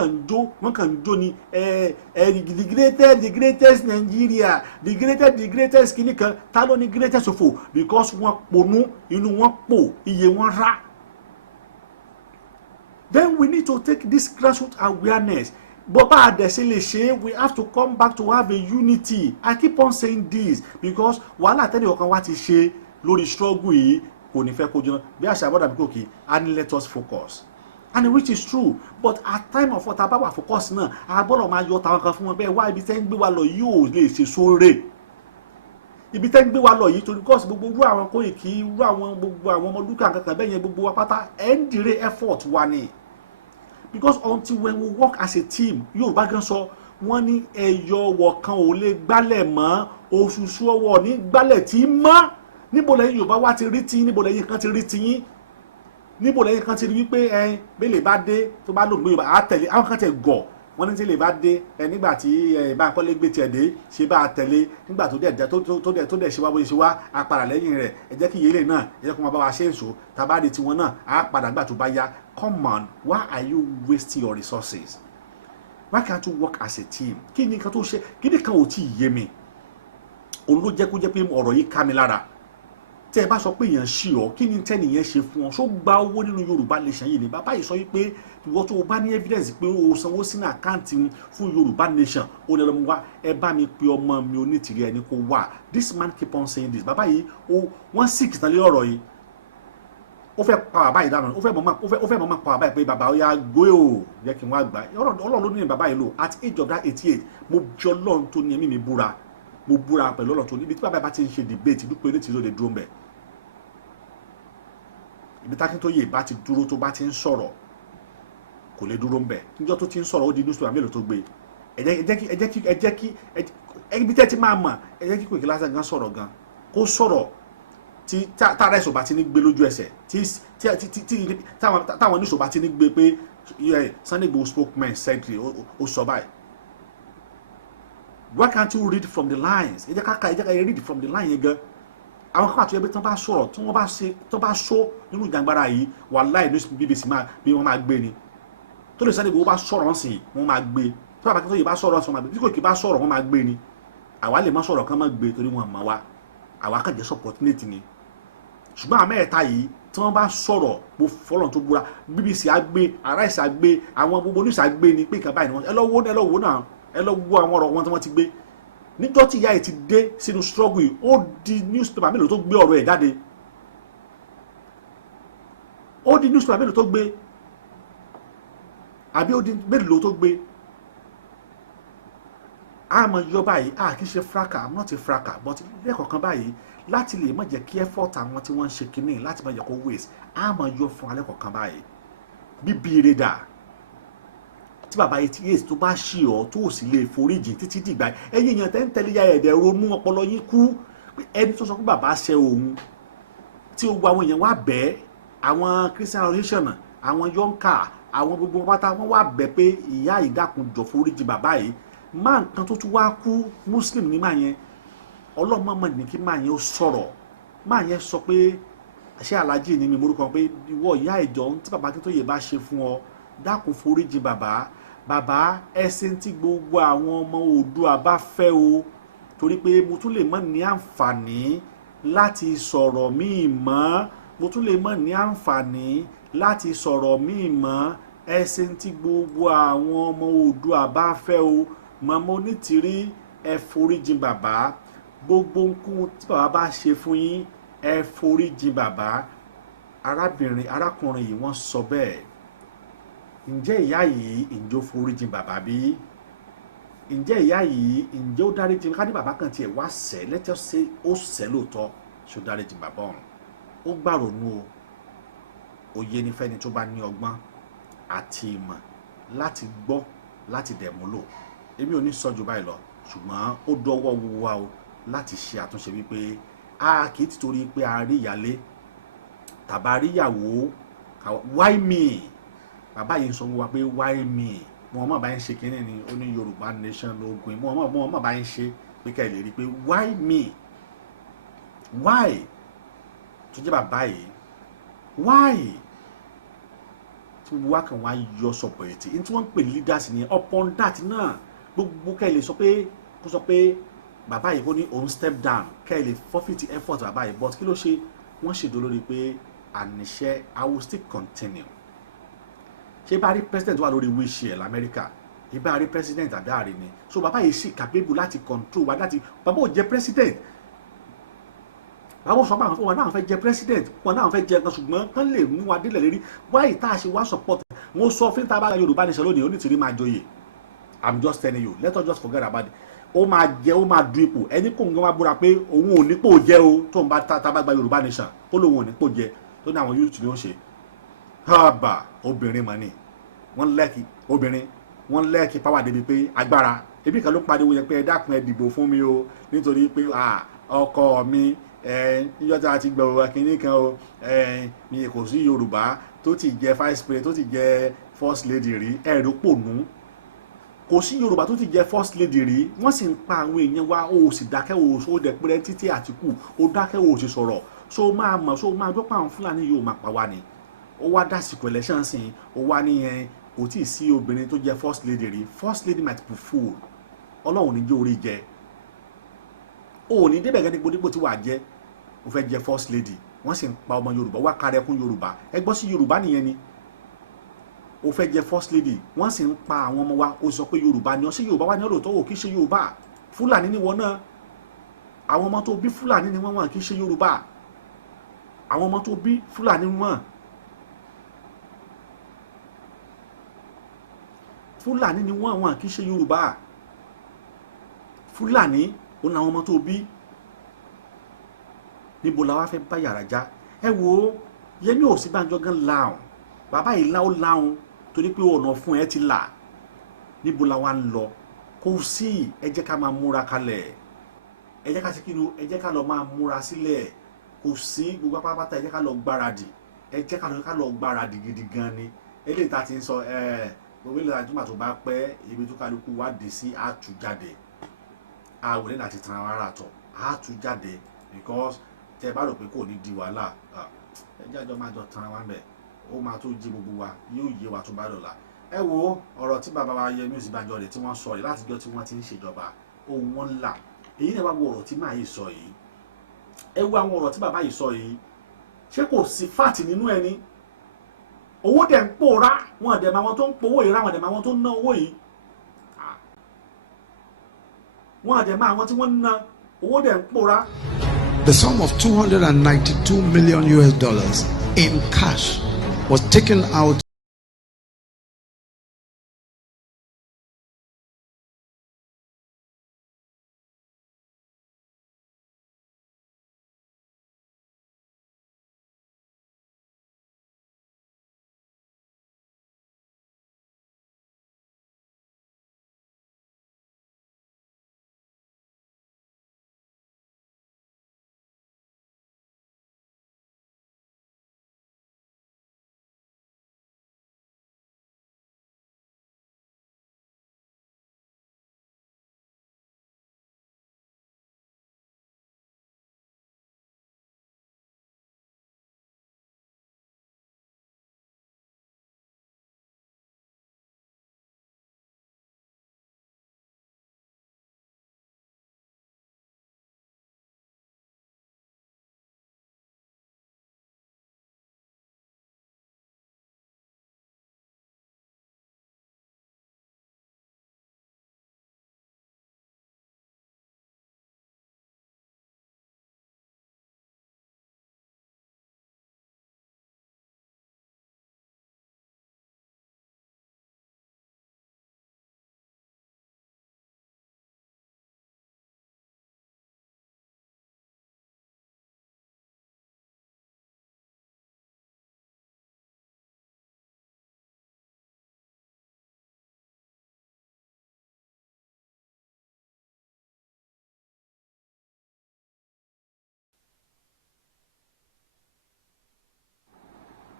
kàn ń jó ni the greatest Nigeria the greatest kìíní kan ta ló ní greatest òfò because wọ́n ponú inú wọn pò iye wọn rá then we need to take this grassroots awareness but bá a dẹ̀ ṣe lè ṣe we have to come back to have a unity I keep on saying this because wàhálà tẹ́lẹ̀ ọ̀kan wá ti ṣe lórí struggle yìí kò ní fẹ́ kó jẹun bí àṣà àbọ̀dà bí kò kí and let us focus and which is true but at time of ọ̀tá bá wà focus náà a gbọ́dọ̀ máa yọ tàwọn kan fún wọn bẹ́ẹ̀ wá ibi tẹ́ ń gbé wa lọ yìí ò lè ṣe sóore ibi tẹ́ ń gbé wa lọ yìí torí kọ́ọ̀sì gbogbo irú àwọn Kóìkí irú àwọn gbogbo àwọn ọmọ Lúkà kankan bẹ́ẹ̀ yẹn gbogbo wa pátá ẹ̀ ń dìre effort wa ni because until when we work as a team Yorùbá gan sọ wọ́n ní ẹyọ ọwọ́ kan ò lè gbálẹ̀ mọ́ òṣùṣù ọwọ́ ní gbálẹ̀ tí mọ́ níbo lẹ́yìn Yorùbá wá ti rí tí níbo lẹ́yìn kan ti rí tí yín níbo lẹ́yìn kan ti rí wípé bẹ́lẹ̀ bá dé tó bá lògbé Yorùbá á tẹ̀lé àwọn kan tẹ̀ gọ̀ wọ́n ní tí lè bá dé nígbà tí Bánkọ́lé gbé tiẹ̀ dé ṣe bá a tẹ̀lé nígbà tó dẹ̀ ṣe wá bó ṣe wá a padà lẹ́yìn rẹ̀ ẹ jẹ́ kí ìyẹ́lẹ̀ náà ẹ jẹ́ kó máa bá wa ṣe ń so tàbá di tiwọn náà á padà nígbà tó bá yá come on why are you wasting your resources why can't you work as a team kí ni kan tó ṣe kí ni kan ò tí ì yé mi òun ló jẹ́ kó jẹ́ pé ọ̀rọ̀ yìí ká mi lára tẹ́ ẹ bá sọ pé èèyàn ṣì ọ́ kí ni tẹ́nìyẹn ṣe fún ọ ṣó gba owó nínú Yorùbá Nation yìí ni bàbá yìí sọ wípé ìwọ tó o bá ní evidence pé o sanwó sínú àkáǹtì fún Yorùbá Nation ó ní ọlọ́mọ wa ẹ bá mi pe ọmọ mi onítìrí ẹni kó wà this man keep on saying this bàbá yìí wọ́n sì kìtàn lé ọ̀rọ̀ yìí ó fẹ́ pa bàbá yìí dànù ó fẹ́ mọ̀ pa bàbá yìí pé bàbá ya gbé o jẹ́ kí n wá gbà Ọlọ́run ló ní bàbá yìí lò at age of that 88 mo jọ Ọlọ́run tó ní ẹ̀mí mi búra mo búra pẹ̀lú Ọlọ́run tó ní ibi tí bàbá yìí bá ti ń ṣe debate dúpẹ́ onítìrí ló lè dúró mbẹ̀ ibi tá kí tó yè bá ti dúró tó bá ti ń sọ̀rọ̀ kò lè dúró ń bẹ̀ níjọ́ tó ti ń sọ̀rọ̀ ó di newspaper mélòó tó gbé ẹ jẹ́ kí ibi tẹ́ ti máa mọ̀ ẹ jẹ́ kí Koiki lásán gan sọ̀rọ̀ gan kó sọ̀rọ̀ tí tára ẹ̀sọ̀ bá ti ní gbé lójú ẹsẹ̀ tí táwọn oníṣòwò bá ti ní gbé pé Sunday Igboho spokesman said ó sọ báyìí why can't you read from the lines ẹ jẹ́ ká read from the line yẹn gan àwọn kan àti ẹbí tán bá sọ̀rọ̀ tí wọ́n bá ṣe tán bá sọ nínú ìjàngbara yìí wàláhì ní BBC máa bí wọ́n máa gbé ni tó lè Sunday Igboho bá sọ̀rọ̀ wọn sì wọ́n máa gbé tó bá Akíntóyè bá sọ̀rọ̀ wọn máa gbé tí Koiki bá sọ̀rọ̀ wọn máa gbé ni àwa lè má sọ̀rọ̀ kán má gbé torí wọn mọ̀ wá àwa kàn jẹ́ opportunity ni ṣùgbọ́n àmẹ́ẹ̀ta yìí tí wọ́n bá sọ̀rọ̀ mo fọlọ́n tó búra BBC á gbé Arise á gbé àwọn gbogbo news á gbé ni pé nǹkan báyìí ni wọ́n ẹ lọ wo náà ẹ lọ wo àwọn ọ̀rọ̀ wọn tí wọ́n ti gbé níjọ́ tí ìyá ẹ̀ ti dé sínú struggle yìí ó di newspaper mélòó tó gbé ọ̀rọ̀ ẹ̀ jáde ó di newspaper mélòó tó gbé àbí ó di mélòó tó gbé àmọ́ yọ báyìí kì í ṣe fraka I'm not a fraka but lẹ́kọ̀ọ̀kan báyìí láti lè má jẹ́ kí effort àwọn tí wọ́n ń ṣe kínní láti má jẹ́ kó waste àmọ́ yọ fún alẹ́kọ̀ọ̀kan báyìí bíbí rẹ̀ dà tí bàbá yìí tí yéèsì tó bá ṣì ọ́ tó sì lè foríjì títí dìgbà ẹ̀yin èèyàn tẹ́ ń tẹ́lẹ̀ ya ẹ̀dẹ̀ ronú ọpọlọ yín kú ẹni tó sọ pé bàbá ṣe òun tí gbogbo àwọn èèyàn wá bẹ́ẹ̀ àwọn Christian organization àwọn yonka àwọn gbogbo pátá wọ́n wá bẹ́ẹ̀ pé ìyá ìdákunjọ foríjì bàbá yìí máa nǹkan tó tún wá kú Muslim ní máa yẹn ọlọ́mọ ní kí máa yẹn ó sọ̀rọ̀ máa yẹn sọ pé ṣé alájí ni mi morúkọ pé ìwọ ìyá ìjọ tí bàbá Akíntóyè bá ṣe fún ọ dákun foríjì bàbá ẹsìn tí gbogbo àwọn ọmọ Oòduà bá fẹ́ o torí pé mo tún lè mọ́ ní àǹfààní láti sọ̀rọ̀ míì mọ́ mo tún lè mọ́ ní àǹfààní láti sọ̀rọ̀ míì mọ́ ẹsìn tí gbogbo àwọn ọmọ Oòduà bá fẹ́ o mọ́mọ́ onítìrí ẹ foríjì bàbá gbogbo nǹkan tí bàbá bá ṣe fún yín ẹ foríjì bàbá arákùnrin yìí wọ́n sọ bẹ́ẹ̀ ǹjẹ́ ìyá yìí ǹjẹ́ ó foríjì bàbá bí ǹjẹ́ ìyá yìí ǹjẹ́ ó dáríjì ká ní bàbá kan tiẹ̀ wá sẹ́ lẹ́tọ́ ṣe ó sẹ́ lóòótọ́ ṣó dáríjì bàbá ọ̀hún ó gbàrònú o òye ní fẹ́ni tó bá ní ọgbọ́n àti ìmọ̀ láti gbọ́ láti dẹ̀ múlò èmi ò ní sọ jù báyìí lọ ṣùgbọ́n ó dọwọ́ wa o láti ṣe àtúnṣe wípé a kì í ti torí pé a rí ìyálé tàbá rí ìyàwó why me bàbá yìí ń sọ wá pé why me wọn mọ̀ bá ń ṣe kínní ni ó ní Yorùbá nation lógun wọn mọ̀ bá ń ṣe pé ká ẹ lè rí i pé why me why tó jẹ́ bàbá yìí why tí wọ́n wá kàn wá yọ sọ̀pọ̀ ètí ní tí wọ́n ń pè leaders ni upon that náà gbogbo ká ẹ lè sọ pé kó sọ pé bàbá yìí kó ní òun step down ká ẹ lè forfeit effort bàbá yìí but kí ló ṣe wọ́n ṣèdó lórí pé àníṣe I will still continue ṣé bá rí president wà lórí wheelchair lamẹ́ríkà ìbá rí president àbí àrí ni so bàbá yìí sì capable láti control wa láti bàbá ò jẹ president bàbá sọ pé wọn náà fẹ́ jẹ president wọn náà fẹ́ jẹ nǹkan ṣùgbọ́n kán lè mú wa délẹ̀ lérí wáyé tá a ṣe wá support wọn sọ fún tá a bá Yorùbá nation lónìí onítìrí máa joyè I'm just telling you let us just forget about it ó máa jẹ ó máa du ipò ẹni kò ń gbọ́n wá búra pé òun ò nípò jẹ o tó ń bá tá a bá gba Yorùbá nation ó lóun ò nípò jẹ tó ní àwọn youth ni ó ṣe hábà obìnrin mọ̀ ni wọ́n lẹ́ẹ̀kì obìnrin wọ́n lẹ́ẹ̀kì power débi pé agbára ebi kan ló pariwo yẹn pé ẹ dákun ẹ dìbò fún mi o nítorí pé ọkọ mi níjọ́ tí a ti gbọ́ kínní kan o mi kò sí Yorùbá tó ti jẹ vice president tó ti jẹ first lady rí ẹ̀rọ pònú kò sí Yorùbá tó ti jẹ first lady rí wọ́n sì ń pa àwọn èèyàn wa ó sì dákẹ́ ó dẹ̀ pẹ́rẹ́ títí Àtìkù ó dákẹ́ ó sì sọ̀rọ̀ so máa mọ̀ so máa gbọ́ pé àwọn Fúlàní yóò máa pa wá ni ó wá dásìkò election sìn ó wá ní kò tí ì sí obìnrin tó jẹ first lady rí first lady might be fool Ọlọ́run ní jẹ́ orí jẹ ó ní débẹ̀ gẹ́gẹ́ dípò tí wàá jẹ́ ó fẹ́ jẹ first lady wọ́n sì ń pa ọmọ Yorùbá wá kárẹ́kún Yorùbá ẹ gbọ́ sí Yorùbá nìyẹn ni ó fẹ́ jẹ first lady wọ́n sì ń pa àwọn ọmọ wa ó sọ pé Yorùbá ni ọ sí Yorùbá wà ní ọ̀dọ̀ tó wò kí ṣe Yorùbá Fúlàní ni wọn náà àwọn ọmọ tó bí Fúlàní ni wọ́n kì í ṣe Yorùbá àwọn ọmọ tó bí Fúlàní ni wọ́n Fúlàní ni wọ́n kì í ṣe Yorùbá Fúlàní òun làwọn ọmọ tó bí níbo la wá fẹ́ bá yàrá já ẹ wo Yẹmí Ọ̀ṣínbàjò gan láwọn bàbá yìí láwọn láwọn torí pé ọ̀nà fún ẹ ti là níbo la wá ń lọ kò sí ẹ jẹ́ ká máa múra kalẹ̀ ẹ jẹ́ ká sí kí ni ẹ jẹ́ ká lọ máa múra sílẹ̀ kò sí gbogbo apápátá ẹ jẹ́ ká lọ gbáradì ẹ jẹ́ ká lọ gbáradì gidi gan ni eléyìí tá a ti ń sọ gbogbo ilé àjùmọ̀ tó bá pẹ́ ibi tó kálukú wá dé sí àtújáde àwòrán láti tan ara tọ̀ àtújáde because tẹ́ bá rò pé kò ní di wàhálà ẹ jẹ́ àjọ máa jọ tan wa ńbẹ̀ ó máa tó jí gbogbo wa yóò yé wa tó bá dọ̀la. Ẹ wo ọ̀rọ̀ tí bàbá wa Yẹmí Ọ̀sínbàjò rẹ̀ tí wọ́n sọ yìí látijọ́ tí wọ́n ti ń ṣèjọba ohun wọn ńlá èyí náà wá wo ọ̀rọ̀ tí màá yìí sọ yìí ẹ wo àwọn ọ̀rọ̀ tí bàbá yìí sọ yìí ṣé kò sí fáàtì nínú ẹni owó dẹ̀ ń pòórá wọn dẹ̀ máa wọn tó ń powó yìí ráwọn dẹ̀ máa wọn tó ń ná owó yìí wọn dẹ̀ máa wọn tí wọ́n ń ná owó dẹ̀ ń pòórá. The sum of $292 million in cash was taken out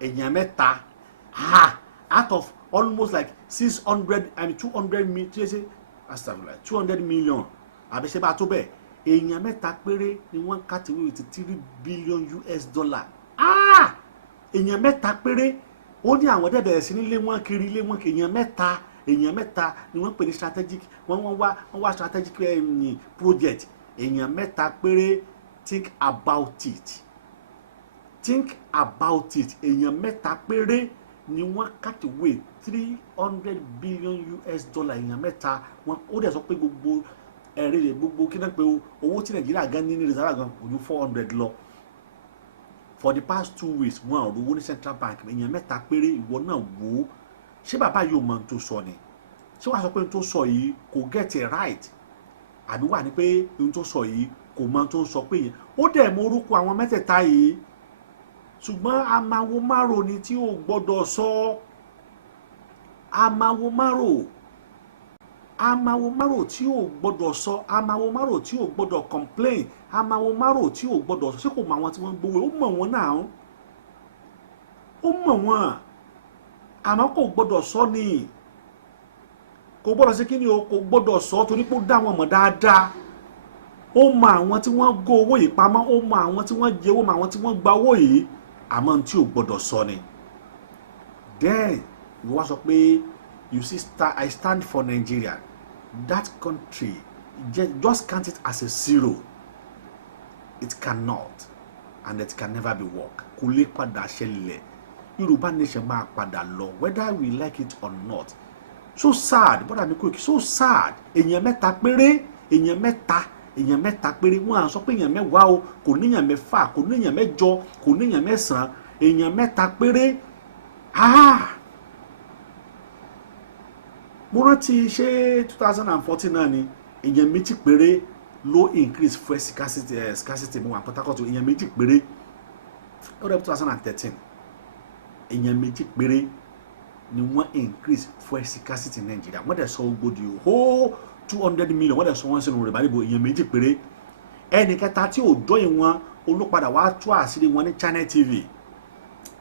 èèyàn mẹ́ta out of almost like 200 million àbí ṣe bá tó bẹ́ẹ̀ èèyàn mẹ́ta péré ni wọ́n kàtìwé with $3 billion. Èèyàn mẹ́ta péré ó ní àwọn dẹ̀ bẹ̀rẹ̀ sí ní lé wọn kiri èèyàn mẹ́ta ni wọ́n pè ní strategic wọ́n wá strategic project èèyàn mẹ́ta péré. Think about it èèyàn mẹ́ta péré ni wọ́n kàtìwé $300 billion èèyàn mẹ́ta wọn ó dẹ̀ sọ pé gbogbo ẹ̀rẹ́ gbogbo kí náà pé owó tí Nàìjíríà gan ní reserve gan kò ju 400 lọ for the past 2 weeks wọn ò rówó ní Central Bank èèyàn mẹ́ta péré ìwọ náà wò ó ṣé bàbá yóò mọ ohun tó sọ ni ṣé wàá sọ pé ohun tó sọ yìí kò get it right àbí wà ní pé ohun tó sọ yìí kò mọ ohun tó sọ pé yẹn ó dẹ̀ mọ orúkọ àwọn mẹ́tẹ̀ẹ̀ta yìí ṣùgbọ́n amáwo márò ni tí ò gbọ́dọ̀ sọ amáwo márò tí ò gbọ́dọ̀ sọ amáwo márò tí ò gbọ́dọ̀ complain amáwo márò tí ò gbọ́dọ̀ sọ ṣé kò mọ àwọn tí wọ́n ń gbowó ó mọ̀ wọ́n náà ó mọ̀ wọ́n àmọ́ kò gbọ́dọ̀ sọ ni kò gbọ́dọ̀ sí kí ni o kò gbọ́dọ̀ sọ torí pé ó dá wọn mọ̀ dáadáa ó mọ àwọn tí wọ́n gó owó yìí pamọ́ ó mọ àwọn tí wọ́n jẹ owó mọ àwọn tí wọ́n gba owó yìí àmọ́ tí ò gbọ́dọ̀ sọ ni. Then you wá sọ pé you see I stand for Nigeria that country just count it as a zero it cannot and it can never be work kò lè padà ṣẹlẹ̀ Yorùbá nation máa padà lọ whether we like it or not. So sad bọ́dà mi kò kí so sad èèyàn mẹ́ta péré èèyàn mẹ́ta péré wọ́n á sọ pé èèyàn mẹ́wàá o kò níyàn mẹ́fà kò níyàn mẹ́jọ kò níyàn mẹ́sàn-án èèyàn mẹ́ta péré mo rántí ṣé 2014 náà ni èèyàn méjì péré ló increase fuel scarcity mo wà Port Harcourt èèyàn méjì péré ó dẹ̀ 2013 èèyàn méjì péré ni wọ́n increase fuel scarcity in Nigeria wọ́n dẹ̀ sọ gbòdì o 200 million wọ́n dẹ̀ sọ wọ́n sínú rẹ̀ báyìí èèyàn méjì péré ẹnì kẹta tí ò jọyìn wọn olùpadà wá tú àṣírí wọn ní Channel TV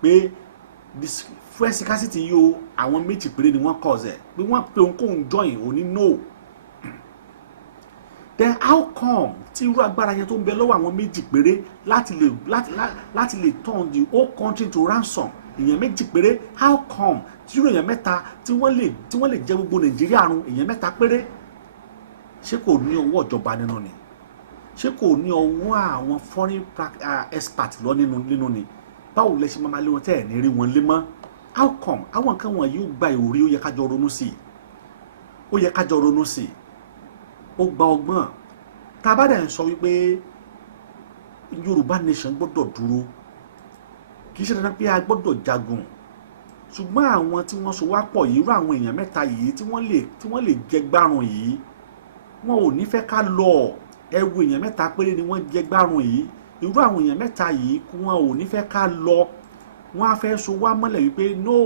pé fuel scarcity yìí o àwọn méjì péré ni wọ́n cause ẹ̀ pé wọ́n pe ohunkóhun jọyìn òní no then how come tí irú agbára yẹn tó ń bẹ lọ́wọ́ àwọn méjì péré láti lè turn the whole country to ransom èèyàn méjì péré, how come tí irú èèyàn mẹ́ta tí wọ́n lè jẹ gbogbo Nàìjíríà run èèyàn mẹ́ta péré? Ṣé kò ní ọwọ́ ìjọba nínú ni? Ṣé kò ní ọwọ́ àwọn foreign expert lọ nínú ni? Báwo lẹ ṣe máa lé wọn tẹ́ ẹ̀ ní rí wọn lé mọ́? How come àwọn nǹkan wọ̀nyí ó gba ìwúrí, ó yẹ kájọ ronú sí i, ó yẹ kájọ ronú sí i, ó gba ọgbọ́n. Tá a bá dẹ̀ ń sọ wípé Yorùbá nation gbọ́dọ̀ dúró, kì í ṣe dandan pé a gbọ́dọ̀ jagun, ṣùgbọ́n àwọn tí wọ́n so wá pọ̀ yìí, irú àwọn èèyàn mẹ́ta yìí tí wọ́n lè jẹ gbárùn yìí, wọn ò ní fẹ́ ká lọ. Ẹ wo èèyàn mẹ́ta péré ni wọ́n jẹ gbárùn yìí, irú àwọn èèyàn mẹ́ta yìí wọn ò ní fẹ́ ká lọ. Wọ́n á fẹ́ so wá mọ́lẹ̀ wípé no,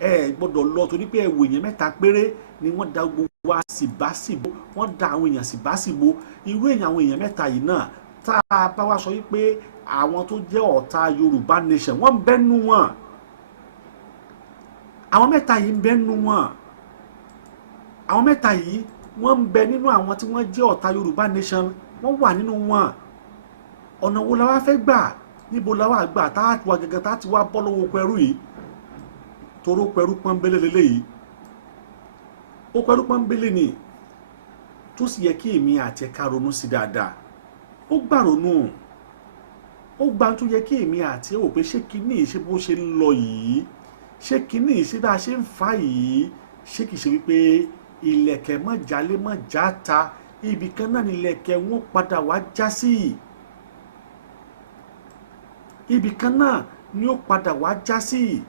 ẹ gbọ́dọ̀ lọ torí pé ẹ wo èèyàn mẹ́ta péré ni wọ́n da gbogbo wa síbáṣìbò, wọ́n da àwọn èèyàn síbáṣìbò. Irú àwọn èèyàn mẹ́ta yìí náà tá a bá wá sọ wípé àwọn tó jẹ́ ọ̀tá Yorùbá nation wọ́n ń bẹ́nu wọn, àwọn mẹ́ta yìí ń bẹ́nu wọn, àwọn mẹ́ta yìí wọ́n ń bẹ nínú àwọn tí wọ́n jẹ́ ọ̀tá Yorùbá nation, wọ́n wà nínú wọn. Ọ̀nà wo la wá fẹ́ gbà? Níbo la wá gbà tá a wà gẹ́gẹ́ tá a ti wá bọ́ lọ́wọ́ pẹ̀rú yìí? Toró pẹ̀rú pọ́nbélé lélẹ́yìí, ó pẹ̀rú pọ́nbélé ni tó sì yẹ kí èmi àti ẹ̀ka ronú sí dáadáa. Ó gbà ronú, ó gbà tó yẹ kí èmi àti ẹ̀ wò pé ṣé kíní ṣe bó ṣe ń lọ yìí, ṣé kíní ṣe bá a ṣe ń fà yìí, ṣé kìí ṣe wípé ilẹ̀kẹ̀ mọ́ jalè mọ́ játa, ibì kan náà ni ilẹ̀kẹ̀ wọn padà wá já sí, ibì kan náà ni ó padà wá já sí.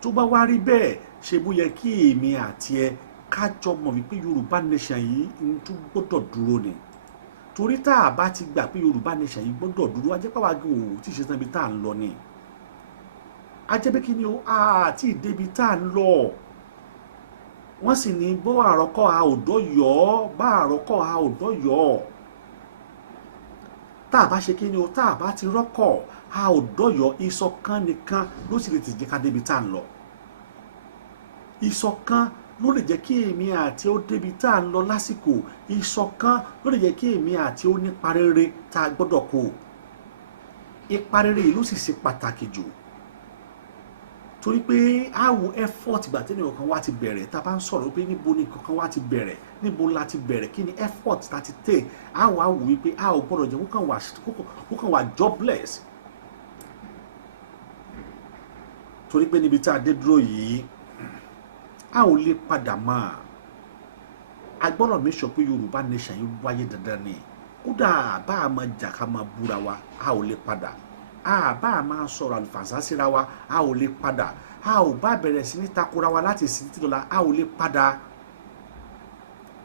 Tó bá wá rí bẹ́ẹ̀, ṣe bó yẹ kí èmi àti ẹ kájọ mọ̀ wípé Yorùbá nation yìí ń tún gbọ́dọ̀ dúró ni. Torí tá a bá ti gbà pé Yorùbá nation yìí gbọ́dọ̀ dúró, a jẹ́ pàwọ́ àgbẹ̀ òwò tí ṣe tán ibi tá à ń lọ ni. A jẹ́ pé kí ni o àti ìdébi tá à ń lọ. Wọ́n sì ní bó àrọ́kọ́ a ò dọ́yọ̀, bá àrọ́kọ́ a ò dọ́yọ̀. Tá a bá ṣe kí ni o, tá a bá ti rọ́kọ̀ a ò dọ́yọ̀, ìṣọ̀kan nìkan ló sì lè tètè ká débi tá à ń lọ. Ìṣọ̀kan ló lè jẹ́ kí èmi àti ó débi tá à ń lọ lásìkò. Ìṣọ̀kan ló lè jẹ́ kí èmi àti ó nípa rere tá a gbọ́dọ̀ kó. Ipa rere yìí ló sì ṣe pàtàkì jù. Torí pé a wo effort ìgbà tí nìkan wá ti bẹ̀rẹ̀, tá a bá ń sọ̀rọ̀ pé níbo ni nǹkan wá ti bẹ̀rẹ̀, níbo la ti bẹ̀rẹ̀, kí ni effort tá ti tẹ̀, a wò wípé a ò gbọ́dọ̀ jẹ́ kó kàn wá jobless. Torí pé níbi tá a dé dúró yìí a ò lè padà mọ́. A gbọ́dọ̀ make sure pé Yorùbá nation yìí wáyé dandan ni. Kódà bá a máa jà ká máa búra wa, a ò lè padà. Bá a máa sọ̀rọ̀ àlùfànṣá síra wa, a ò lè padà. A ò bá bẹ̀rẹ̀ sí ní takora wa láti sí títí lọ́la, a ò lè padà.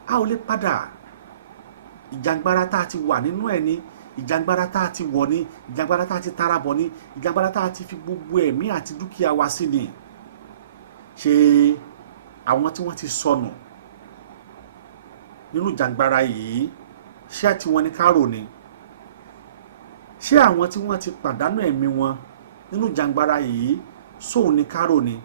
A ò lè padà. Ìjàngbara tá a ti wà nínú ẹ̀ ni, ìjàngbara tá a ti wọ̀ ni, ìjàngbara tá a ti tara bọ̀ ni, ìjàngbara tá a ti fi gbogbo ẹ̀mí àti dúkìá wa sí ni. Ṣé àwọn tí wọ́n ti sọnù nínú ìjàngbara yìí, ṣé àti wọn ni kárò ni? Ṣé àwọn tí wọ́n ti pàdánù ẹ̀mí wọn nínú ìjàngbara yìí sóun ni kárò ni?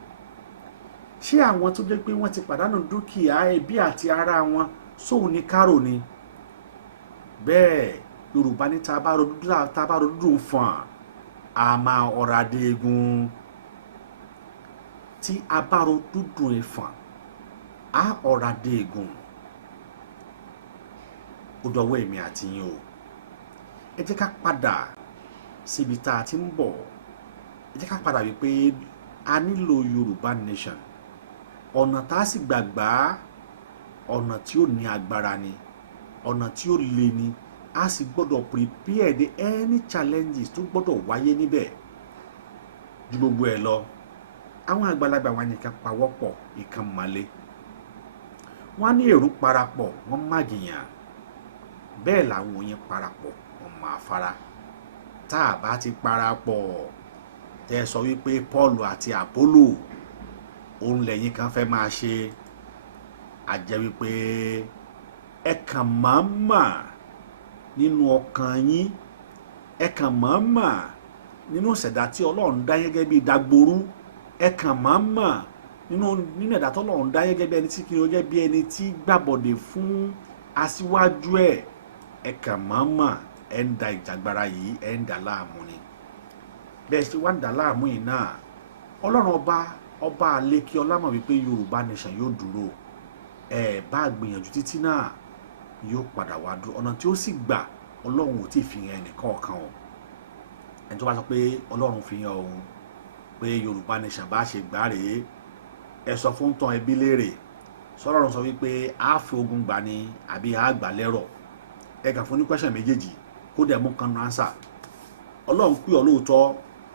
Ṣé àwọn tó jẹ́ pé wọ́n ti pàdánù dúkìá ẹbí àti ará wọn sóun ni kárò ni? Bẹ́ẹ̀ Yorùbá ní tá a bá ro dúdú fún a máa ọ̀rá dé egun. Tí a bá ro dúdú ẹ̀fọn a ọ̀rá dé egun. Ó dọwọ́ èmi àti yín o. Ẹ jẹ́ ká padà síbi tá a ti ń bọ̀. Ẹ jẹ́ ká padà wípé a nílò Yorùbá nation. Ọ̀nà tá a sì gbàgbá ọ̀nà tí ó ní agbára ni, ọ̀nà tí ó le ni. A sì gbọ́dọ̀ prepare the any challenges tó gbọ́dọ̀ wáyé níbẹ̀. Ju gbogbo ẹ̀ lọ, àwọn àgbàlagbà wa nìkan pawọ́pọ̀ ìkan mọ́lé. Wọ́n ní èrò parapọ̀ wọ́n má jìyàn. Bẹ́ẹ̀ làwọn oyin parapọ̀ wọ́n máa fara. Tá a bá ti parapọ̀, tẹ́ sọ wípé Paul àti Apollo òun lẹ́yìn kan fẹ́ máa ṣe, a jẹ́ wípé ẹ kàn máa mà nínú ọkàn yín, ẹ kàn máa mà nínú ìṣẹ̀dá tí Ọlọ́run dá gẹ́gẹ́ bí dagboru, ẹ kàn máa mà nínú ẹ̀dá tí Ọlọ́run dá gẹ́gẹ́ bí ẹni tí kí ni ó jẹ́ bí ẹni tí gbàbọ̀dè fún aṣíwájú ẹ kàn mọ́mọ́ ẹ̀ ń da ìjàgbara yìí ẹ̀ ń dà láàmú ni bẹ́ẹ̀ ṣe wá ń dà láàmú yìí náà ọlọ́run ọba àlékí ọlámọ̀ wípé Yorùbá nation yóò dúró ẹ̀ bá gbìyànjú títí náà yóò padà wá dúró ọ̀nà tí ó sì gbà ọlọ́run ò tí ì fi hàn ẹnìkan ọ̀kan o ẹni tó bá sọ pé ọlọ́run fi hàn òun pé Yorùbá nation bá ṣe gbà rèé ẹ sọ fún tán ẹbí léèrè sọlọ́run sọ wípé a fi ogun gbà ni àbí a gbà lẹ́rọ̀ ẹ kàn fún ní question méjèèjì kó dẹ̀ mú kan náà answer ọlọ́run pè ọ́ lóòótọ́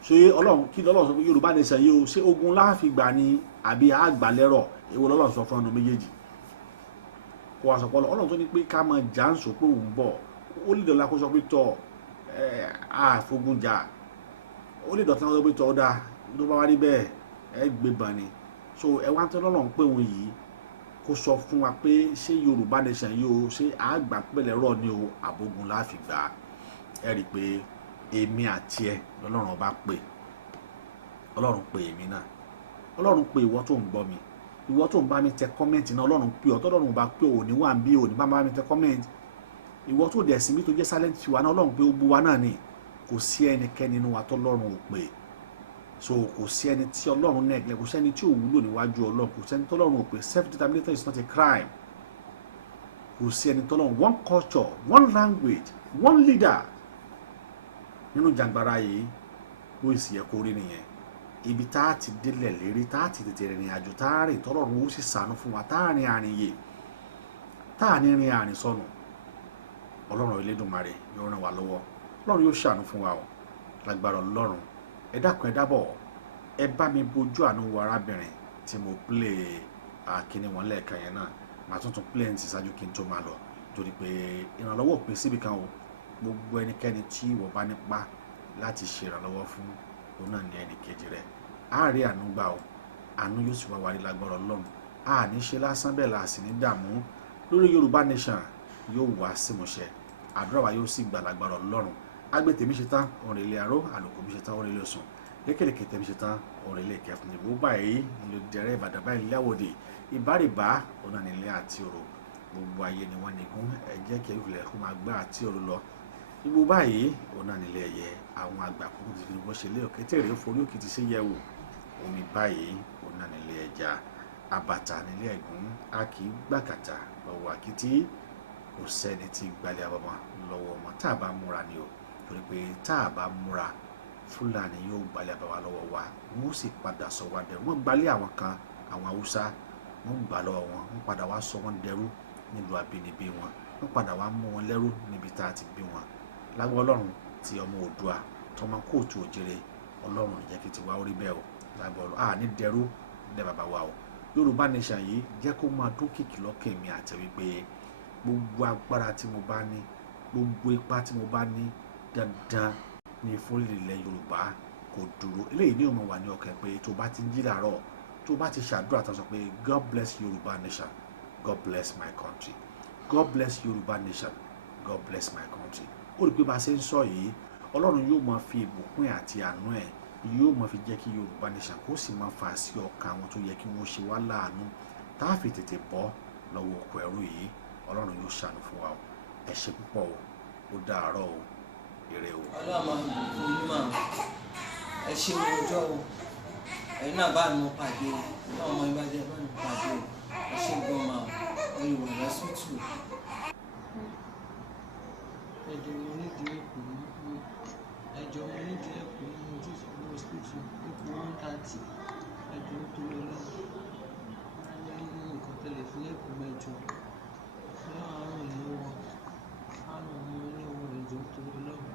ṣé ọlọ́run kí lọ́lọ́run sọ pé Yorùbá nation yìí o ṣé ogun láàfin gbà ni àbí a gbà lẹ́rọ̀ èwo lọ́lọ́run sọ fún ọ̀nà méjèèjì kó wá sọ pé ọlọ́run tó ní pé ká máa jà ń sọ pé òun bọ̀ ó lè dọ̀la kó sọ pé tọ̀ àfogun jà ó lè dọ̀tí náà sọ pé tọ̀ ọ́dà tó bá wá rí bẹ́ẹ̀ ẹ gbé bàn ni so ẹ wá ń tẹ́ lọ́lọ́run pé òun yìí kó sọ fún wa pé ṣé Yorùbá nation yìí o ṣé àgbà pẹ̀lẹ́ rọ̀ ni o àbógun láàfin gbà ẹ rí i pé èmi àti ẹ lọ́lọ́run ọba pè ọlọ́run pè èmi náà ọlọ́run pè ìwọ tó ń gbọ́ mi ìwọ tó ń bá mi tẹ kọ́mẹ́ǹtì náà ọlọ́run pè ọ́ tọ́lọ́run bá pè òní wà ń bí òní bá mi tẹ kọ́mẹ́ǹtì ìwọ tó dẹ̀ sí mi tó jẹ́ silent wa náà ọlọ́run pé ó bu wa náà ni kò sí ẹnikẹ́ni nínú wa tọ́lọ́run ò pè so kò sí ẹni tí ọlọ́run nẹ́gbẹ̀ẹ́ kò sẹ́ni tí ò wúlò níwájú ọlọ́run kò sẹ́ni tọ́lọ́run ò pè self determination is not a crime kò sí ẹni tọ́lọ́run one culture one language one leader nínú jàǹgbára yìí bó ìsì yẹ kó rí nìyẹn ibi tá a ti délẹ̀ lérí tá a ti tètè rìnrìn àjò tá a rìn tọ́lọ́run ó sì ṣàánú fún wa tá a rìn àrìn yè tá a ní rìn àrìn sọnù ọlọ́run Elédùmarè yóò ràn wá lọ́wọ́ ọlọ́run yóò ṣàánú fún wa o lágbára ọlọ́run ẹ dákun ẹ dábọ̀ ẹ bá mi bójú àánú wo arábìnrin tí mo play kíní wọn lẹ́ẹ̀kan yẹn náà màá tún play ní sísájú kí n tó máa lọ torí pé ìrànlọ́wọ́ pín síbi kan o gbogbo ẹnikẹ́ni tí ìwọ bá nípa láti ṣe ìrànlọ́wọ́ fún òun náà ní ẹnì kejì rẹ̀ á rí àánú gbà o àánú yóò sì wá wárí lágbára ọlọ́run á ní ṣe lásán bẹ́ẹ̀ la sì ní dààmú lórí Yorùbá nation yóò wá símúṣẹ àdúrà wa yóò sì gbà lágbára ọlọ́run agbe tèmi ṣe tán ọ̀rẹ́ ilé aró àlùkò mi ṣe tán ọ̀rẹ́ ilé ọ̀sùn lékèlékè tèmi ṣe tán ọ̀rẹ́ ilé ìkẹfún ìbò báyìí ìlú dẹrẹ́ Ìbàdàn báyìí ilé àwòdì ìbárìbá ọ̀nà nílé àti òrò gbogbo ayé ni wọ́n nìkún ẹ̀jẹ̀ kí ìfìlẹ̀ kó máa gbá àti òrò lọ ìbò báyìí ọ̀nà nílé ẹ̀yẹ àwọn àgbà kúrú ti fi bó ṣe lé òkété rèé forí òkè ti ṣe yẹ̀wò omi báyìí ọ̀nà nílé ẹja àbàtà nílé ẹ̀gún a kì í gbàkàtà lọ́wọ́ àkìtì kò sẹ́ni tí gbalẹ̀ àbọ̀mọ́ lọ́wọ́ ọmọ tá a bá múra ni o torí pé tá a bá múra Fúlàní yóò gbalẹ̀ àbáwá lọ́wọ́ wa wọ́n sì padà sọ wá dẹrú wọ́n gbalẹ̀ àwọn kan àwọn Haúsá wọ́n gbà lọ́wọ́ wọn wọ́n padà wá sọ wọ́n dẹrú nílùú abínibí wọn wọ́n padà wá mú wọn lẹ́rú níbi tá a ti bí wọn lágbó ọlọ́run ti ọmọ Oòduà tọmọ kóòtù òjèrè ọlọ́run jẹ́ kí ti wá orí bẹ́ẹ̀ o lágbó ọlọ́run ní dẹrú ní bàbá wa o Yorùbá nation yìí jẹ́ kó máa dún kìkì lọ́kàn mi àti wípé gbogbo agbára tí mo bá ní gbogbo ipá tí mo bá ní dandan ní fún ilẹ̀ Yorùbá kò dúró eléyìí ní òun wà ní ọkàn pé tó bá ti ń jí làárọ̀ tó bá ti ṣàdúrà tó sọ pé God bless Yorùbá nation God bless my country God bless Yorùbá nation God bless my country ó rí pé bá a ṣe ń sọ yìí ọlọ́run yóò máa fi ìbùkún àti àánú ẹ̀ yóò máa fi jẹ́ kí Yorùbá nation kó sì máa fà sí ọkàn àwọn tó yẹ kí wọ́n ṣe wá láàánú tá a fi tètè bọ́ lọ́wọ́ òkú ẹrú yìí ọlọ́run yóò ṣàánú fún wa o ẹ ṣé púpọ̀ o ó dàárọ̀ o ire o. ọlọ́mọ ìbùkún yín mà ẹ ṣe ọjọ́ o ẹ̀yin náà bá mi pàdé o ọmọ ìbàdàn bá mi pàdé o ẹ ṣe gan ma o ìwà lọ́sùtù. ẹjọ́ mo nídìí èkó ẹjọ́ mo nídìí èkó mo ti sọ ní hospital èkó 130 ẹjọ́ tó lọ lọ́wọ́ ní nǹkan tẹ̀lé fún èkó mẹ́jọ ní àárọ̀ ìlú wọn àárọ̀ ọmọ ilé wọn ẹjọ́ tó lọ lọ́wọ́.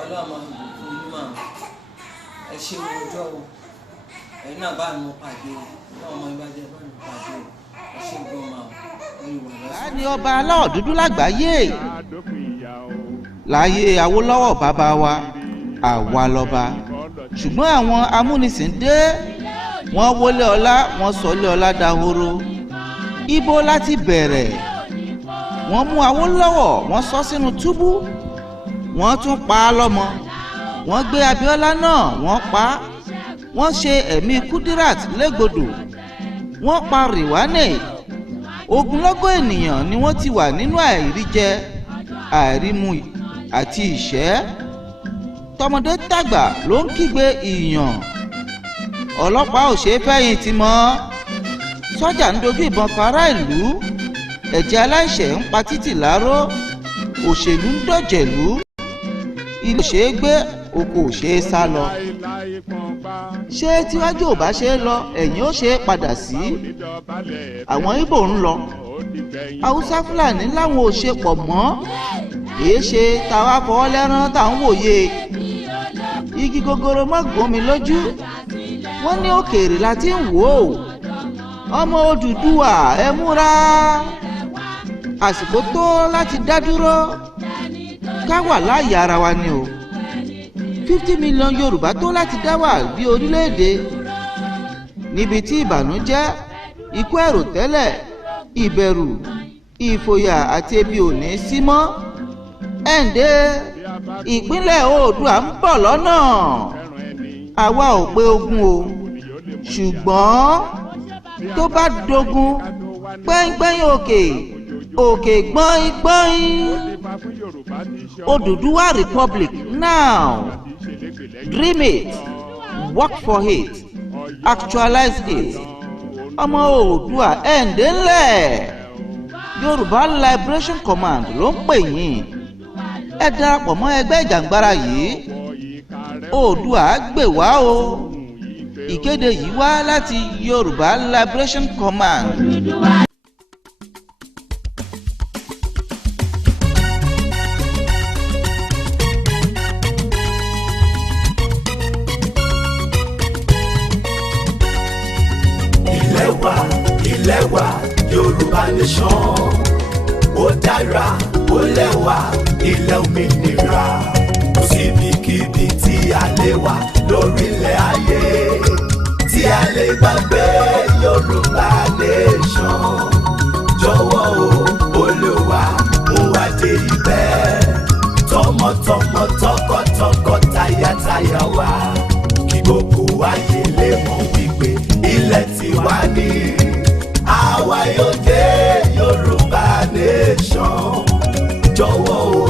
ọlọ́mọ ìbùkún yín mà ẹ ṣe ọjọ́ o ẹ̀yin náà bá mi pàdé o ọmọ ìbàdàn bá mi pàdé o ẹ ṣe gan ma o ìwà lọ́sùn. ta ni ọba aláwọ̀ dúdú lágbàáyé? láyé Awólọ́wọ̀ bàbá wa àwa lọ́ba ṣùgbọ́n àwọn amúnisìn dé wọ́n wọlé ọlá wọ́n sọlé ọlá dahoro ibo láti bẹ̀rẹ̀ wọ́n mú Awólọ́wọ̀ wọ́n sọ sínú túbú wọ́n tún pa á lọ́mọ wọ́n gbé Abíọ́lá náà wọ́n pa á wọ́n ṣe ẹ̀mí Kudirat légbodò wọ́n pa Rìwánè ogunlọ́gọ̀ ènìyàn ni wọ́n ti wà nínú àìríjẹ àìrímu àti ìṣẹ́ tọmọdé tàgbà ló ń kígbe ìyàn ọlọ́pàá ò ṣe é fẹ̀yìntì mọ́ sọ́jà ń dojú ìbọn pa ará ìlú ẹ̀jẹ̀ aláìṣẹ̀ ń pa títì láró òṣèlú ń dọ̀jẹ̀lú ilé ò ṣe é gbé oko ò ṣe é sá lọ ṣé tíwájú ò bá ṣe é lọ ẹ̀yìn ó ṣe é padà sí àwọn Ìgbò ń lọ Haúsá Fúlàní láwọn ò ṣe pọ̀ mọ́ èé ṣe táwa fọwọ́ lẹ́rán tá à ń wòye igi gogoro mọ́ gbómi lójú wọ́n ní òkèèrè la ti ń wò ó ọmọ Odùduwà ẹ múra àsìkò tó láti dá dúró ká wà láàyè ara wa ni o 50 million Yorùbá tó láti dá wà bí orílẹ̀-èdè níbi tí ìbànújẹ́ ikú àìròtẹ́lẹ̀ ìbẹ̀rù ìfòyà àti ebi ò ní sí mọ́ ẹ̀ǹdẹ́ ìpínlẹ̀ Oòduà ń bọ̀ lọ́nà àwa ò pé ogun o ṣùgbọ́n tó bá dogun gbẹ́ngbẹ́yìn òkè gbọ́n-gbọ́n Oduduwa Republic now dream it work for it actualize it ọmọ Oòduà ẹ̀ǹdẹ́ ńlẹ̀ Yorùbá Liberation Command ló ń pè yín ẹ darapọ̀ mọ́ ẹgbẹ́ ìjàngbara yìí Oòduà gbè wá o ìkéde yìí wá láti Yorùbá Liberation Command. ilẹ̀ wa Yorùbá nation ó dára ó lẹ́wà ilẹ̀ òmìnira kò síbikíbi tí a lè wà lórílẹ̀ ayé tí a lè gbàgbé Yorùbá nation jọ̀wọ́ o Olúwa mú wa dé ibẹ̀ tọmọtọmọ tọkọtọkọ tayátayá wa kí gbogbo ayé lè mọ̀ wípé ilẹ̀ tiwa ni àwa yóò dé Yorùbá nation jọ̀wọ́ o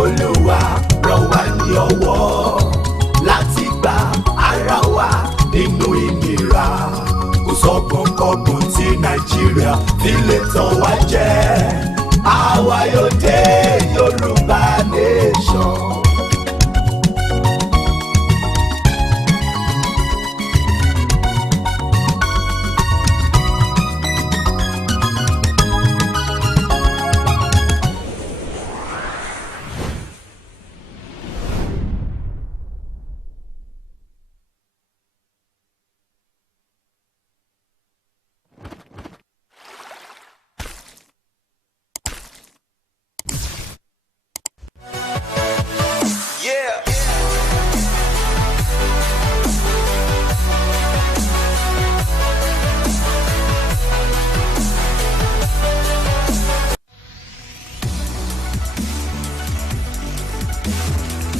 Olúwa rọ̀ wá ní ọwọ́ láti gba ara wa nínú ìnira kò sọ́gbọ́n kọ́gbọ́n tí Nàìjíríà fi lè tàn wá jẹ.